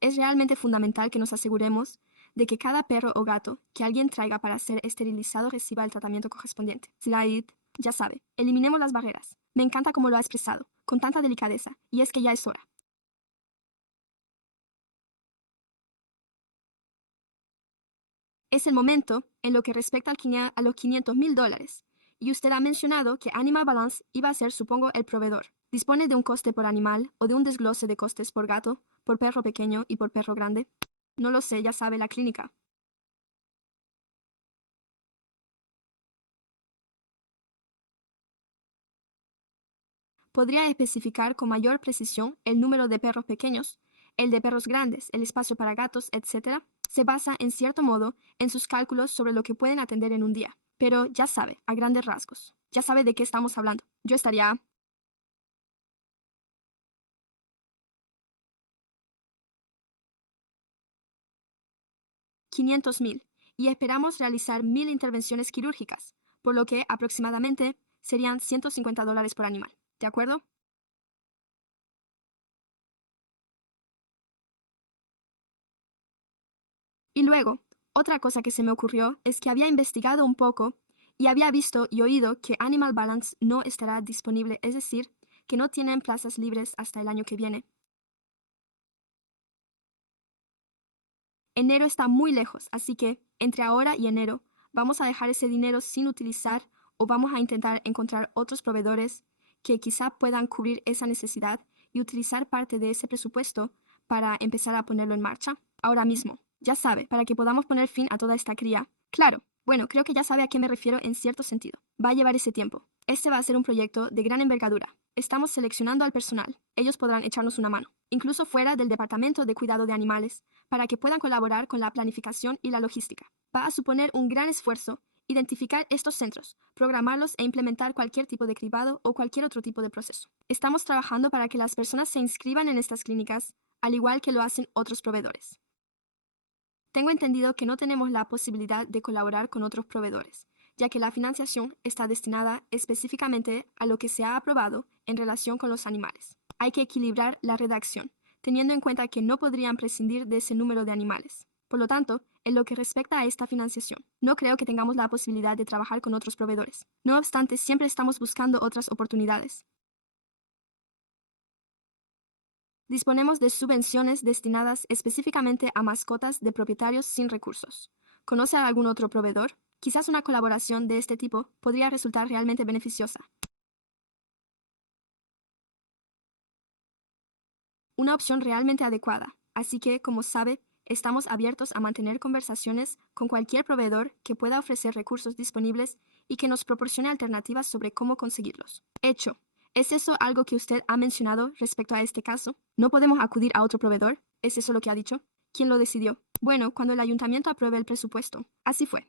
Es realmente fundamental que nos aseguremos de que cada perro o gato que alguien traiga para ser esterilizado reciba el tratamiento correspondiente. Slide, ya sabe, eliminemos las barreras. Me encanta cómo lo ha expresado, con tanta delicadeza, y es que ya es hora. Es el momento en lo que respecta a los $500,000, y usted ha mencionado que Animal Balance iba a ser, supongo, el proveedor. ¿Dispone de un coste por animal o de un desglose de costes por gato, por perro pequeño y por perro grande? No lo sé, ya sabe, la clínica. Podría especificar con mayor precisión el número de perros pequeños, el de perros grandes, el espacio para gatos, etc. Se basa, en cierto modo, en sus cálculos sobre lo que pueden atender en un día. Pero ya sabe, a grandes rasgos. Ya sabe de qué estamos hablando. Yo estaría... 500,000, y esperamos realizar 1,000 intervenciones quirúrgicas, por lo que aproximadamente serían $150 por animal. ¿De acuerdo? Y luego, otra cosa que se me ocurrió es que había investigado un poco y había visto y oído que Animal Balance no estará disponible, es decir, que no tienen plazas libres hasta el año que viene. Enero está muy lejos, así que entre ahora y enero vamos a dejar ese dinero sin utilizar o vamos a intentar encontrar otros proveedores que quizá puedan cubrir esa necesidad y utilizar parte de ese presupuesto para empezar a ponerlo en marcha ahora mismo. Ya sabe, para que podamos poner fin a toda esta cría. Claro, bueno, creo que ya sabe a qué me refiero en cierto sentido. Va a llevar ese tiempo. Este va a ser un proyecto de gran envergadura. Estamos seleccionando al personal. Ellos podrán echarnos una mano, incluso fuera del Departamento de Cuidado de Animales, para que puedan colaborar con la planificación y la logística. Va a suponer un gran esfuerzo identificar estos centros, programarlos e implementar cualquier tipo de cribado o cualquier otro tipo de proceso. Estamos trabajando para que las personas se inscriban en estas clínicas, al igual que lo hacen otros proveedores. Tengo entendido que no tenemos la posibilidad de colaborar con otros proveedores, ya que la financiación está destinada específicamente a lo que se ha aprobado en relación con los animales. Hay que equilibrar la redacción, teniendo en cuenta que no podrían prescindir de ese número de animales. Por lo tanto, en lo que respecta a esta financiación, no creo que tengamos la posibilidad de trabajar con otros proveedores. No obstante, siempre estamos buscando otras oportunidades. Disponemos de subvenciones destinadas específicamente a mascotas de propietarios sin recursos. ¿Conoce a algún otro proveedor? Quizás una colaboración de este tipo podría resultar realmente beneficiosa. Una opción realmente adecuada, así que, como sabe, estamos abiertos a mantener conversaciones con cualquier proveedor que pueda ofrecer recursos disponibles y que nos proporcione alternativas sobre cómo conseguirlos. Hecho. ¿Es eso algo que usted ha mencionado respecto a este caso? ¿No podemos acudir a otro proveedor? ¿Es eso lo que ha dicho? ¿Quién lo decidió? Bueno, cuando el ayuntamiento apruebe el presupuesto. Así fue.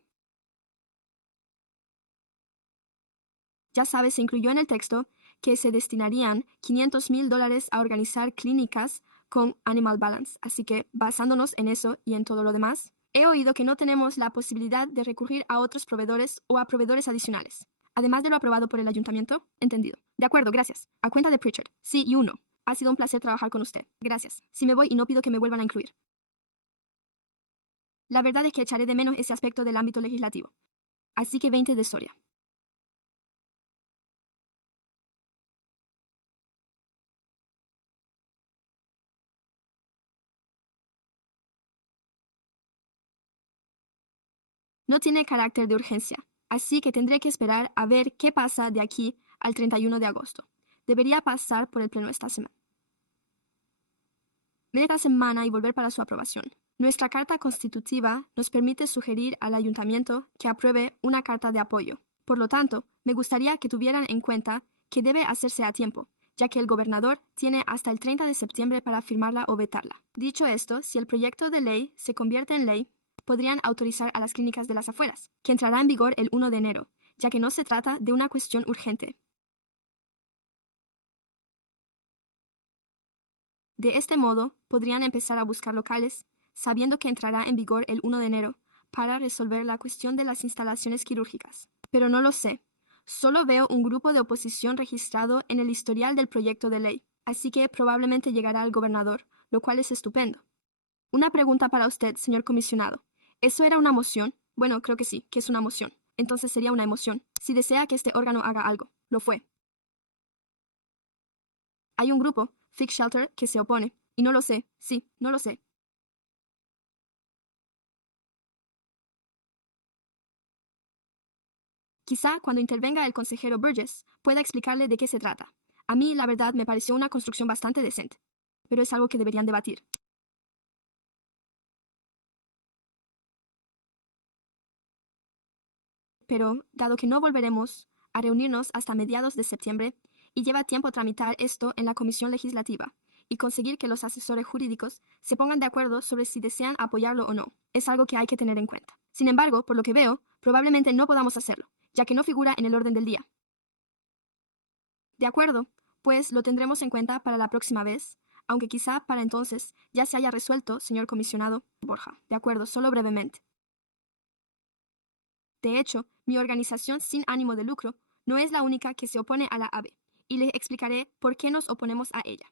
Ya sabe, se incluyó en el texto que se destinarían $500,000 a organizar clínicas con Animal Balance. Así que, basándonos en eso y en todo lo demás, he oído que no tenemos la posibilidad de recurrir a otros proveedores o a proveedores adicionales. Además de lo aprobado por el ayuntamiento, entendido. De acuerdo, gracias. A cuenta de Pritchard. Sí y uno. Ha sido un placer trabajar con usted. Gracias. Si me voy y no pido que me vuelvan a incluir. La verdad es que echaré de menos ese aspecto del ámbito legislativo. Así que 20 de Soria. No tiene carácter de urgencia, así que tendré que esperar a ver qué pasa de aquí al 31 de agosto. Debería pasar por el pleno esta semana y volver para su aprobación. Nuestra carta constitutiva nos permite sugerir al ayuntamiento que apruebe una carta de apoyo. Por lo tanto, me gustaría que tuvieran en cuenta que debe hacerse a tiempo, ya que el gobernador tiene hasta el 30 de septiembre para firmarla o vetarla. Dicho esto, si el proyecto de ley se convierte en ley, podrían autorizar a las clínicas de las afueras, que entrará en vigor el 1 de enero, ya que no se trata de una cuestión urgente. De este modo, podrían empezar a buscar locales, sabiendo que entrará en vigor el 1 de enero, para resolver la cuestión de las instalaciones quirúrgicas. Pero no lo sé. Solo veo un grupo de oposición registrado en el historial del proyecto de ley, así que probablemente llegará al gobernador, lo cual es estupendo. Una pregunta para usted, señor comisionado. ¿Eso era una moción? Bueno, creo que sí, que es una moción. Entonces sería una emoción. Si desea que este órgano haga algo, lo fue. Hay un grupo, Fix Shelter, que se opone. Y no lo sé. Sí, no lo sé. Quizá cuando intervenga el consejero Burgess pueda explicarle de qué se trata. A mí, la verdad, me pareció una construcción bastante decente. Pero es algo que deberían debatir. Pero, dado que no volveremos a reunirnos hasta mediados de septiembre, y lleva tiempo tramitar esto en la Comisión Legislativa, y conseguir que los asesores jurídicos se pongan de acuerdo sobre si desean apoyarlo o no, es algo que hay que tener en cuenta. Sin embargo, por lo que veo, probablemente no podamos hacerlo, ya que no figura en el orden del día. De acuerdo, pues lo tendremos en cuenta para la próxima vez, aunque quizá para entonces ya se haya resuelto, señor comisionado Borja. De acuerdo, solo brevemente. De hecho, mi organización sin ánimo de lucro no es la única que se opone a la AVE, y le explicaré por qué nos oponemos a ella.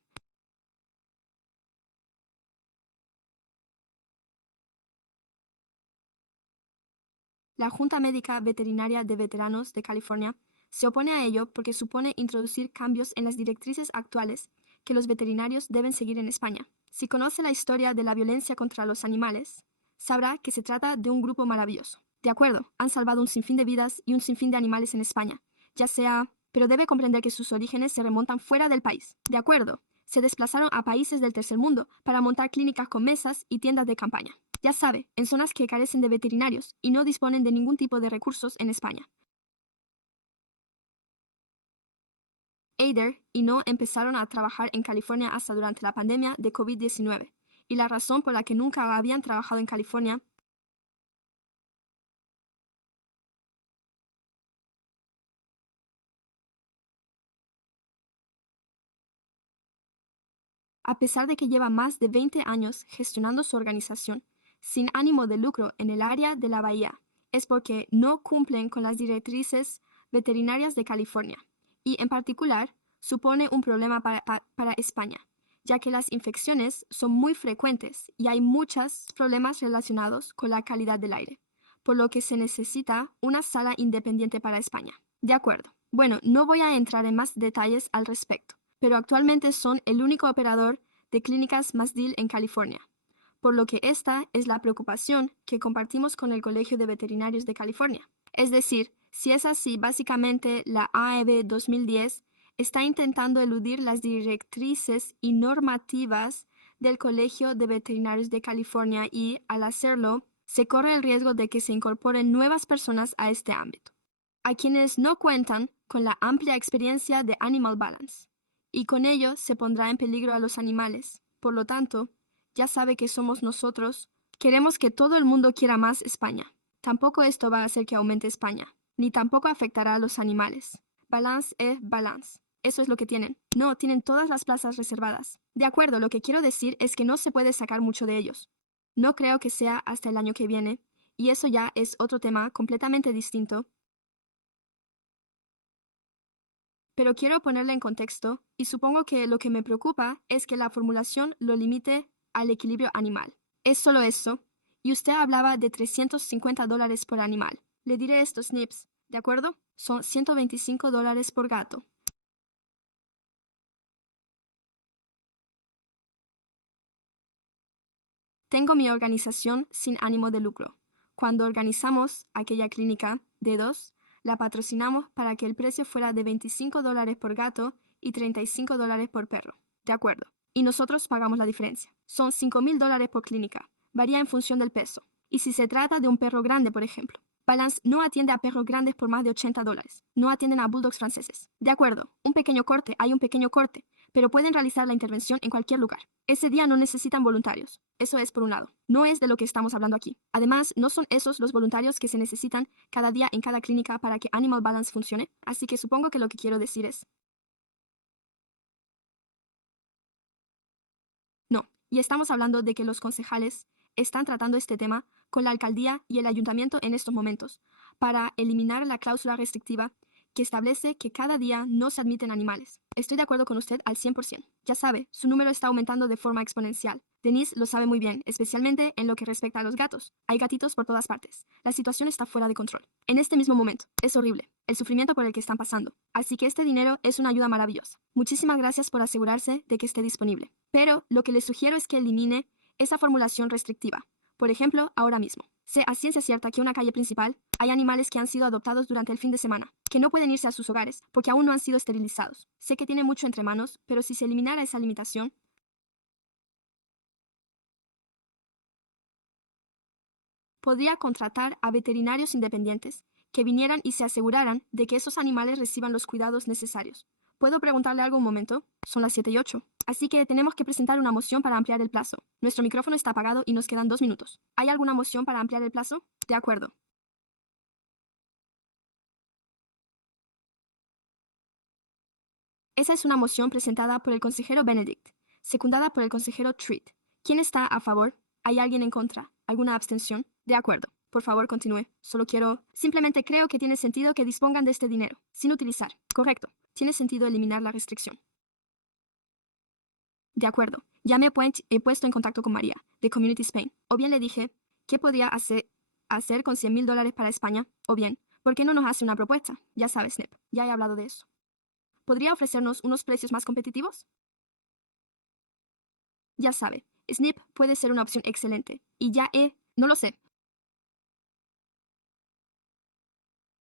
La Junta Médica Veterinaria de Veteranos de California se opone a ello porque supone introducir cambios en las directrices actuales que los veterinarios deben seguir en España. Si conoce la historia de la violencia contra los animales, sabrá que se trata de un grupo maravilloso. De acuerdo, han salvado un sinfín de vidas y un sinfín de animales en España, ya sea, pero debe comprender que sus orígenes se remontan fuera del país. De acuerdo, se desplazaron a países del tercer mundo para montar clínicas con mesas y tiendas de campaña. Ya sabe, en zonas que carecen de veterinarios y no disponen de ningún tipo de recursos en España. Eider y no empezaron a trabajar en California hasta durante la pandemia de COVID-19, y la razón por la que nunca habían trabajado en California a pesar de que lleva más de 20 años gestionando su organización sin ánimo de lucro en el área de la bahía, es porque no cumplen con las directrices veterinarias de California, y en particular supone un problema para España, ya que las infecciones son muy frecuentes y hay muchos problemas relacionados con la calidad del aire, por lo que se necesita una sala independiente para España. De acuerdo. Bueno, no voy a entrar en más detalles al respecto, pero actualmente son el único operador de clínicas MASDIL en California, por lo que esta es la preocupación que compartimos con el Colegio de Veterinarios de California. Es decir, si es así, básicamente la AEB 2010 está intentando eludir las directrices y normativas del Colegio de Veterinarios de California y, al hacerlo, se corre el riesgo de que se incorporen nuevas personas a este ámbito, a quienes no cuentan con la amplia experiencia de Animal Balance, y con ello se pondrá en peligro a los animales. Por lo tanto, ya sabe que somos nosotros. Queremos que todo el mundo quiera más España. Tampoco esto va a hacer que aumente España, ni tampoco afectará a los animales. Balance es balance. Eso es lo que tienen. No, tienen todas las plazas reservadas. De acuerdo, lo que quiero decir es que no se puede sacar mucho de ellos. No creo que sea hasta el año que viene, y eso ya es otro tema completamente distinto. Pero quiero ponerle en contexto, y supongo que lo que me preocupa es que la formulación lo limite al equilibrio animal. Es solo eso, y usted hablaba de $350 por animal. Le diré estos Snips, ¿de acuerdo? Son $125 por gato. Tengo mi organización sin ánimo de lucro. Cuando organizamos aquella clínica de dos, la patrocinamos para que el precio fuera de $25 por gato y $35 por perro. De acuerdo. Y nosotros pagamos la diferencia. Son $5,000 por clínica. Varía en función del peso. Y si se trata de un perro grande, por ejemplo. Balance no atiende a perros grandes por más de $80. No atienden a bulldogs franceses. De acuerdo. Un pequeño corte, hay un pequeño corte, pero pueden realizar la intervención en cualquier lugar. Ese día no necesitan voluntarios. Eso es por un lado. No es de lo que estamos hablando aquí. Además, no son esos los voluntarios que se necesitan cada día en cada clínica para que Animal Balance funcione. Así que supongo que lo que quiero decir es, Y estamos hablando de que los concejales están tratando este tema con la alcaldía y el ayuntamiento en estos momentos para eliminar la cláusula restrictiva que establece que cada día no se admiten animales. Estoy de acuerdo con usted al 100%. Ya sabe, su número está aumentando de forma exponencial. Denise lo sabe muy bien, especialmente en lo que respecta a los gatos. Hay gatitos por todas partes. La situación está fuera de control. En este mismo momento. Es horrible. El sufrimiento por el que están pasando. Así que este dinero es una ayuda maravillosa. Muchísimas gracias por asegurarse de que esté disponible. Pero lo que les sugiero es que elimine esa formulación restrictiva. Por ejemplo, ahora mismo. Sé a ciencia cierta que en una calle principal hay animales que han sido adoptados durante el fin de semana, que no pueden irse a sus hogares porque aún no han sido esterilizados. Sé que tiene mucho entre manos, pero si se eliminara esa limitación, podría contratar a veterinarios independientes que vinieran y se aseguraran de que esos animales reciban los cuidados necesarios. ¿Puedo preguntarle algo un momento? Son las 7:08. Así que tenemos que presentar una moción para ampliar el plazo. Nuestro micrófono está apagado y nos quedan 2 minutos. ¿Hay alguna moción para ampliar el plazo? De acuerdo. Esa es una moción presentada por el consejero Benedict, secundada por el consejero Treat. ¿Quién está a favor? ¿Hay alguien en contra? ¿Alguna abstención? De acuerdo. Por favor, continúe. Simplemente creo que tiene sentido que dispongan de este dinero, sin utilizar. Correcto. Tiene sentido eliminar la restricción. De acuerdo. Ya me he puesto en contacto con María, de Community Spain. O bien le dije, ¿qué podría hacer con $100,000 para España? O bien, ¿por qué no nos hace una propuesta? Ya sabes, Snip. Ya he hablado de eso. ¿Podría ofrecernos unos precios más competitivos? Ya sabe, Snip puede ser una opción excelente. No lo sé,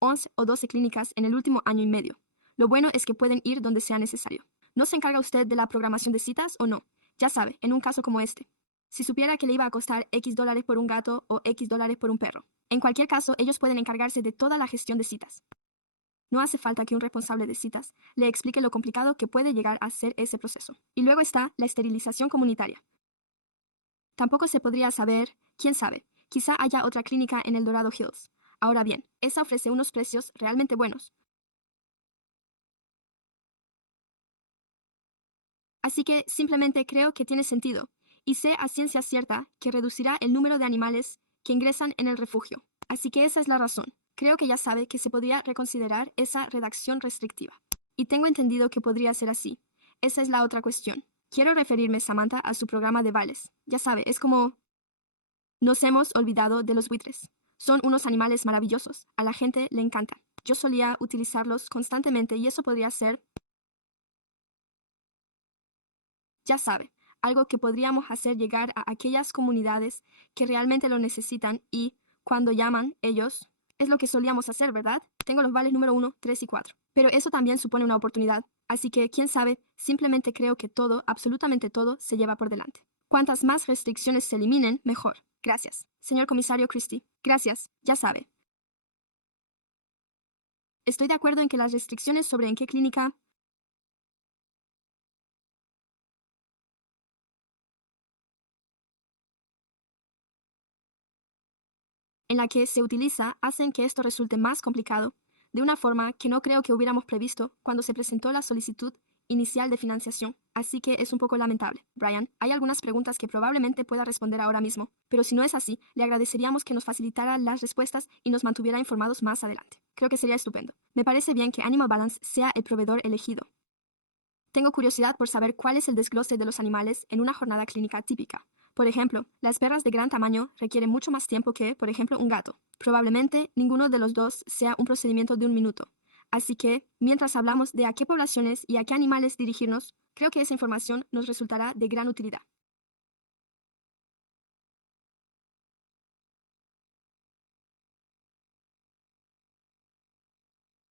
11 o 12 clínicas en el último año y medio. Lo bueno es que pueden ir donde sea necesario. ¿No se encarga usted de la programación de citas o no? Ya sabe, en un caso como este. Si supiera que le iba a costar X dólares por un gato o X dólares por un perro. En cualquier caso, ellos pueden encargarse de toda la gestión de citas. No hace falta que un responsable de citas le explique lo complicado que puede llegar a ser ese proceso. Y luego está la esterilización comunitaria. Tampoco se podría saber, quién sabe, quizá haya otra clínica en el Dorado Hills. Ahora bien, esa ofrece unos precios realmente buenos. Así que simplemente creo que tiene sentido, y sé a ciencia cierta que reducirá el número de animales que ingresan en el refugio. Así que esa es la razón. Creo que ya sabe que se podría reconsiderar esa redacción restrictiva. Y tengo entendido que podría ser así. Esa es la otra cuestión. Quiero referirme, Samantha, a su programa de vales. Ya sabe, es como... Nos hemos olvidado de los buitres. Son unos animales maravillosos. A la gente le encantan. Yo solía utilizarlos constantemente y eso podría ser, ya sabe, algo que podríamos hacer llegar a aquellas comunidades que realmente lo necesitan y, cuando llaman, ellos, es lo que solíamos hacer, ¿verdad? Tengo los vales número 1, 3 y 4. Pero eso también supone una oportunidad. Así que, quién sabe, simplemente creo que todo, absolutamente todo, se lleva por delante. Cuantas más restricciones se eliminen, mejor. Gracias. Señor comisario Christie. Gracias. Ya sabe. Estoy de acuerdo en que las restricciones sobre en qué clínica en la que se utiliza hacen que esto resulte más complicado, de una forma que no creo que hubiéramos previsto cuando se presentó la solicitud inicial de financiación, así que es un poco lamentable. Brian, hay algunas preguntas que probablemente pueda responder ahora mismo, pero si no es así, le agradeceríamos que nos facilitara las respuestas y nos mantuviera informados más adelante. Creo que sería estupendo. Me parece bien que Animal Balance sea el proveedor elegido. Tengo curiosidad por saber cuál es el desglose de los animales en una jornada clínica típica. Por ejemplo, las perras de gran tamaño requieren mucho más tiempo que, por ejemplo, un gato. Probablemente ninguno de los dos sea un procedimiento de 1 minuto. Así que, mientras hablamos de a qué poblaciones y a qué animales dirigirnos, creo que esa información nos resultará de gran utilidad.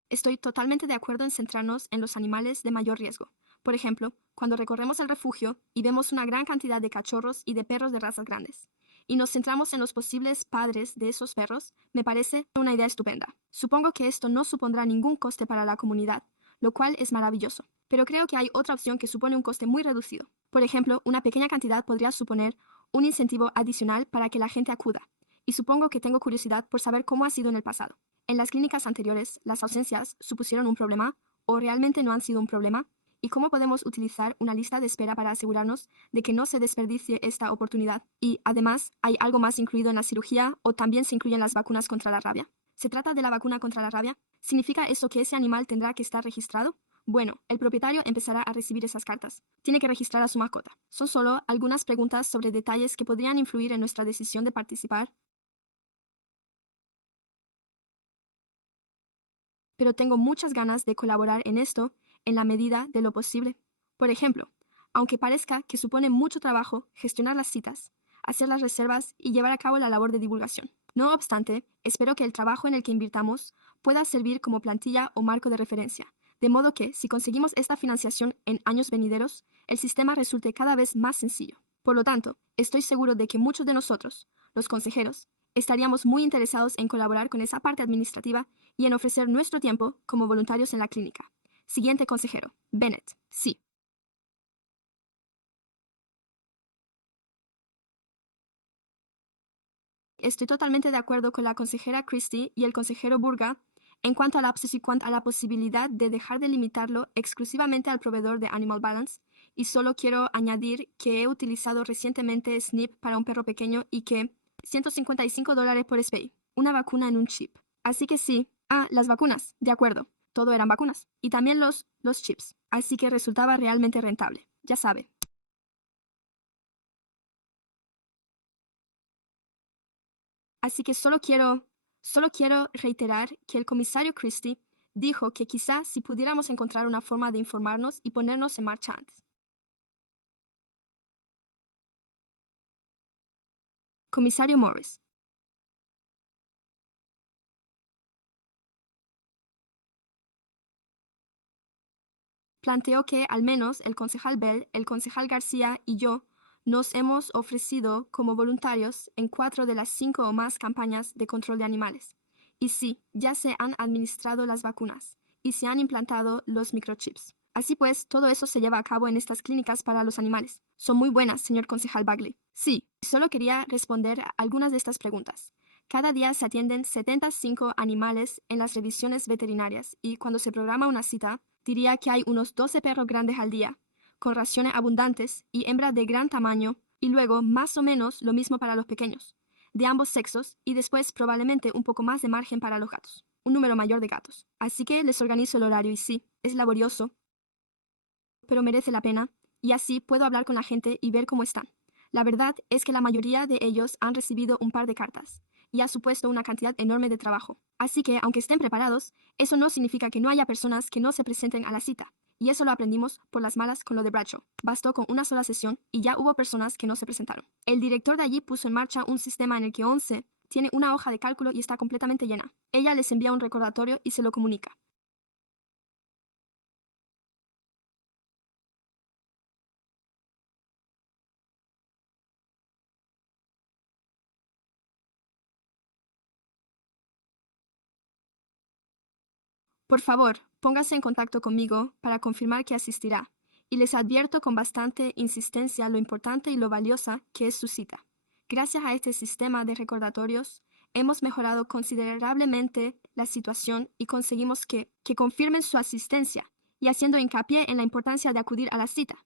Estoy totalmente de acuerdo en centrarnos en los animales de mayor riesgo. Por ejemplo, cuando recorremos el refugio y vemos una gran cantidad de cachorros y de perros de razas grandes, y nos centramos en los posibles padres de esos perros, me parece una idea estupenda. Supongo que esto no supondrá ningún coste para la comunidad, lo cual es maravilloso. Pero creo que hay otra opción que supone un coste muy reducido. Por ejemplo, una pequeña cantidad podría suponer un incentivo adicional para que la gente acuda. Y supongo que tengo curiosidad por saber cómo ha sido en el pasado. En las clínicas anteriores, las ausencias supusieron un problema o realmente no han sido un problema. y cómo podemos utilizar una lista de espera para asegurarnos de que no se desperdicie esta oportunidad. Y, además, ¿hay algo más incluido en la cirugía o también se incluyen las vacunas contra la rabia? ¿Se trata de la vacuna contra la rabia? ¿Significa eso que ese animal tendrá que estar registrado? Bueno, el propietario empezará a recibir esas cartas. Tiene que registrar a su mascota. Son solo algunas preguntas sobre detalles que podrían influir en nuestra decisión de participar. Pero tengo muchas ganas de colaborar en esto en la medida de lo posible. Por ejemplo, aunque parezca que supone mucho trabajo gestionar las citas, hacer las reservas y llevar a cabo la labor de divulgación. No obstante, espero que el trabajo en el que invirtamos pueda servir como plantilla o marco de referencia, de modo que, si conseguimos esta financiación en años venideros, el sistema resulte cada vez más sencillo. Por lo tanto, estoy seguro de que muchos de nosotros, los consejeros, estaríamos muy interesados en colaborar con esa parte administrativa y en ofrecer nuestro tiempo como voluntarios en la clínica. Siguiente consejero, Bennett. Sí. Estoy totalmente de acuerdo con la consejera Christie y el consejero Burga en cuanto a la posibilidad de dejar de limitarlo exclusivamente al proveedor de Animal Balance, y solo quiero añadir que he utilizado recientemente SNP para un perro pequeño y que $155 por spay, una vacuna en un chip. Así que sí, las vacunas, de acuerdo, todo eran vacunas, y también los chips, así que resultaba realmente rentable, ya sabe. Así que solo quiero reiterar que el comisario Christie dijo que quizás si pudiéramos encontrar una forma de informarnos y ponernos en marcha antes. Comisario Morris. Planteó que al menos el concejal Bell, el concejal García y yo nos hemos ofrecido como voluntarios en 4 de las 5 o más campañas de control de animales. Y sí, ya se han administrado las vacunas y se han implantado los microchips. Así pues, todo eso se lleva a cabo en estas clínicas para los animales. Son muy buenas, señor concejal Bagley. Sí, solo quería responder a algunas de estas preguntas. Cada día se atienden 75 animales en las revisiones veterinarias y cuando se programa una cita, diría que hay unos 12 perros grandes al día, con raciones abundantes y hembras de gran tamaño, y luego más o menos lo mismo para los pequeños, de ambos sexos, y después probablemente un poco más de margen para los gatos, un número mayor de gatos. Así que les organizo el horario y sí, es laborioso, pero merece la pena, y así puedo hablar con la gente y ver cómo están. La verdad es que la mayoría de ellos han recibido un par de cartas, y ha supuesto una cantidad enorme de trabajo. Así que, aunque estén preparados, eso no significa que no haya personas que no se presenten a la cita. Y eso lo aprendimos por las malas con lo de Bradshaw. Bastó con una sola sesión y ya hubo personas que no se presentaron. El director de allí puso en marcha un sistema en el que 11 tiene una hoja de cálculo y está completamente llena. Ella les envía un recordatorio y se lo comunica. Por favor, póngase en contacto conmigo para confirmar que asistirá, y les advierto con bastante insistencia lo importante y lo valiosa que es su cita. Gracias a este sistema de recordatorios, hemos mejorado considerablemente la situación y conseguimos que confirmen su asistencia, y haciendo hincapié en la importancia de acudir a la cita.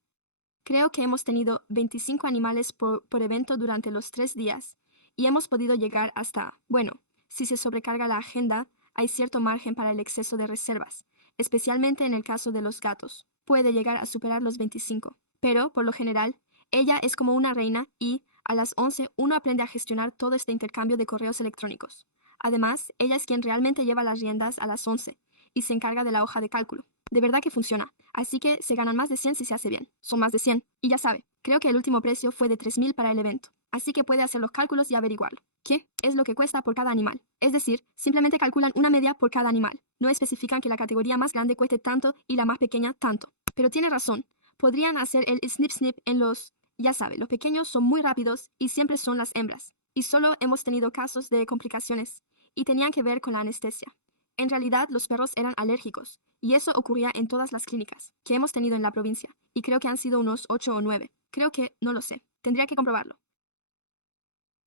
Creo que hemos tenido 25 animales por evento durante los 3 días, y hemos podido llegar hasta, bueno, si se sobrecarga la agenda, hay cierto margen para el exceso de reservas, especialmente en el caso de los gatos. Puede llegar a superar los 25. Pero, por lo general, ella es como una reina y, a las 11, uno aprende a gestionar todo este intercambio de correos electrónicos. Además, ella es quien realmente lleva las riendas a las 11 y se encarga de la hoja de cálculo. De verdad que funciona. Así que se ganan más de 100 si se hace bien. Son más de 100. Y ya sabe, creo que el último precio fue de 3,000 para el evento. Así que puede hacer los cálculos y averiguarlo. ¿Qué es lo que cuesta por cada animal? Es decir, simplemente calculan una media por cada animal. No especifican que la categoría más grande cueste tanto y la más pequeña tanto. Pero tiene razón. Podrían hacer el snip snip en los... Ya sabe, los pequeños son muy rápidos y siempre son las hembras. Y solo hemos tenido casos de complicaciones. Y tenían que ver con la anestesia. En realidad, los perros eran alérgicos, y eso ocurría en todas las clínicas que hemos tenido en la provincia, y creo que han sido unos 8 o 9. Creo que, no lo sé, tendría que comprobarlo.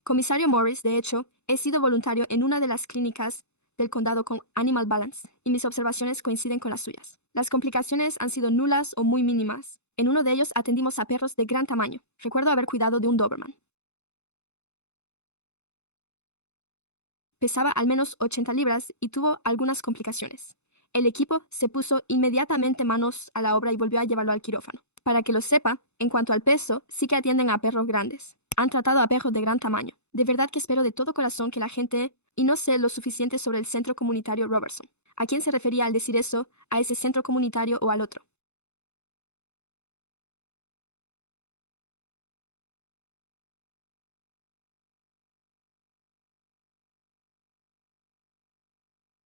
Comisario Morris, de hecho, he sido voluntario en una de las clínicas del condado con Animal Balance, y mis observaciones coinciden con las suyas. Las complicaciones han sido nulas o muy mínimas. En uno de ellos atendimos a perros de gran tamaño. Recuerdo haber cuidado de un Doberman. Pesaba al menos 80 libras y tuvo algunas complicaciones. El equipo se puso inmediatamente manos a la obra y volvió a llevarlo al quirófano. Para que lo sepa, en cuanto al peso, sí que atienden a perros grandes. Han tratado a perros de gran tamaño. De verdad que espero de todo corazón que la gente... Y no sé lo suficiente sobre el centro comunitario Robertson. ¿A quién se refería al decir eso? ¿A ese centro comunitario o al otro?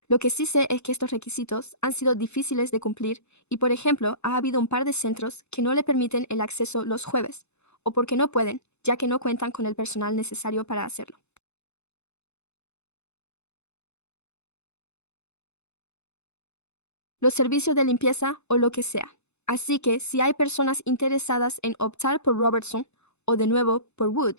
Lo que sí sé es que estos requisitos han sido difíciles de cumplir y, por ejemplo, ha habido un par de centros que no le permiten el acceso los jueves, o porque no pueden, ya que no cuentan con el personal necesario para hacerlo. Los servicios de limpieza o lo que sea. Así que si hay personas interesadas en optar por Robertson o de nuevo por Wood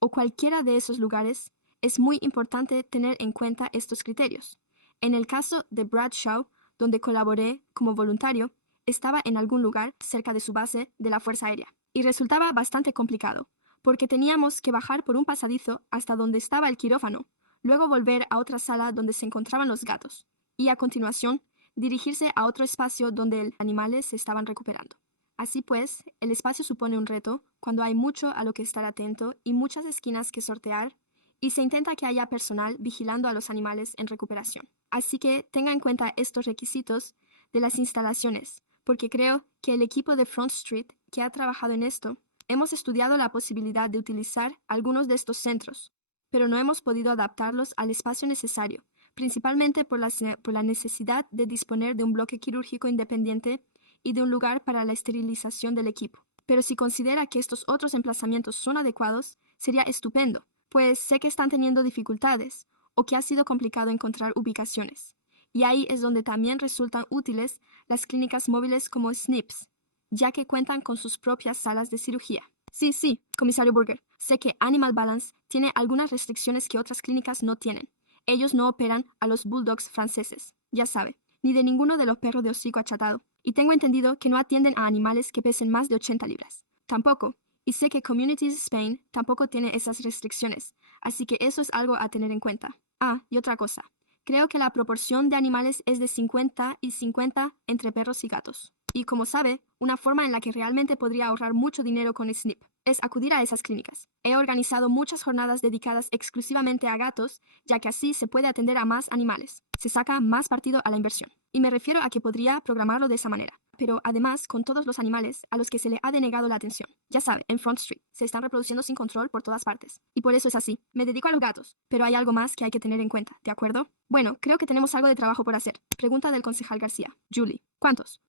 o cualquiera de esos lugares, es muy importante tener en cuenta estos criterios. En el caso de Bradshaw, donde colaboré como voluntario, estaba en algún lugar cerca de su base de la Fuerza Aérea y resultaba bastante complicado, porque teníamos que bajar por un pasadizo hasta donde estaba el quirófano, luego volver a otra sala donde se encontraban los gatos y a continuación dirigirse a otro espacio donde los animales se estaban recuperando. Así pues, el espacio supone un reto cuando hay mucho a lo que estar atento y muchas esquinas que sortear, y se intenta que haya personal vigilando a los animales en recuperación. Así que tenga en cuenta estos requisitos de las instalaciones, porque creo que el equipo de Front Street que ha trabajado en esto, hemos estudiado la posibilidad de utilizar algunos de estos centros, pero no hemos podido adaptarlos al espacio necesario, principalmente por la necesidad de disponer de un bloque quirúrgico independiente y de un lugar para la esterilización del equipo. Pero si considera que estos otros emplazamientos son adecuados, sería estupendo, pues sé que están teniendo dificultades o que ha sido complicado encontrar ubicaciones. Y ahí es donde también resultan útiles las clínicas móviles como SNPs, ya que cuentan con sus propias salas de cirugía. Sí, sí, comisario Burger, sé que Animal Balance tiene algunas restricciones que otras clínicas no tienen. Ellos no operan a los bulldogs franceses, ya sabe, ni de ninguno de los perros de hocico achatado. Y tengo entendido que no atienden a animales que pesen más de 80 libras. Tampoco. Y sé que Communities Spain tampoco tiene esas restricciones, así que eso es algo a tener en cuenta. Ah, y otra cosa. Creo que la proporción de animales es de 50 y 50 entre perros y gatos. Y como sabe, una forma en la que realmente podría ahorrar mucho dinero con SNP es acudir a esas clínicas. He organizado muchas jornadas dedicadas exclusivamente a gatos, ya que así se puede atender a más animales. Se saca más partido a la inversión. Y me refiero a que podría programarlo de esa manera. Pero además con todos los animales a los que se le ha denegado la atención. Ya sabe, en Front Street se están reproduciendo sin control por todas partes. Y por eso es así. Me dedico a los gatos, pero hay algo más que hay que tener en cuenta, ¿de acuerdo? Bueno, creo que tenemos algo de trabajo por hacer. Pregunta del concejal García. Julie, ¿cuántos?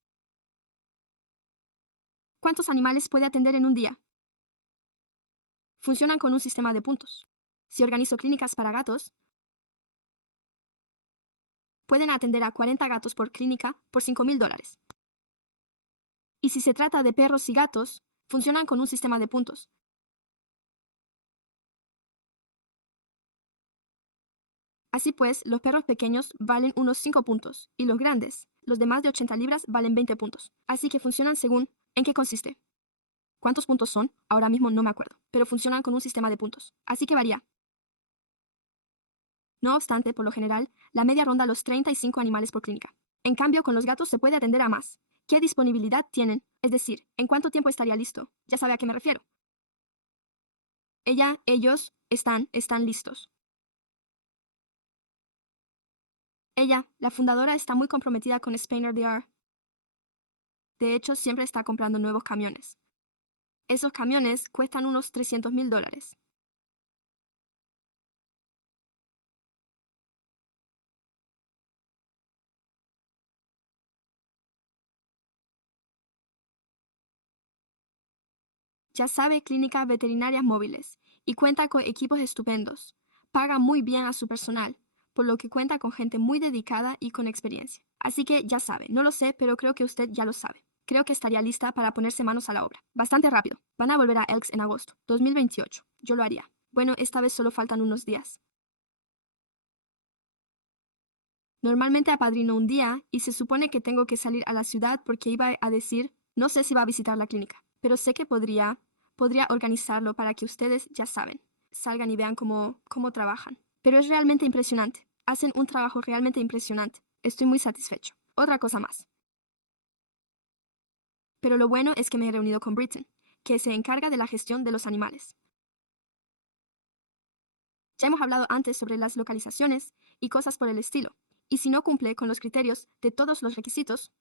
¿Cuántos animales puede atender en un día? Funcionan con un sistema de puntos. Si organizo clínicas para gatos, pueden atender a 40 gatos por clínica por $5,000. Y si se trata de perros y gatos, funcionan con un sistema de puntos. Así pues, los perros pequeños valen unos 5 puntos y los grandes, los de más de 80 libras, valen 20 puntos. Así que funcionan según en qué consiste. ¿Cuántos puntos son? Ahora mismo no me acuerdo, pero funcionan con un sistema de puntos. Así que varía. No obstante, por lo general, la media ronda los 35 animales por clínica. En cambio, con los gatos se puede atender a más. ¿Qué disponibilidad tienen? Es decir, ¿en cuánto tiempo estaría listo? Ya sabe a qué me refiero. Ellos están listos. Ella, la fundadora, está muy comprometida con Spainer DR. De hecho, siempre está comprando nuevos camiones. Esos camiones cuestan unos $300,000. Ya sabe, clínicas veterinarias móviles y cuenta con equipos estupendos. Paga muy bien a su personal, por lo que cuenta con gente muy dedicada y con experiencia. Así que ya sabe, no lo sé, pero creo que usted ya lo sabe. Creo que estaría lista para ponerse manos a la obra. Bastante rápido. Van a volver a Elks en agosto, 2028. Yo lo haría. Bueno, esta vez solo faltan unos días. Normalmente apadrino un día y se supone que tengo que salir a la ciudad porque iba a decir, no sé si va a visitar la clínica, pero sé que podría organizarlo para que ustedes, ya saben, salgan y vean cómo trabajan. Pero es realmente impresionante. Hacen un trabajo realmente impresionante. Estoy muy satisfecho. Otra cosa más. Pero lo bueno es que me he reunido con Britton, que se encarga de la gestión de los animales. Ya hemos hablado antes sobre las localizaciones y cosas por el estilo, y si no cumple con los criterios de todos los requisitos,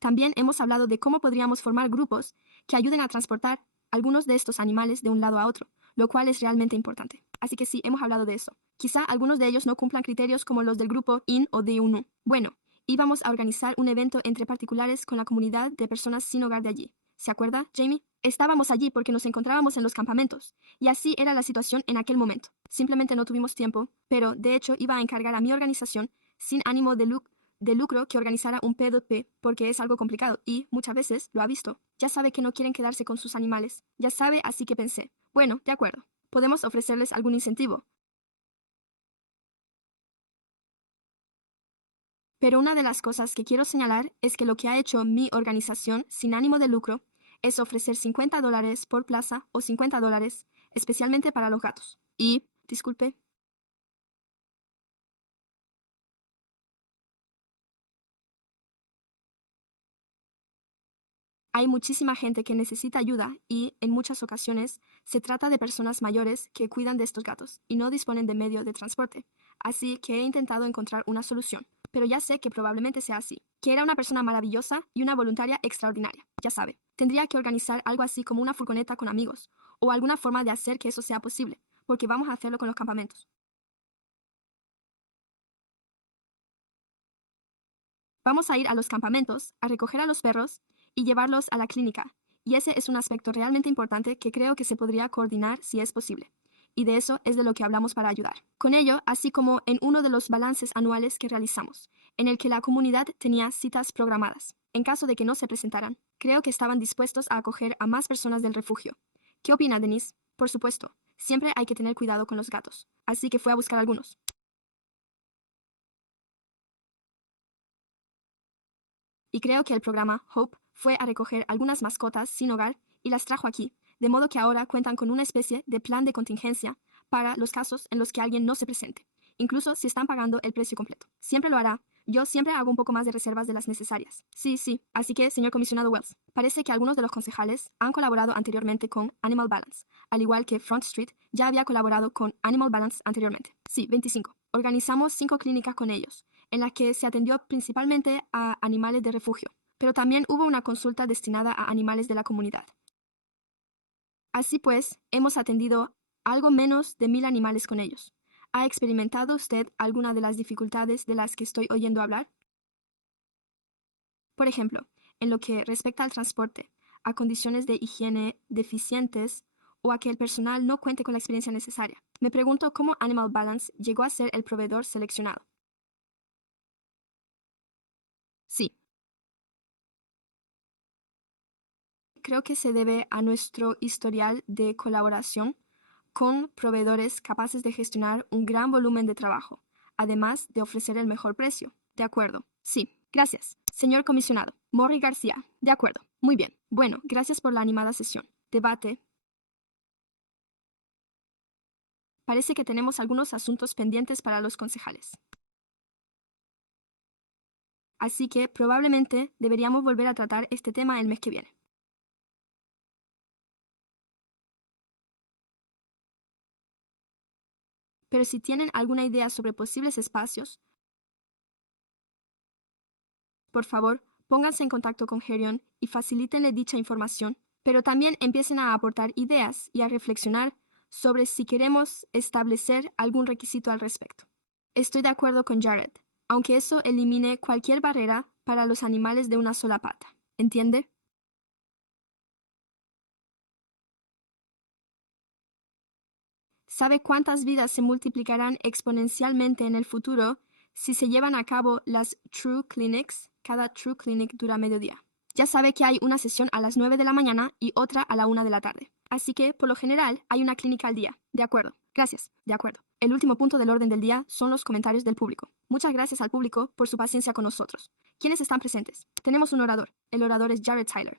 también hemos hablado de cómo podríamos formar grupos que ayuden a transportar algunos de estos animales de un lado a otro, lo cual es realmente importante. Así que sí, hemos hablado de eso. Quizá algunos de ellos no cumplan criterios como los del grupo IN o D1. Bueno, íbamos a organizar un evento entre particulares con la comunidad de personas sin hogar de allí. ¿Se acuerda, Jamie? Estábamos allí porque nos encontrábamos en los campamentos, y así era la situación en aquel momento. Simplemente no tuvimos tiempo, pero de hecho iba a encargar a mi organización, sin ánimo de lucro, que organizara un P2P porque es algo complicado y, muchas veces, lo ha visto. Ya sabe que no quieren quedarse con sus animales. Ya sabe, así que pensé, bueno, de acuerdo. Podemos ofrecerles algún incentivo. Pero una de las cosas que quiero señalar es que lo que ha hecho mi organización sin ánimo de lucro es ofrecer $50 por plaza o $50, especialmente para los gatos. Y, disculpe, hay muchísima gente que necesita ayuda y, en muchas ocasiones, se trata de personas mayores que cuidan de estos gatos y no disponen de medio de transporte. Así que he intentado encontrar una solución. Pero ya sé que probablemente sea así, que era una persona maravillosa y una voluntaria extraordinaria. Ya sabe, tendría que organizar algo así como una furgoneta con amigos, o alguna forma de hacer que eso sea posible, porque vamos a hacerlo con los campamentos. Vamos a ir a los campamentos, a recoger a los perros y llevarlos a la clínica. Y ese es un aspecto realmente importante que creo que se podría coordinar si es posible. Y de eso es de lo que hablamos para ayudar. Con ello, así como en uno de los balances anuales que realizamos, en el que la comunidad tenía citas programadas. En caso de que no se presentaran, creo que estaban dispuestos a acoger a más personas del refugio. ¿Qué opina, Denise? Por supuesto, siempre hay que tener cuidado con los gatos. Así que fue a buscar algunos. Y creo que el programa Hope fue a recoger algunas mascotas sin hogar y las trajo aquí, de modo que ahora cuentan con una especie de plan de contingencia para los casos en los que alguien no se presente, incluso si están pagando el precio completo. Siempre lo hará. Yo siempre hago un poco más de reservas de las necesarias. Sí, sí. Así que, señor comisionado Wells, parece que algunos de los concejales han colaborado anteriormente con Animal Balance, al igual que Front Street ya había colaborado con Animal Balance anteriormente. Sí, 25. Organizamos 5 clínicas con ellos, en la que se atendió principalmente a animales de refugio, pero también hubo una consulta destinada a animales de la comunidad. Así pues, hemos atendido algo menos de 1000 animales con ellos. ¿Ha experimentado usted alguna de las dificultades de las que estoy oyendo hablar? Por ejemplo, en lo que respecta al transporte, a condiciones de higiene deficientes o a que el personal no cuente con la experiencia necesaria. Me pregunto cómo Animal Balance llegó a ser el proveedor seleccionado. Sí, creo que se debe a nuestro historial de colaboración con proveedores capaces de gestionar un gran volumen de trabajo, además de ofrecer el mejor precio. De acuerdo. Sí, gracias. Señor comisionado, Mori García. De acuerdo. Muy bien. Bueno, gracias por la animada sesión. Debate. Parece que tenemos algunos asuntos pendientes para los concejales. Así que probablemente deberíamos volver a tratar este tema el mes que viene. Pero si tienen alguna idea sobre posibles espacios, por favor, pónganse en contacto con Herion y facilítenle dicha información, pero también empiecen a aportar ideas y a reflexionar sobre si queremos establecer algún requisito al respecto. Estoy de acuerdo con Jared, aunque eso elimine cualquier barrera para los animales de una sola pata. ¿Entiende? ¿Sabe cuántas vidas se multiplicarán exponencialmente en el futuro si se llevan a cabo las True Clinics? Cada True Clinic dura mediodía. Ya sabe que hay una sesión a las 9 de la mañana y otra a la 1 de la tarde. Así que, por lo general, hay una clínica al día. De acuerdo. Gracias. De acuerdo. El último punto del orden del día son los comentarios del público. Muchas gracias al público por su paciencia con nosotros. ¿Quiénes están presentes? Tenemos un orador. El orador es Jared Tyler.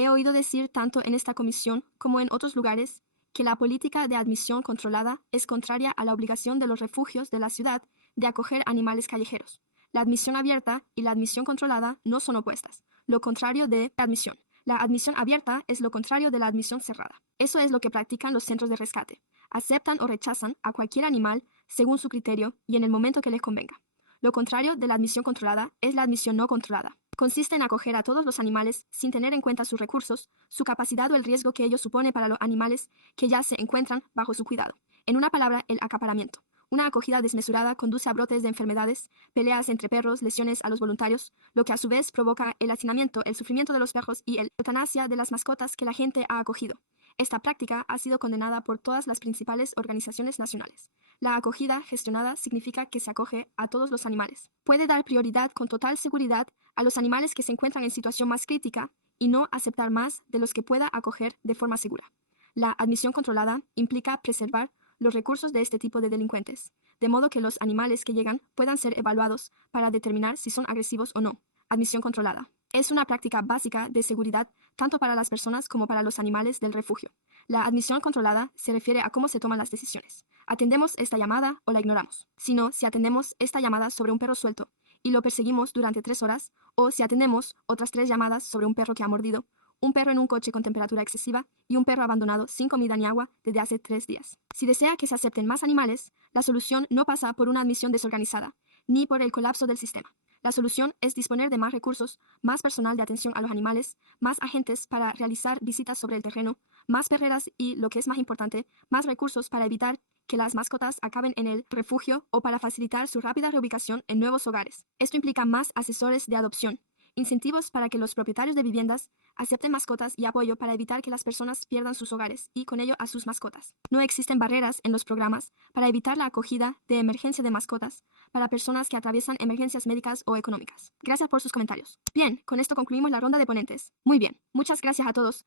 He oído decir tanto en esta comisión como en otros lugares que la política de admisión controlada es contraria a la obligación de los refugios de la ciudad de acoger animales callejeros. La admisión abierta y la admisión controlada no son opuestas, lo contrario de la admisión. La admisión abierta es lo contrario de la admisión cerrada. Eso es lo que practican los centros de rescate. Aceptan o rechazan a cualquier animal según su criterio y en el momento que les convenga. Lo contrario de la admisión controlada es la admisión no controlada. Consiste en acoger a todos los animales sin tener en cuenta sus recursos, su capacidad o el riesgo que ello supone para los animales que ya se encuentran bajo su cuidado. En una palabra, el acaparamiento. Una acogida desmesurada conduce a brotes de enfermedades, peleas entre perros, lesiones a los voluntarios, lo que a su vez provoca el hacinamiento, el sufrimiento de los perros y el eutanasia de las mascotas que la gente ha acogido. Esta práctica ha sido condenada por todas las principales organizaciones nacionales. La acogida gestionada significa que se acoge a todos los animales. Puede dar prioridad con total seguridad a los animales que se encuentran en situación más crítica y no aceptar más de los que pueda acoger de forma segura. La admisión controlada implica preservar los recursos de este tipo de delincuentes, de modo que los animales que llegan puedan ser evaluados para determinar si son agresivos o no. Admisión controlada. Es una práctica básica de seguridad tanto para las personas como para los animales del refugio. La admisión controlada se refiere a cómo se toman las decisiones. ¿Atendemos esta llamada o la ignoramos? Si atendemos esta llamada sobre un perro suelto y lo perseguimos durante 3 horas, o si atendemos otras 3 llamadas sobre un perro que ha mordido, un perro en un coche con temperatura excesiva y un perro abandonado sin comida ni agua desde hace 3 días. Si desea que se acepten más animales, la solución no pasa por una admisión desorganizada, ni por el colapso del sistema. La solución es disponer de más recursos, más personal de atención a los animales, más agentes para realizar visitas sobre el terreno, más perreras y, lo que es más importante, más recursos para evitar que las mascotas acaben en el refugio o para facilitar su rápida reubicación en nuevos hogares. Esto implica más asesores de adopción, incentivos para que los propietarios de viviendas acepten mascotas y apoyo para evitar que las personas pierdan sus hogares y con ello a sus mascotas. No existen barreras en los programas para evitar la acogida de emergencia de mascotas para personas que atraviesan emergencias médicas o económicas. Gracias por sus comentarios. Bien, con esto concluimos la ronda de ponentes. Muy bien, muchas gracias a todos